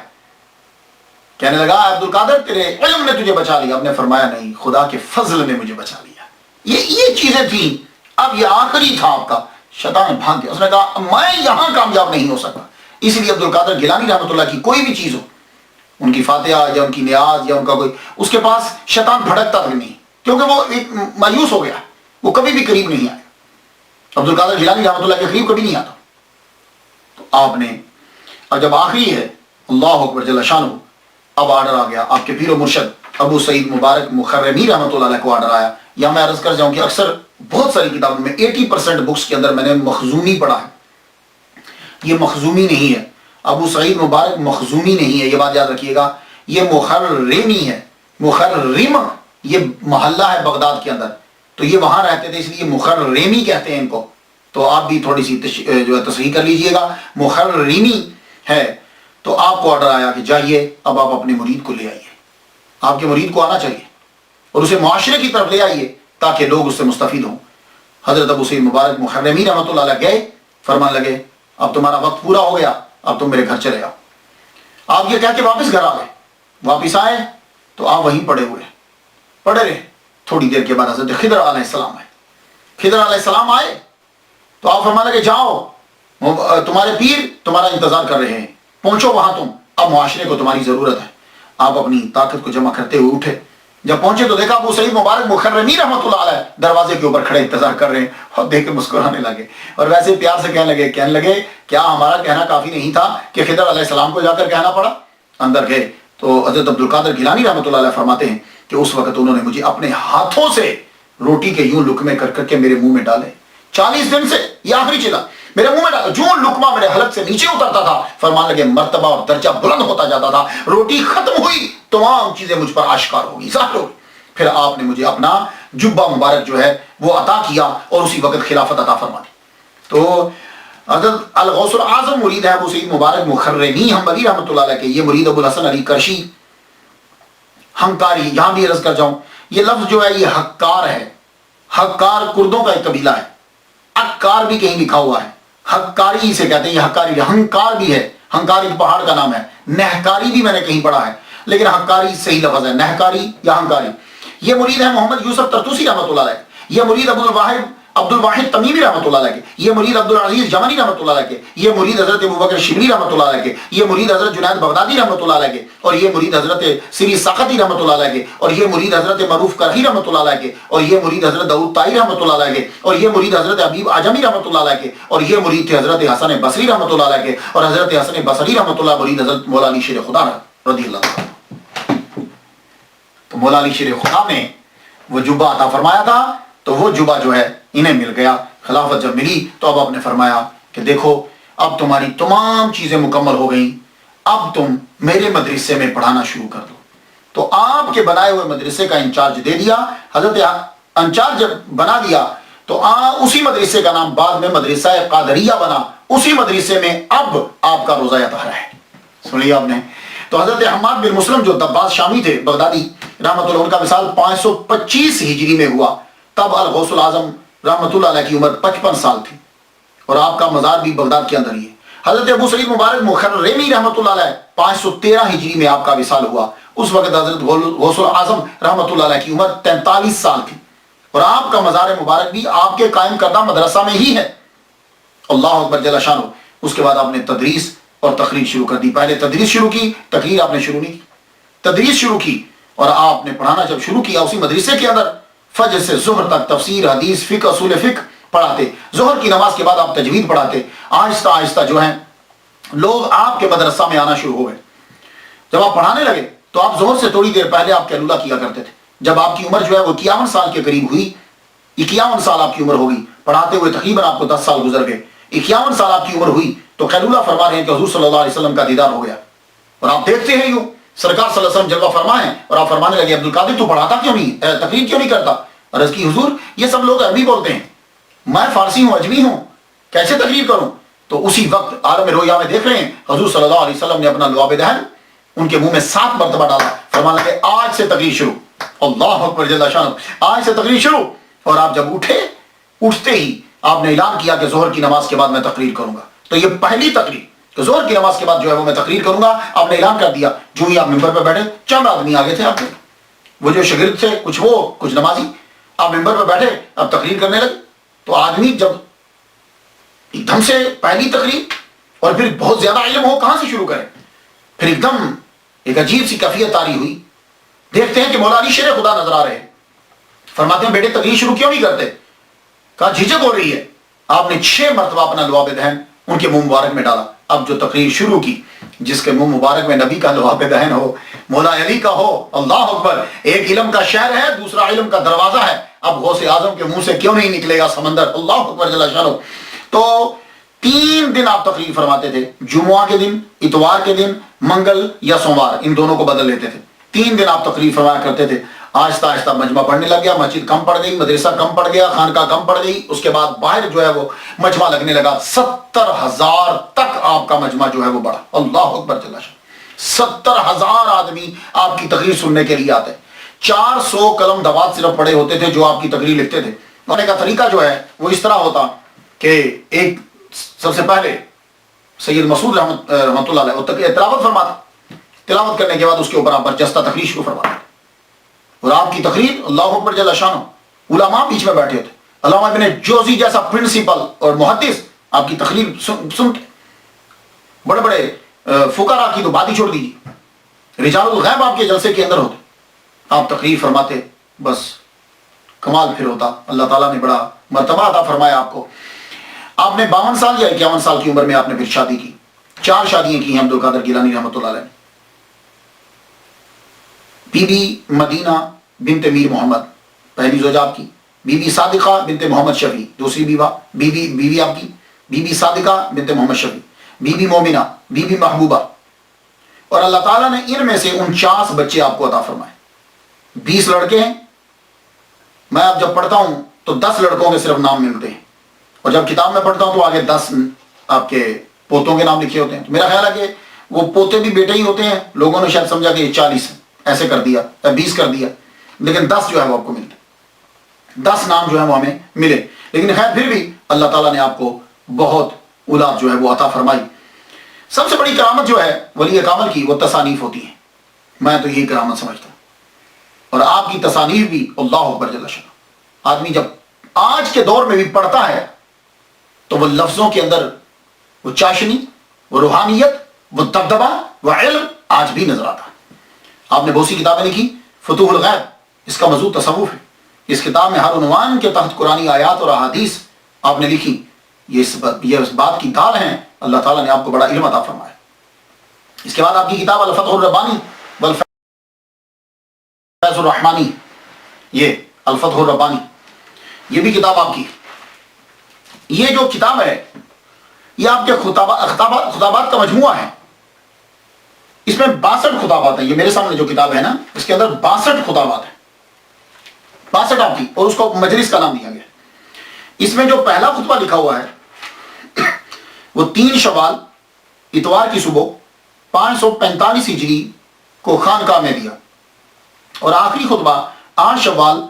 کہنے لگا عبد القادر تیرے علم نے تجھے بچا لیا. آپ نے فرمایا نہیں، خدا کے فضل نے مجھے بچا لیا. یہ چیزیں تھیں. اب یہ آخری تھا آپ کا. شیطان بھاگ گیا. اس نے کہا میں یہاں کامیاب نہیں ہو سکتا. اس لیے عبد القادر گیلانی رحمۃ اللہ کی کوئی بھی چیز ہو، ان کی فاتحہ یا ان کی نیاز یا ان کا کوئی، اس کے پاس شیطان بھڑکتا تک نہیں، کیونکہ وہ ایک مایوس ہو گیا. وہ کبھی بھی قریب نہیں آئے. عبد القادر جیلانی رحمۃ اللہ کے قریب کبھی نہیں آتا. تو آپ نے اب جب آخری ہے اللہ اکبر جل شانہ، اب آرڈر آ گیا آپ کے پیر و مرشد ابو سعید مبارک مخرمی رحمۃ اللہ علیہ کو آرڈر آیا. یا میں عرض کر جاؤں کہ اکثر بہت ساری کتابوں میں 80% بکس کے اندر میں نے مخزومی پڑھا ہے. یہ مخزومی نہیں ہے، ابو سعید مبارک مخزومی نہیں ہے، یہ بات یاد رکھیے گا. یہ مخرمی ہے. مخرم یہ محلہ ہے بغداد کے اندر، تو یہ وہاں رہتے تھے اس لیے مخرمی کہتے ہیں ان کو. تو آپ بھی تھوڑی سی جو ہے تصحیح کر لیجئے گا، مخرمی ہے. تو آپ کو آرڈر آیا کہ جائیے اب آپ اپنے مرید کو لے آئیے. آپ کے مرید کو آنا چاہیے اور اسے معاشرے کی طرف لے آئیے تاکہ لوگ اس سے مستفید ہوں. حضرت ابو سعید مبارک مخرمی رحمۃ اللہ علیہ گئے، فرمان لگے اب تمہارا وقت پورا ہو گیا، اب تم میرے گھر چلے آؤ. آپ یہ کہہ کے واپس گھر آ گئے. واپس آئے تو آپ وہیں پڑے رہے. تھوڑی دیر کے بعد حضرت خضر علیہ السلام آئے. خضر علیہ السلام آئے تو آپ فرمان لگے جاؤ تمہارے پیر تمہارا انتظار کر رہے ہیں، پہنچو وہاں تم، اب معاشرے کو تمہاری ضرورت ہے. آپ اپنی طاقت کو جمع کرتے ہوئے اٹھے. جب پہنچے تو دیکھا ابو سعید مبارک مخرمی رحمۃ اللہ علیہ دروازے کے اوپر کھڑے انتظار کر رہے ہیں اور دیکھ کے مسکرانے لگے اور ویسے پیار سے کہنے لگے کیا ہمارا کہنا کافی نہیں تھا کہ خضر علیہ السلام کو جا کر کہنا پڑا. اندر گئے تو حضرت عبد القادر گیلانی رحمۃ اللہ علیہ فرماتے ہیں کہ اس وقت انہوں نے مجھے اپنے ہاتھوں سے روٹی کے یوں لقمے کر کر کے میرے منہ میں ڈالے. 40 دن سے یہ آخری چلا میرے منہ میں ڈالا. جو لقمہ میرے حلق سے نیچے اترتا تھا فرمان لگے مرتبہ اور درجہ بلند ہوتا جاتا تھا. روٹی ختم ہوئی تمام چیزیں مجھ پر آشکار ہوگی، ظاہر ہوگی. پھر آپ نے مجھے اپنا جبہ مبارک جو ہے وہ عطا کیا اور اسی وقت خلافت عطا فرما دی. تو حضرت الغوث الاعظم مرید ہے ابو سعید مبارک مخرمی حنبلی رحمۃ اللہ علیہ کے. یہ مرید ابو الحسن علی کرشی ہنکاری. یہاں بھی عرض کر جاؤں یہ لفظ جو ہے یہ حکار ہے. حکار کردوں کا ایک قبیلہ ہے. اکار بھی کہیں لکھا ہوا ہے، حکاری سے کہتے ہیں. یہ حکاری ہنکار بھی ہے، ہنکار ایک پہاڑ کا نام ہے. نہکاری بھی میں نے کہیں پڑھا ہے لیکن حکاری صحیح لفظ ہے، نہکاری یا ہنکاری. یہ مرید ہے محمد یوسف ترتوسی رحمۃ اللہ علیہ. یہ مرید عبد الواحد تمیمی رحمۃ اللہ علیہ کے. یہ مرید عبد العزیز جمنی رحمۃ اللہ علیہ کے. یہ مرید حضرت ابوبکر شبلی رحمۃ اللہ علیہ کے. یہ مرید حضرت جنید بغدادی رحمۃ اللہ علیہ کے. اور یہ مرید حضرت سری ساختی رحمۃ اللہ علیہ کے. اور یہ مرید حضرت معروف کرخی رحمۃ اللہ علیہ کے. اور یہ مرید حضرت داؤد طائی رحمۃ اللہ علیہ کے. اور یہ مرید حضرت حبیب اعجمی رحمۃ اللہ علیہ کے. اور یہ مرید تھے حضرت حسن بصری رحمۃ اللہ علیہ کے. اور حضرت حسن بصری رحمۃ اللہ مرید حضرت مولا علی شیر خدا رضی اللہ عنہ. تو مولا علی شیر خدا نے وہ جبہ عطا فرمایا تھا تو وہ جبہ جو ہے انہیں مل گیا. خلافت جب ملی تو اب آپ نے فرمایا کہ دیکھو اب تمہاری تمام چیزیں مکمل ہو گئیں، اب تم میرے مدرسے میں پڑھانا شروع کر دو. تو آپ کے بنائے ہوئے مدرسے کا انچارج دے دیا. حضرت انچارج جب بنا دیا تو اسی مدرسے کا نام بعد میں مدرسہ قادریہ بنا. اسی مدرسے میں اب آپ کا روزہ طہارہ ہے. سن لیا آپ نے. تو حضرت حماد بن مسلم جو دباس شامی تھے بغدادی رحمۃ اللہ، ان کا وصال 525 ہجری میں ہوا. تب الغوث الاعظم رحمۃ اللہ علیہ کی عمر 55 سال تھی اور آپ کا مزار بھی بغداد کے اندر ہی ہے. حضرت ابو سعید مبارک مخرمی رحمۃ اللہ علیہ 513 ہجری میں آپ کا وصال ہوا. اس وقت حضرت غوث الاعظم رحمۃ اللہ علیہ کی عمر 43 سال تھی اور آپ کا مزار مبارک بھی آپ کے قائم کردہ مدرسہ میں ہی ہے. اللہ اکبر جل شانہ. اس کے بعد آپ نے تدریس اور تقریر شروع کر دی. پہلے تدریس شروع کی، تقریر آپ نے شروع نہیں کی. تدریس شروع کی اور آپ نے پڑھانا جب شروع کیا اسی مدرسے کے اندر فجر سے ظہر تک تفسیر، حدیث، فقہ، اصول فقہ پڑھاتے. ظہر کی نماز کے بعد آپ تجوید پڑھاتے. آہستہ آہستہ جو ہیں لوگ آپ کے مدرسہ میں آنا شروع ہو گئے. جب آپ پڑھانے لگے تو آپ ظہر سے تھوڑی دیر پہلے آپ کیلولہ کیا کرتے تھے. جب آپ کی عمر جو ہے وہ 51 سال کے قریب ہوئی، 51 سال آپ کی عمر ہوگی، پڑھاتے ہوئے تقریباً آپ کو 10 سال گزر گئے. 51 سال آپ کی عمر ہوئی تو قیلولہ فرما رہے ہیں کہ حضور صلی اللہ علیہ وسلم کا دیدار ہو گیا. اور آپ دیکھتے ہیں یوں سرکار صلی اللہ علیہ وسلم جلوہ فرمائیں اور آپ فرمانے لگے عبد القادر تو پڑھاتا کیوں نہیں، تقریر کیوں نہیں کرتا؟ عرض کی حضور یہ سب لوگ عربی بولتے ہیں، میں فارسی ہوں، اجمی ہوں، کیسے تقریر کروں؟ تو اسی وقت عالم رویا میں دیکھ رہے ہیں حضور صلی اللہ علیہ وسلم نے اپنا لعاب دہن ان کے منہ میں 7 مرتبہ ڈالا. فرمانے لگے آج سے تقریر شروع. اللہ اکبر جل شانہ. آج سے تقریر شروع. اور آپ جب اٹھتے ہی آپ نے اعلان کیا کہ ظہر کی نماز کے بعد میں تقریر کروں گا. تو یہ پہلی تقریر کہ ظہر کی نماز کے بعد جو ہے وہ میں تقریر کروں گا آپ نے اعلان کر دیا. جو ہی آپ ممبر پہ بیٹھے چند آدمی آگے تھے آپ کے، وہ جو شاگرد تھے کچھ وہ کچھ نمازی، آپ ممبر پہ بیٹھے اب تقریر کرنے لگے. تو آدمی جب ایک دم سے پہلی تقریر اور پھر بہت زیادہ علم ہو کہاں سے شروع کرے، پھر ایک دم ایک عجیب سی کیفیت طاری ہوئی. دیکھتے ہیں کہ مولا علی شیر خدا نظر آ رہے ہیں. فرماتے ہیں بیٹے تقریر شروع کیوں نہیں کرتے؟ کہا جھجک ہو رہی ہے. آپ نے 6 مرتبہ اپنا لعاب دہن ان کے منہ مبارک میں ڈالا. اب جو تقریر شروع کی، جس کے منہ مبارک میں نبی کا لعاب دہن ہو، مولا علی کا ہو، اللہ اکبر. ایک علم کا شہر ہے، دوسرا علم کا دروازہ ہے. اب غوث اعظم کے منہ سے کیوں نہیں نکلے گا سمندر؟ اللہ اکبر جل شانہ. تو 3 دن آپ تقریر فرماتے تھے، جمعہ کے دن، اتوار کے دن، منگل یا سوموار، ان دونوں کو بدل لیتے تھے. 3 دن آپ تقریر فرمایا کرتے تھے. آہستہ آہستہ مجمع بڑھنے لگ گیا، مسجد کم پڑ گئی، مدرسہ کم پڑ گیا، خانقاہ کم پڑ گئی. اس کے بعد باہر جو ہے وہ مجمع لگنے لگا. 70,000 تک آپ کا مجمع جو ہے وہ بڑھا. اللہ اکبر جل شانہ. 70,000 آدمی آپ کی تقریر سننے کے لیے آتے. 400 قلم دوات صرف پڑے ہوتے تھے جو آپ کی تقریر لکھتے تھے. پڑھنے کا طریقہ جو ہے وہ اس طرح ہوتا کہ ایک سب سے پہلے سید مسعود رحمۃ اللہ علیہ تلاوت فرماتا. تلاوت کرنے کے بعد اس کے اوپر آپ برجستہ تقریر شروع فرماتے. اور آپ کی تقریر اللہ اکبر جل شانہ، علماء بیچ میں بیٹھے ہوتے. علامہ ابن جوزی جیسا پرنسپل اور محدث آپ کی تقریر سنتے. بڑے بڑے فقراء کی تو بات ہی چھوڑ دیجیے، رجال الغیب آپ کے جلسے کے اندر ہوتے. آپ تقریر فرماتے، بس کمال پھر ہوتا. اللہ تعالیٰ نے بڑا مرتبہ عطا فرمایا آپ کو. آپ نے 52 سال یا 51 سال کی عمر میں آپ نے پھر شادی کی. 4 شادیاں کی ہیں عبد القادر گیلانی رحمۃ اللہ علیہ. بی بی مدینہ بنت میر محمد پہلی زوجہ آپ کی. بی بی صادقہ بنت محمد شفیع دوسری بیوی آپ کی. بی بی صادقہ بنت محمد شفیع. Be be Momina, be be محبوبہ. اور اللہ تعالیٰ نے ان میں سے 49 بچے آپ کو عطا فرمائے. 20 لڑکے ہیں. میں اب جب پڑھتا ہوں تو 10 لڑکوں کے صرف نام ملتے ہیں، اور جب کتاب میں پڑھتا ہوں تو آگے 10 آپ کے پوتوں کے نام لکھے ہوتے ہیں. تو میرا خیال ہے کہ وہ پوتے بھی بیٹے ہی ہوتے ہیں. لوگوں نے شاید سمجھا کہ یہ 40 ایسے کر دیا یا 20 کر دیا، لیکن 10 جو ہے وہ آپ کو ملتے. 10 نام جو ہے وہ ہمیں ملے. لیکن خیر پھر بھی اللہ تعالیٰ نے آپ کو بہت اولاد جو ہے وہ عطا فرمائی. سب سے بڑی کرامت جو ہے ولی کامل کی وہ تصانیف ہوتی ہے. میں تو یہی کرامت سمجھتا ہوں. اور آپ کی تصانیف بھی اللہ اکبر جل شانہ. آدمی جب آج کے دور میں بھی پڑھتا ہے تو وہ لفظوں کے اندر وہ چاشنی، وہ روحانیت، وہ دبدبہ، وہ علم آج بھی نظر آتا ہے. آپ نے بہت سی کتابیں لکھی. فتوح الغیب اس کا موضوع تصوف ہے. اس کتاب میں ہر عنوان کے تحت قرآنی آیات اور احادیث آپ نے لکھی. یہ اس بات کی دال ہیں. اللہ تعالیٰ نے آپ کو بڑا علم عطا فرمایا. اس کے بعد آپ کی کتاب الفتح الربانی والفیض الرحمانی، یہ الفتح الربانی یہ بھی کتاب آپ کی. یہ جو کتاب ہے یہ آپ کے خطابات کا مجموعہ ہے. اس میں 62 خطابات ہیں. یہ میرے سامنے جو کتاب ہے نا، اس کے اندر 62 خطابات ہیں. 62 آپ کی، اور اس کو مجلس کا نام دیا گیا. اس میں جو پہلا خطبہ لکھا ہوا ہے وہ 3 شوال اتوار کی صبح 545 ہجری کو خانقاہ میں دیا. اور آخری خطبہ 8 شوال،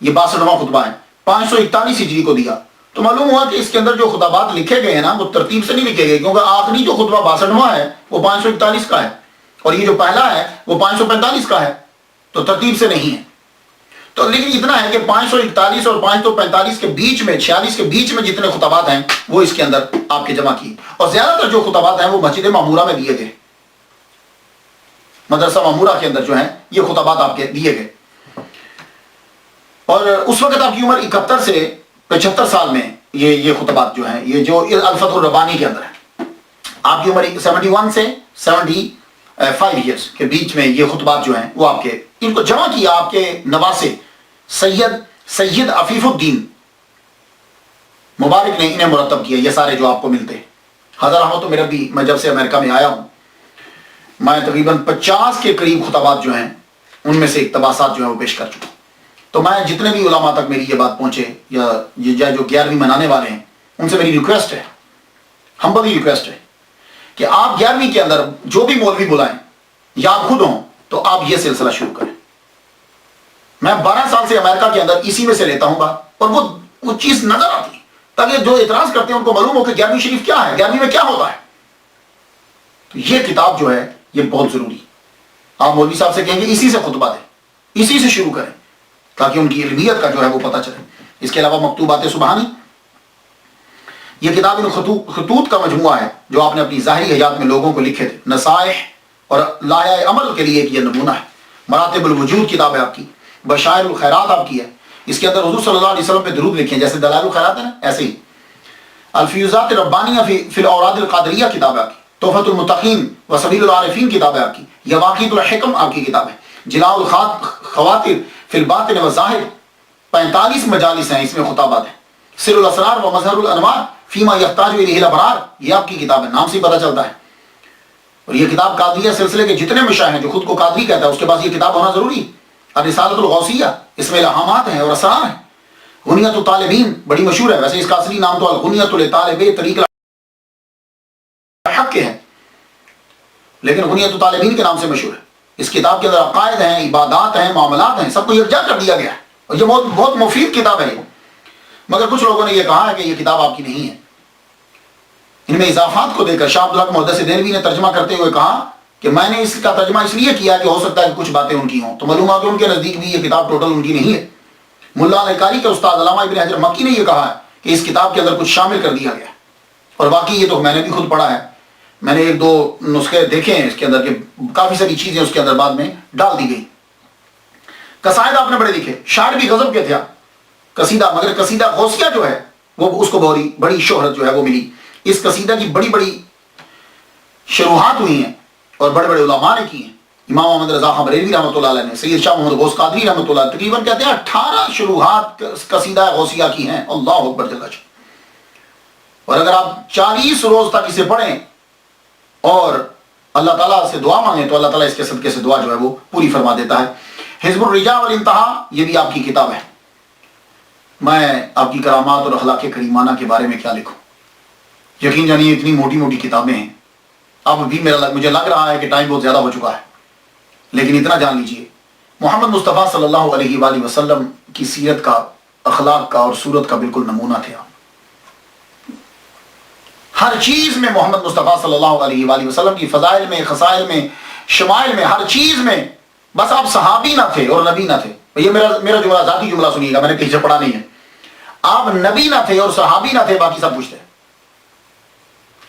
یہ 62واں خطبہ ہے، 541 ہجری کو دیا. تو معلوم ہوا کہ اس کے اندر جو خطابات لکھے گئے ہیں نا وہ ترتیب سے نہیں لکھے گئے، کیونکہ آخری جو خطبہ 62واں ہے وہ 541 کا ہے، اور یہ جو پہلا ہے وہ 545 کا ہے. تو ترتیب سے نہیں ہے. تو لیکن اتنا ہے کہ 541 اور 545 کے بیچ میں، 46 کے بیچ میں جتنے خطابات ہیں وہ اس کے اندر آپ کے جمع کیے. اور زیادہ تر جو خطابات ہیں وہ مسجد معمورہ میں دیے گئے. مدرسہ معمورہ کے اندر جو ہیں یہ خطابات آپ کے دیے گئے. اور اس وقت آپ کی عمر 71 سے 75 سال میں یہ خطبات جو ہیں، یہ جو الفتح الربانی کے اندر ہے، آپ کی عمر 71 سے 75 ایئرس کے بیچ میں یہ خطبات جو ہیں وہ آپ کے، ان کو جمع کیا آپ کے نواسے سید عفیف الدین مبارک نے انہیں مرتب کیا. یہ سارے جو آپ کو ملتے ہیں. حضرت رحمت میرا بھی، میں جب سے امریکہ میں آیا ہوں میں تقریباً 50 کے قریب خطبات جو ہیں ان میں سے اقتباسات جو ہیں وہ پیش کر چکا. تو میں جتنے بھی علماء تک میری یہ بات پہنچے یا یہ جو 11ویں منانے والے ہیں ان سے میری ریکویسٹ ہے، ہمبلی ریکویسٹ ہے کہ آپ 11ویں کے اندر جو بھی مولوی بلائیں یا آپ خود ہوں تو آپ یہ سلسلہ شروع کریں. میں 12 سال سے امریکہ کے اندر اسی میں سے لیتا ہوں بات، اور وہ چیز نظر آتی ہے تاکہ جو اعتراض کرتے ہیں ان کو معلوم ہو کہ 11ویں شریف کیا ہے، 11ویں میں کیا ہوتا ہے. تو یہ کتاب جو ہے یہ بہت ضروری. آپ مولوی صاحب سے کہیں گے اسی سے خطبہ دیں، اسی سے شروع کریں تاکہ ان کی علمیت کا جو ہے وہ پتہ چلے. اس کے علاوہ مکتوبات سبحانی، یہ کتاب ان خطوط کا مجموعہ ہے جو آپ نے اپنی ظاہری حیات میں لوگوں کو لکھے تھے. نصائح اور لائحہ عمل کے لیے ایک یہ نمونہ ہے. مراتب الوجود کتاب ہے آپ کی. بشائر الخیرات آپ کی ہے. اس کے اندر حضور صلی اللہ علیہ وسلم پہ درود لکھے ہیں، جیسے دلائل الخیرات ہے نا، ایسے ہی الفیوزات ربانیہ فی الاوراد القادریہ کتاب ہے آپ کی، تحفۃ المتقین و سبیل العارفین کتاب ہے آپ کی، یواقیت الحکم آپ کی کتاب ہے، جلاء الخواطر فی الباطن والظاہر 45 مجالس ہیں، اس میں خطابات ہیں، سر الاسرار و مظہر الانوار فیما یحتاج الیہ الابرار، یہ آپ کی کتاب ہے، نام سے ہی پتہ چلتا ہے۔ اور یہ کتاب قادریہ سلسلے کے جتنے مشائخ ہیں جو خود کو قادری کہتا ہے اس کے پاس یہ کتاب ہونا ضروری ہے۔ الرسالۃ الغوثیہ، اس میں الہامات ہیں اور اسرار ہیں۔ غنیۃ الطالبین بڑی مشہور ہے، ویسے اس کا اصلی نام تو الغنیۃ لطالب طریق الحق کے ہے، لیکن غنیۃ الطالبین کے نام سے مشہور ہے۔ اس کتاب کے اندر عقائد ہیں، عبادات ہیں، معاملات ہیں، سب کو یکجا کر دیا گیا ہے، اور یہ بہت مفید کتاب ہے یہ۔ مگر کچھ لوگوں نے یہ کہا ہے کہ یہ کتاب آپ کی نہیں ہے۔ ان میں اضافات کو دے کر شاہ عبدالحق محدث دہلوی نے ترجمہ کرتے ہوئے کہا کہ میں نے اس کا ترجمہ اس لیے کیا کہ ہو سکتا ہے کہ کچھ باتیں ان کی ہوں، تو معلوم ہے کہ ان کے نزدیک بھی یہ کتاب ٹوٹل ان کی نہیں ہے۔ ملا القاری کے استاد علامہ ابن حجر مکی نے یہ کہا ہے کہ اس کتاب کے اندر کچھ شامل کر دیا گیا ہے، اور واقعی یہ تو میں نے بھی خود پڑھا ہے، میں نے ایک دو نسخے دیکھے ہیں اس کے اندر کہ کافی ساری چیزیں اس کے اندر بعد میں ڈال دی گئی۔ قصائد آپ نے بڑے لکھے، شاعر بھی غضب کے تھا قصیدہ، مگر قصیدہ غوثیہ جو ہے وہ اس کو بڑی شہرت جو ہے وہ ملی۔ اس قصیدہ کی بڑی بڑی شروحات ہوئی ہیں اور بڑے بڑے علماء نے کی ہیں۔ امام محمد رضا خان بریلوی رحمۃ اللہ علیہ نے، سید شاہ محمد غوث قادری رحمۃ اللہ، تقریباً کہتے ہیں 18 شروحات قصیدہ غوثیہ کی ہیں۔ اللہ اکبر جل جلالہ۔ اور اگر آپ 40 روز تک اسے پڑھیں اور اللہ تعالیٰ سے دعا مانگیں تو اللہ تعالیٰ اس کے صدقے سے دعا جو ہے وہ پوری فرما دیتا ہے۔ حزب الرجاء والانتہا، یہ بھی آپ کی کتاب ہے۔ میں آپ کی کرامات اور اخلاق کریمانہ کے بارے میں کیا لکھوں، یقین جانیے اتنی موٹی موٹی کتابیں ہیں۔ اب بھی مجھے لگ رہا ہے کہ ٹائم بہت زیادہ ہو چکا ہے، لیکن اتنا جان لیجئے محمد مصطفیٰ صلی اللہ علیہ وآلہ وسلم کی سیرت کا، اخلاق کا اور صورت کا بالکل نمونہ تھے آپ۔ ہر چیز میں محمد مصطفیٰ صلی اللہ علیہ وآلہ وسلم کی فضائل میں، خصائل میں، شمائل میں، ہر چیز میں، بس آپ صحابی نہ تھے اور نبی نہ تھے۔ یہ میرا جملہ، ذاتی جملہ سنیے گا، میں نے کہیں سے پڑھا نہیں ہے۔ آپ نبی نہ تھے اور صحابی نہ تھے، باقی سب کچھ تھے۔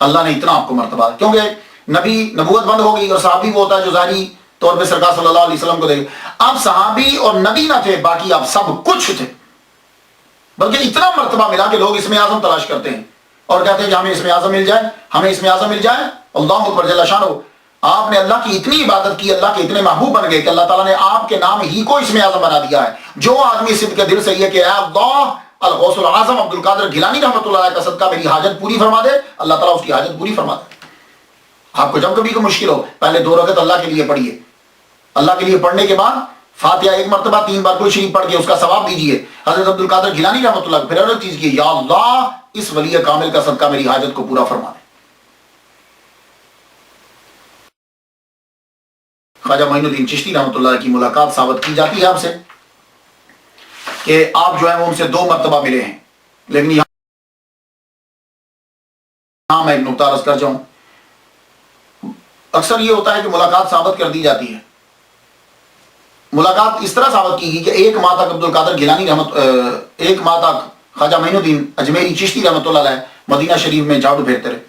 اللہ نے اتنا آپ کو مرتبہ، کیونکہ نبی نبوت بند ہو گئی اور صحابی وہ ہوتا ہے جو ظاہری طور پہ سرکار صلی اللہ علیہ وسلم کو دے گا۔ آپ صحابی اور نبی نہ تھے، باقی آپ سب کچھ تھے، بلکہ اتنا مرتبہ ملا کہ لوگ اسم اعظم تلاش کرتے ہیں اور کہتے ہیں کہ ہمیں اسم اعظم مل جائے، ہمیں اسم اعظم مل جائے۔ اللہ اکبر جل شانہ، آپ نے اللہ کی اتنی عبادت کی، اللہ کے اتنے محبوب بن گئے کہ اللہ تعالیٰ نے آپ کے نام ہی کو اسم اعظم بنا دیا ہے۔ جو آدمی صدق کے دل سے یہ کہ اے اللہ الغوث العظم عبد القادر گیلانی رحمۃ اللہ علیہ کا صدقہ میری حاجت پوری فرما دے، اللہ تعالیٰ اس کی حاجت پوری فرما دے۔ آپ کو جب کبھی کوئی مشکل ہو، پہلے 2 رکعت اللہ کے لیے پڑھیے، اللہ کے لیے پڑھنے کے بعد فاتحہ 1 مرتبہ 3 بار کوئی شریف پڑھ کے اس کا ثواب دیجیے حضرت عبد القادر گیلانی رحمۃ اللہ کو، پھر اور ایک چیز کی، یا اللہ اس ولی کامل کا صدقہ میری حاجت کو پورا فرما دے۔ خواجہ معین الدین چشتی رحمۃ اللہ کی ملاقات ثابت کی جاتی ہے آپ سے کہ آپ جو ہیں وہ ان سے 2 مرتبہ ملے ہیں، لیکن یہاں میں ایک نقطہ عرض کر جاؤں، اکثر یہ ہوتا ہے کہ ملاقات ثابت کر دی جاتی ہے۔ ملاقات اس طرح ثابت کی گئی کہ 1 ماہ تک عبد القادر گیلانی 1 ماہ تک خواجہ معین الدین اجمیری چشتی رحمۃ اللہ علیہ مدینہ شریف میں جھاڑو پھیرتے رہے۔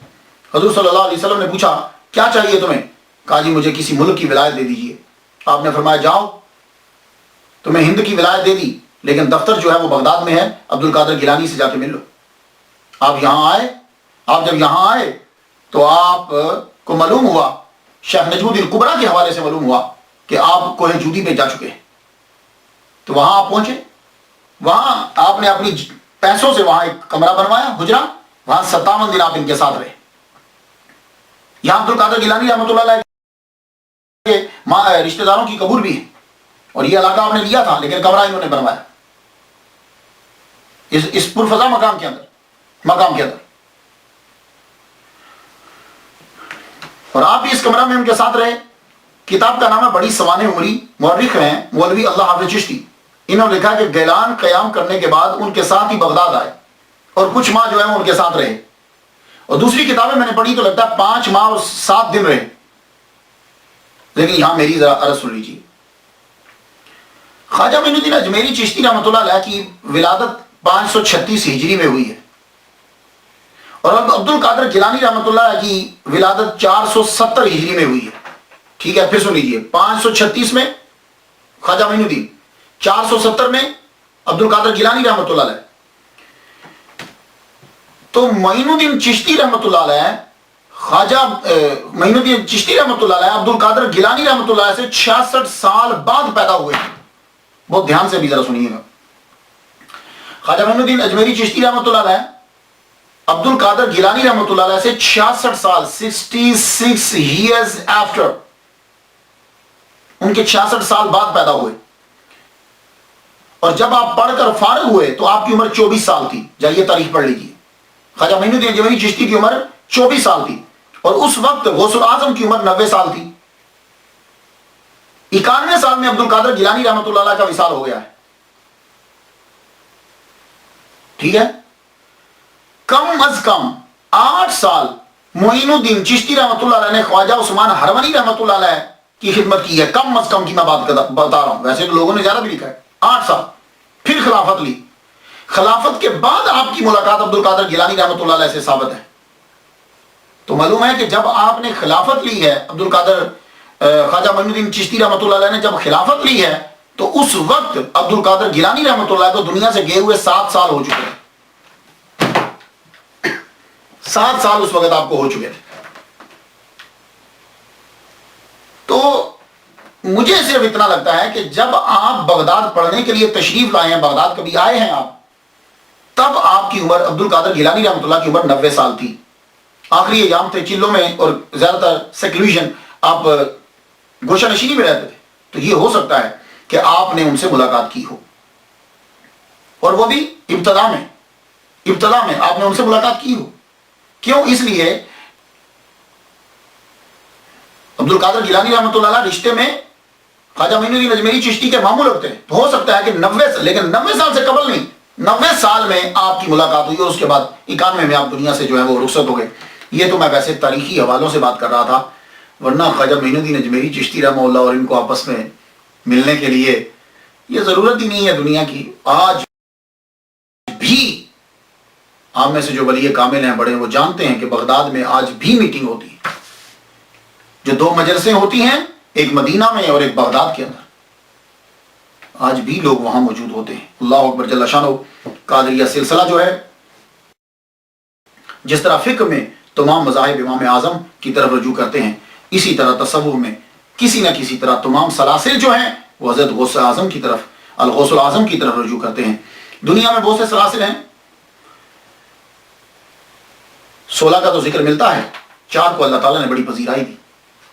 حضور صلی اللہ علیہ وسلم نے پوچھا کیا چاہیے تمہیں؟ کہا جی مجھے کسی ملک کی ولایت دے دیجیے۔ آپ نے فرمایا جاؤ، تمہیں ہند کی ولایت دے دی، لیکن دفتر جو ہے وہ بغداد میں ہے، عبد القادر گیلانی سے جا کے مل لو۔ آپ یہاں آئے، آپ جب یہاں آئے تو آپ کو معلوم ہوا، شیخ نجم الدین کبریٰ کے حوالے سے معلوم ہوا کہ آپ کوہ جودی پہ جا چکے ہیں۔ تو وہاں آپ پہنچے، وہاں آپ نے اپنی پیسوں سے وہاں ایک کمرہ بنوایا، حجرہ، وہاں 57 دن آپ ان کے ساتھ رہے۔ یہاں عبد القادر گیلانی رحمۃ اللہ علیہ کے رشتہ داروں کی قبول بھی ہے، اور یہ علاقہ آپ نے لیا تھا لیکن کمرہ انہوں نے بنوایا اس پرفضا مقام کے اندر، اور آپ بھی اس کمرہ میں ان کے ساتھ رہے۔ کتاب کا نام ہے بڑی سوانح عمری، مورخ ہیں مولوی اللہ حافظ چشتی، انہوں نے لکھا کہ گیلان قیام کرنے کے بعد ان کے ساتھ ہی بغداد آئے اور کچھ ماہ جو ہے ان کے ساتھ رہے، اور دوسری کتابیں میں نے پڑھی تو لگتا ہے 5 ماہ اور 7 دن رہے، لیکن یہاں میری ذرا عرض سن لیجیے۔ خواجہ معین الدین اجمیری چشتی رحمۃ اللہ علیہ کی ولادت 536 ہجری میں ہوئی ہے، اور عبد القادر گیلانی رحمۃ اللہ علیہ کی ولادت 470 ہجری میں ہوئی ہے۔ ٹھیک ہے، پھر سن لیجیے، 536 میں خواجہ معین الدین، 470 میں عبد القادر گیلانی رحمۃ اللہ علیہ. تو معین الدین چشتی رحمۃ اللہ علیہ خواجہ معین الدین چشتی رحمۃ اللہ علیہ عبد القادر گیلانی رحمۃ اللہ علیہ سے 66 سال بعد پیدا ہوئے. بہت دھیان سے بھی ذرا سنیے گا. خواجہ معین الدین اجمیری چشتی رحمۃ اللہ علیہ عبد القادر گیلانی رحمۃ اللہ علیہ سے 66 سال 66 years after ان کے 66 سال بعد پیدا ہوئے. اور جب آپ پڑھ کر فارغ ہوئے تو آپ کی عمر 24 سال تھی. جائیے تاریخ پڑھ لیجیے. خواجہ معین الدین اجمیری چشتی کی عمر 24 سال تھی اور اس وقت غوث الاعظم کی عمر 90 سال تھی. 91 سال میں عبد القادر گیلانی رحمۃ اللہ علیہ کا وصال ہو گیا ہے. ٹھیک ہے. کم از کم 8 سال معین الدین چشتی رحمۃ اللہ علیہ نے خواجہ عثمان ہرونی رحمۃ اللہ علیہ کی خدمت کی ہے. کم از کم کی میں بات بتا رہا ہوں. ویسے تو لوگوں نے زیادہ بھی لکھا ہے. 8 سال. پھر خلافت لی. خلافت کے بعد آپ کی ملاقات عبد القادر گیلانی رحمۃ اللہ علیہ سے ثابت ہے. تو معلوم ہے کہ جب آپ نے خلافت لی ہے عبد القادر خواجہ معین الدین چشتی رحمۃ اللہ علیہ نے جب خلافت لی ہے تو اس وقت عبد القادر گیلانی رحمۃ اللہ کو دنیا سے گئے ہوئے 7 سال ہو چکے ہیں. 7 سال اس وقت آپ کو ہو چکے تھے. تو مجھے صرف اتنا لگتا ہے کہ جب آپ بغداد پڑھنے کے لیے تشریف لائے ہیں, بغداد کبھی آئے ہیں آپ, تب آپ کی عمر عبد القادر گیلانی رحمۃ اللہ کی عمر 90 سال تھی. آخری ایام تھے چلوں میں اور زیادہ تر سیکلوژن, آپ گوشہ نشینی میں رہتے تھے. تو یہ ہو سکتا ہے کہ آپ نے ان سے ملاقات کی ہو, اور وہ بھی ابتدا میں آپ نے ان سے ملاقات کی ہو. کیوں؟ اس لیے عبد القادر گیلانی رحمۃ اللہ علیہ رشتے میں خواجہ معین الدین اجمیری چشتی کے ماموں لگتے ہیں. تو ہو سکتا ہے کہ 90 سال سے قبل نہیں, 90 سال میں آپ کی ملاقات ہوئی اور اس کے بعد 91 میں آپ دنیا سے جو ہے وہ رخصت ہو گئے. یہ تو میں ویسے تاریخی حوالوں سے بات کر رہا تھا, ورنہ خواجہ معین الدین اجمیری چشتی رحمہ اللہ اور ان کو آپس میں ملنے کے لیے یہ ضرورت ہی نہیں ہے دنیا کی. آج بھی آپ میں سے جو ولی کامل ہیں بڑے, وہ جانتے ہیں کہ بغداد میں آج بھی میٹنگ ہوتی ہے. جو 2 مجلسیں ہوتی ہیں, ایک مدینہ میں اور ایک بغداد کے اندر, آج بھی لوگ وہاں موجود ہوتے ہیں. اللہ اکبر جل شانہ. قادریہ سلسلہ جو ہے, جس طرح فقہ میں تمام مذاہب امام اعظم کی طرف رجوع کرتے ہیں, اسی طرح تصوف میں کسی نہ کسی طرح تمام سلاسل جو ہیں وہ حضرت غوث اعظم کی طرف, الغوث الاعظم کی طرف رجوع کرتے ہیں. دنیا میں بہت سے سلاسل ہیں, 16 کا تو ذکر ملتا ہے, 4 کو اللہ تعالیٰ نے بڑی پذیرائی دی.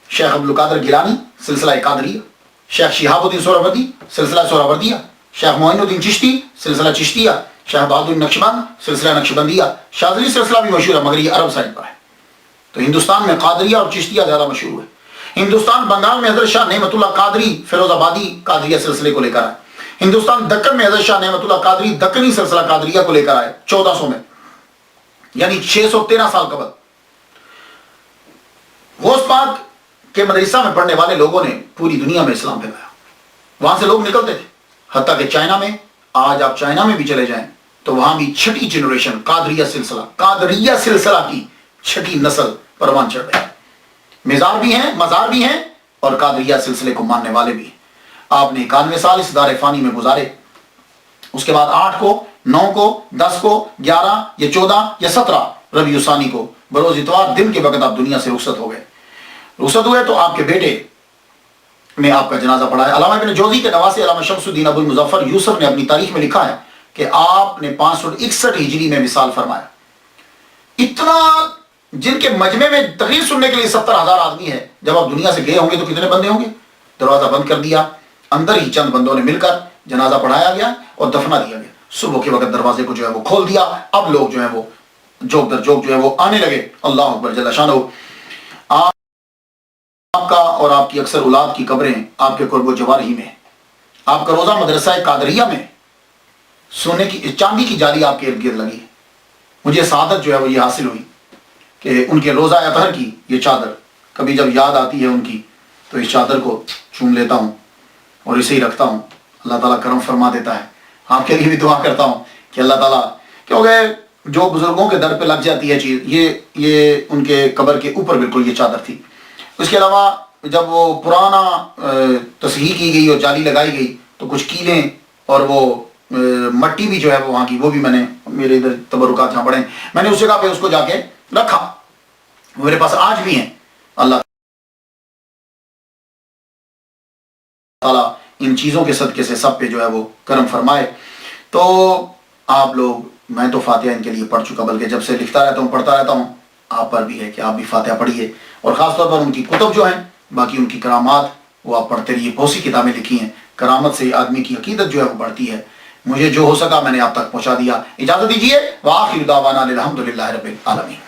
شیخ عبد القادر گیلانی سلسلہ قادریہ, شیخ شہاب الدین سہروردی سلسلہ سہروردیہ, شیخ معین الدین چشتی سلسلہ چشتیہ, شیخ بہادر نقشبند سلسلہ نقشبندیہ. شاذلی سلسلہ بھی مشہور ہے مگر یہ عرب سائڈ پر ہے. تو ہندوستان میں قادریہ اور چشتیہ زیادہ مشہور ہے. ہندوستان بنگال میں حضرت شاہ نعمت اللہ قادری فیروز آبادی قادریہ سلسلے کو لے کر آئے. ہندوستان دکن میں حضرت شاہ نعمت اللہ قادری دکنی سلسلہ قادریہ کو لے کر آئے 1400 میں, یعنی 613 سال قبل. غوث پاک کے مدرسہ میں پڑھنے والے لوگوں نے پوری دنیا میں اسلام پھیلایا. وہاں سے لوگ نکلتے تھے, حتیٰ کہ چائنا میں, آج آپ چائنا میں بھی چلے جائیں تو وہاں بھی 6ٹھی جنریشن قادریہ سلسلہ کی 6ٹھی نسل پروان چڑھ رہے ہیں. مزار بھی ہیں اور قادریہ سلسلے کو ماننے والے بھی ہیں. آپ نے 91 سال اس دار فانی میں گزارے. اس کے بعد 8 کو 9 کو 10 کو 11 یا 14 یا 17 ربیع ثانی کو بروز اتوار دن کے وقت آپ دنیا سے رخصت ہو گئے. رخصت ہوئے تو آپ کے بیٹے نے آپ کا جنازہ پڑھا ہے. علامہ ابن جوزی کے نواسے علامہ شمس الدین ابو المظفر یوسف نے اپنی تاریخ میں لکھا ہے کہ آپ نے 561 ہجری میں وصال فرمایا. اتنا, جن کے مجمع میں تقریر سننے کے لیے 70,000 آدمی ہے, جب آپ دنیا سے گئے ہوں گے تو کتنے بندے ہوں گے؟ دروازہ بند کر دیا, اندر ہی چند بندوں نے مل کر جنازہ پڑھایا گیا اور دفنا دیا گیا. صبح کے وقت دروازے کو جو ہے وہ کھول دیا. اب لوگ جو ہے وہ جوک در جوک جو ہے وہ آنے لگے. اللہ اکبر جل شانہ. آپ کا اور آپ کی اکثر اولاد کی قبریں آپ کے قرب و جوار ہی میں. آپ کا روزہ مدرسہ قادریہ میں سونے کی چاندی کی جالی آپ کے ارد گرد لگی ہے. مجھے سعادت جو ہے وہ یہ حاصل ہوئی کہ ان کے روزہ اطہر کی یہ چادر کبھی جب یاد آتی ہے ان کی تو اس چادر کو چوم لیتا ہوں اور اسے ہی رکھتا ہوں. اللہ تعالیٰ کرم فرما دیتا ہے. آپ کے لیے بھی دعا کرتا ہوں کہ اللہ تعالیٰ, کیونکہ جو بزرگوں کے در پہ لگ جاتی ہے چیز, یہ ان کے قبر کے اوپر بالکل یہ چادر تھی. اس کے علاوہ جب وہ پرانا تصحیح کی گئی اور جالی لگائی گئی تو کچھ کیلیں اور وہ مٹی بھی جو ہے وہاں کی وہ بھی میں نے میرے ادھر تبرکات جہاں پڑے میں نے اس جگہ پہ اس کو جا کے رکھا، میرے پاس آج بھی ہیں۔ اللہ تعالیٰ ان چیزوں کے صدقے سے سب پہ جو ہے وہ کرم فرمائے۔ تو آپ لوگ، میں تو فاتحہ ان کے لیے پڑھ چکا، بلکہ جب سے لکھتا رہتا ہوں پڑھتا رہتا ہوں، آپ پر بھی ہے کہ آپ بھی فاتحہ پڑھیے، اور خاص طور پر ان کی کتب جو ہیں، باقی ان کی کرامات وہ آپ پڑھتے رہیے۔ بہت سی کتابیں لکھی ہیں، کرامت سے آدمی کی عقیدت جو ہے وہ بڑھتی ہے۔ مجھے جو ہو سکا میں نے آپ تک پہنچا دیا۔ اجازت دیجیے، وآخر دعوانا الحمدللہ رب العالمین۔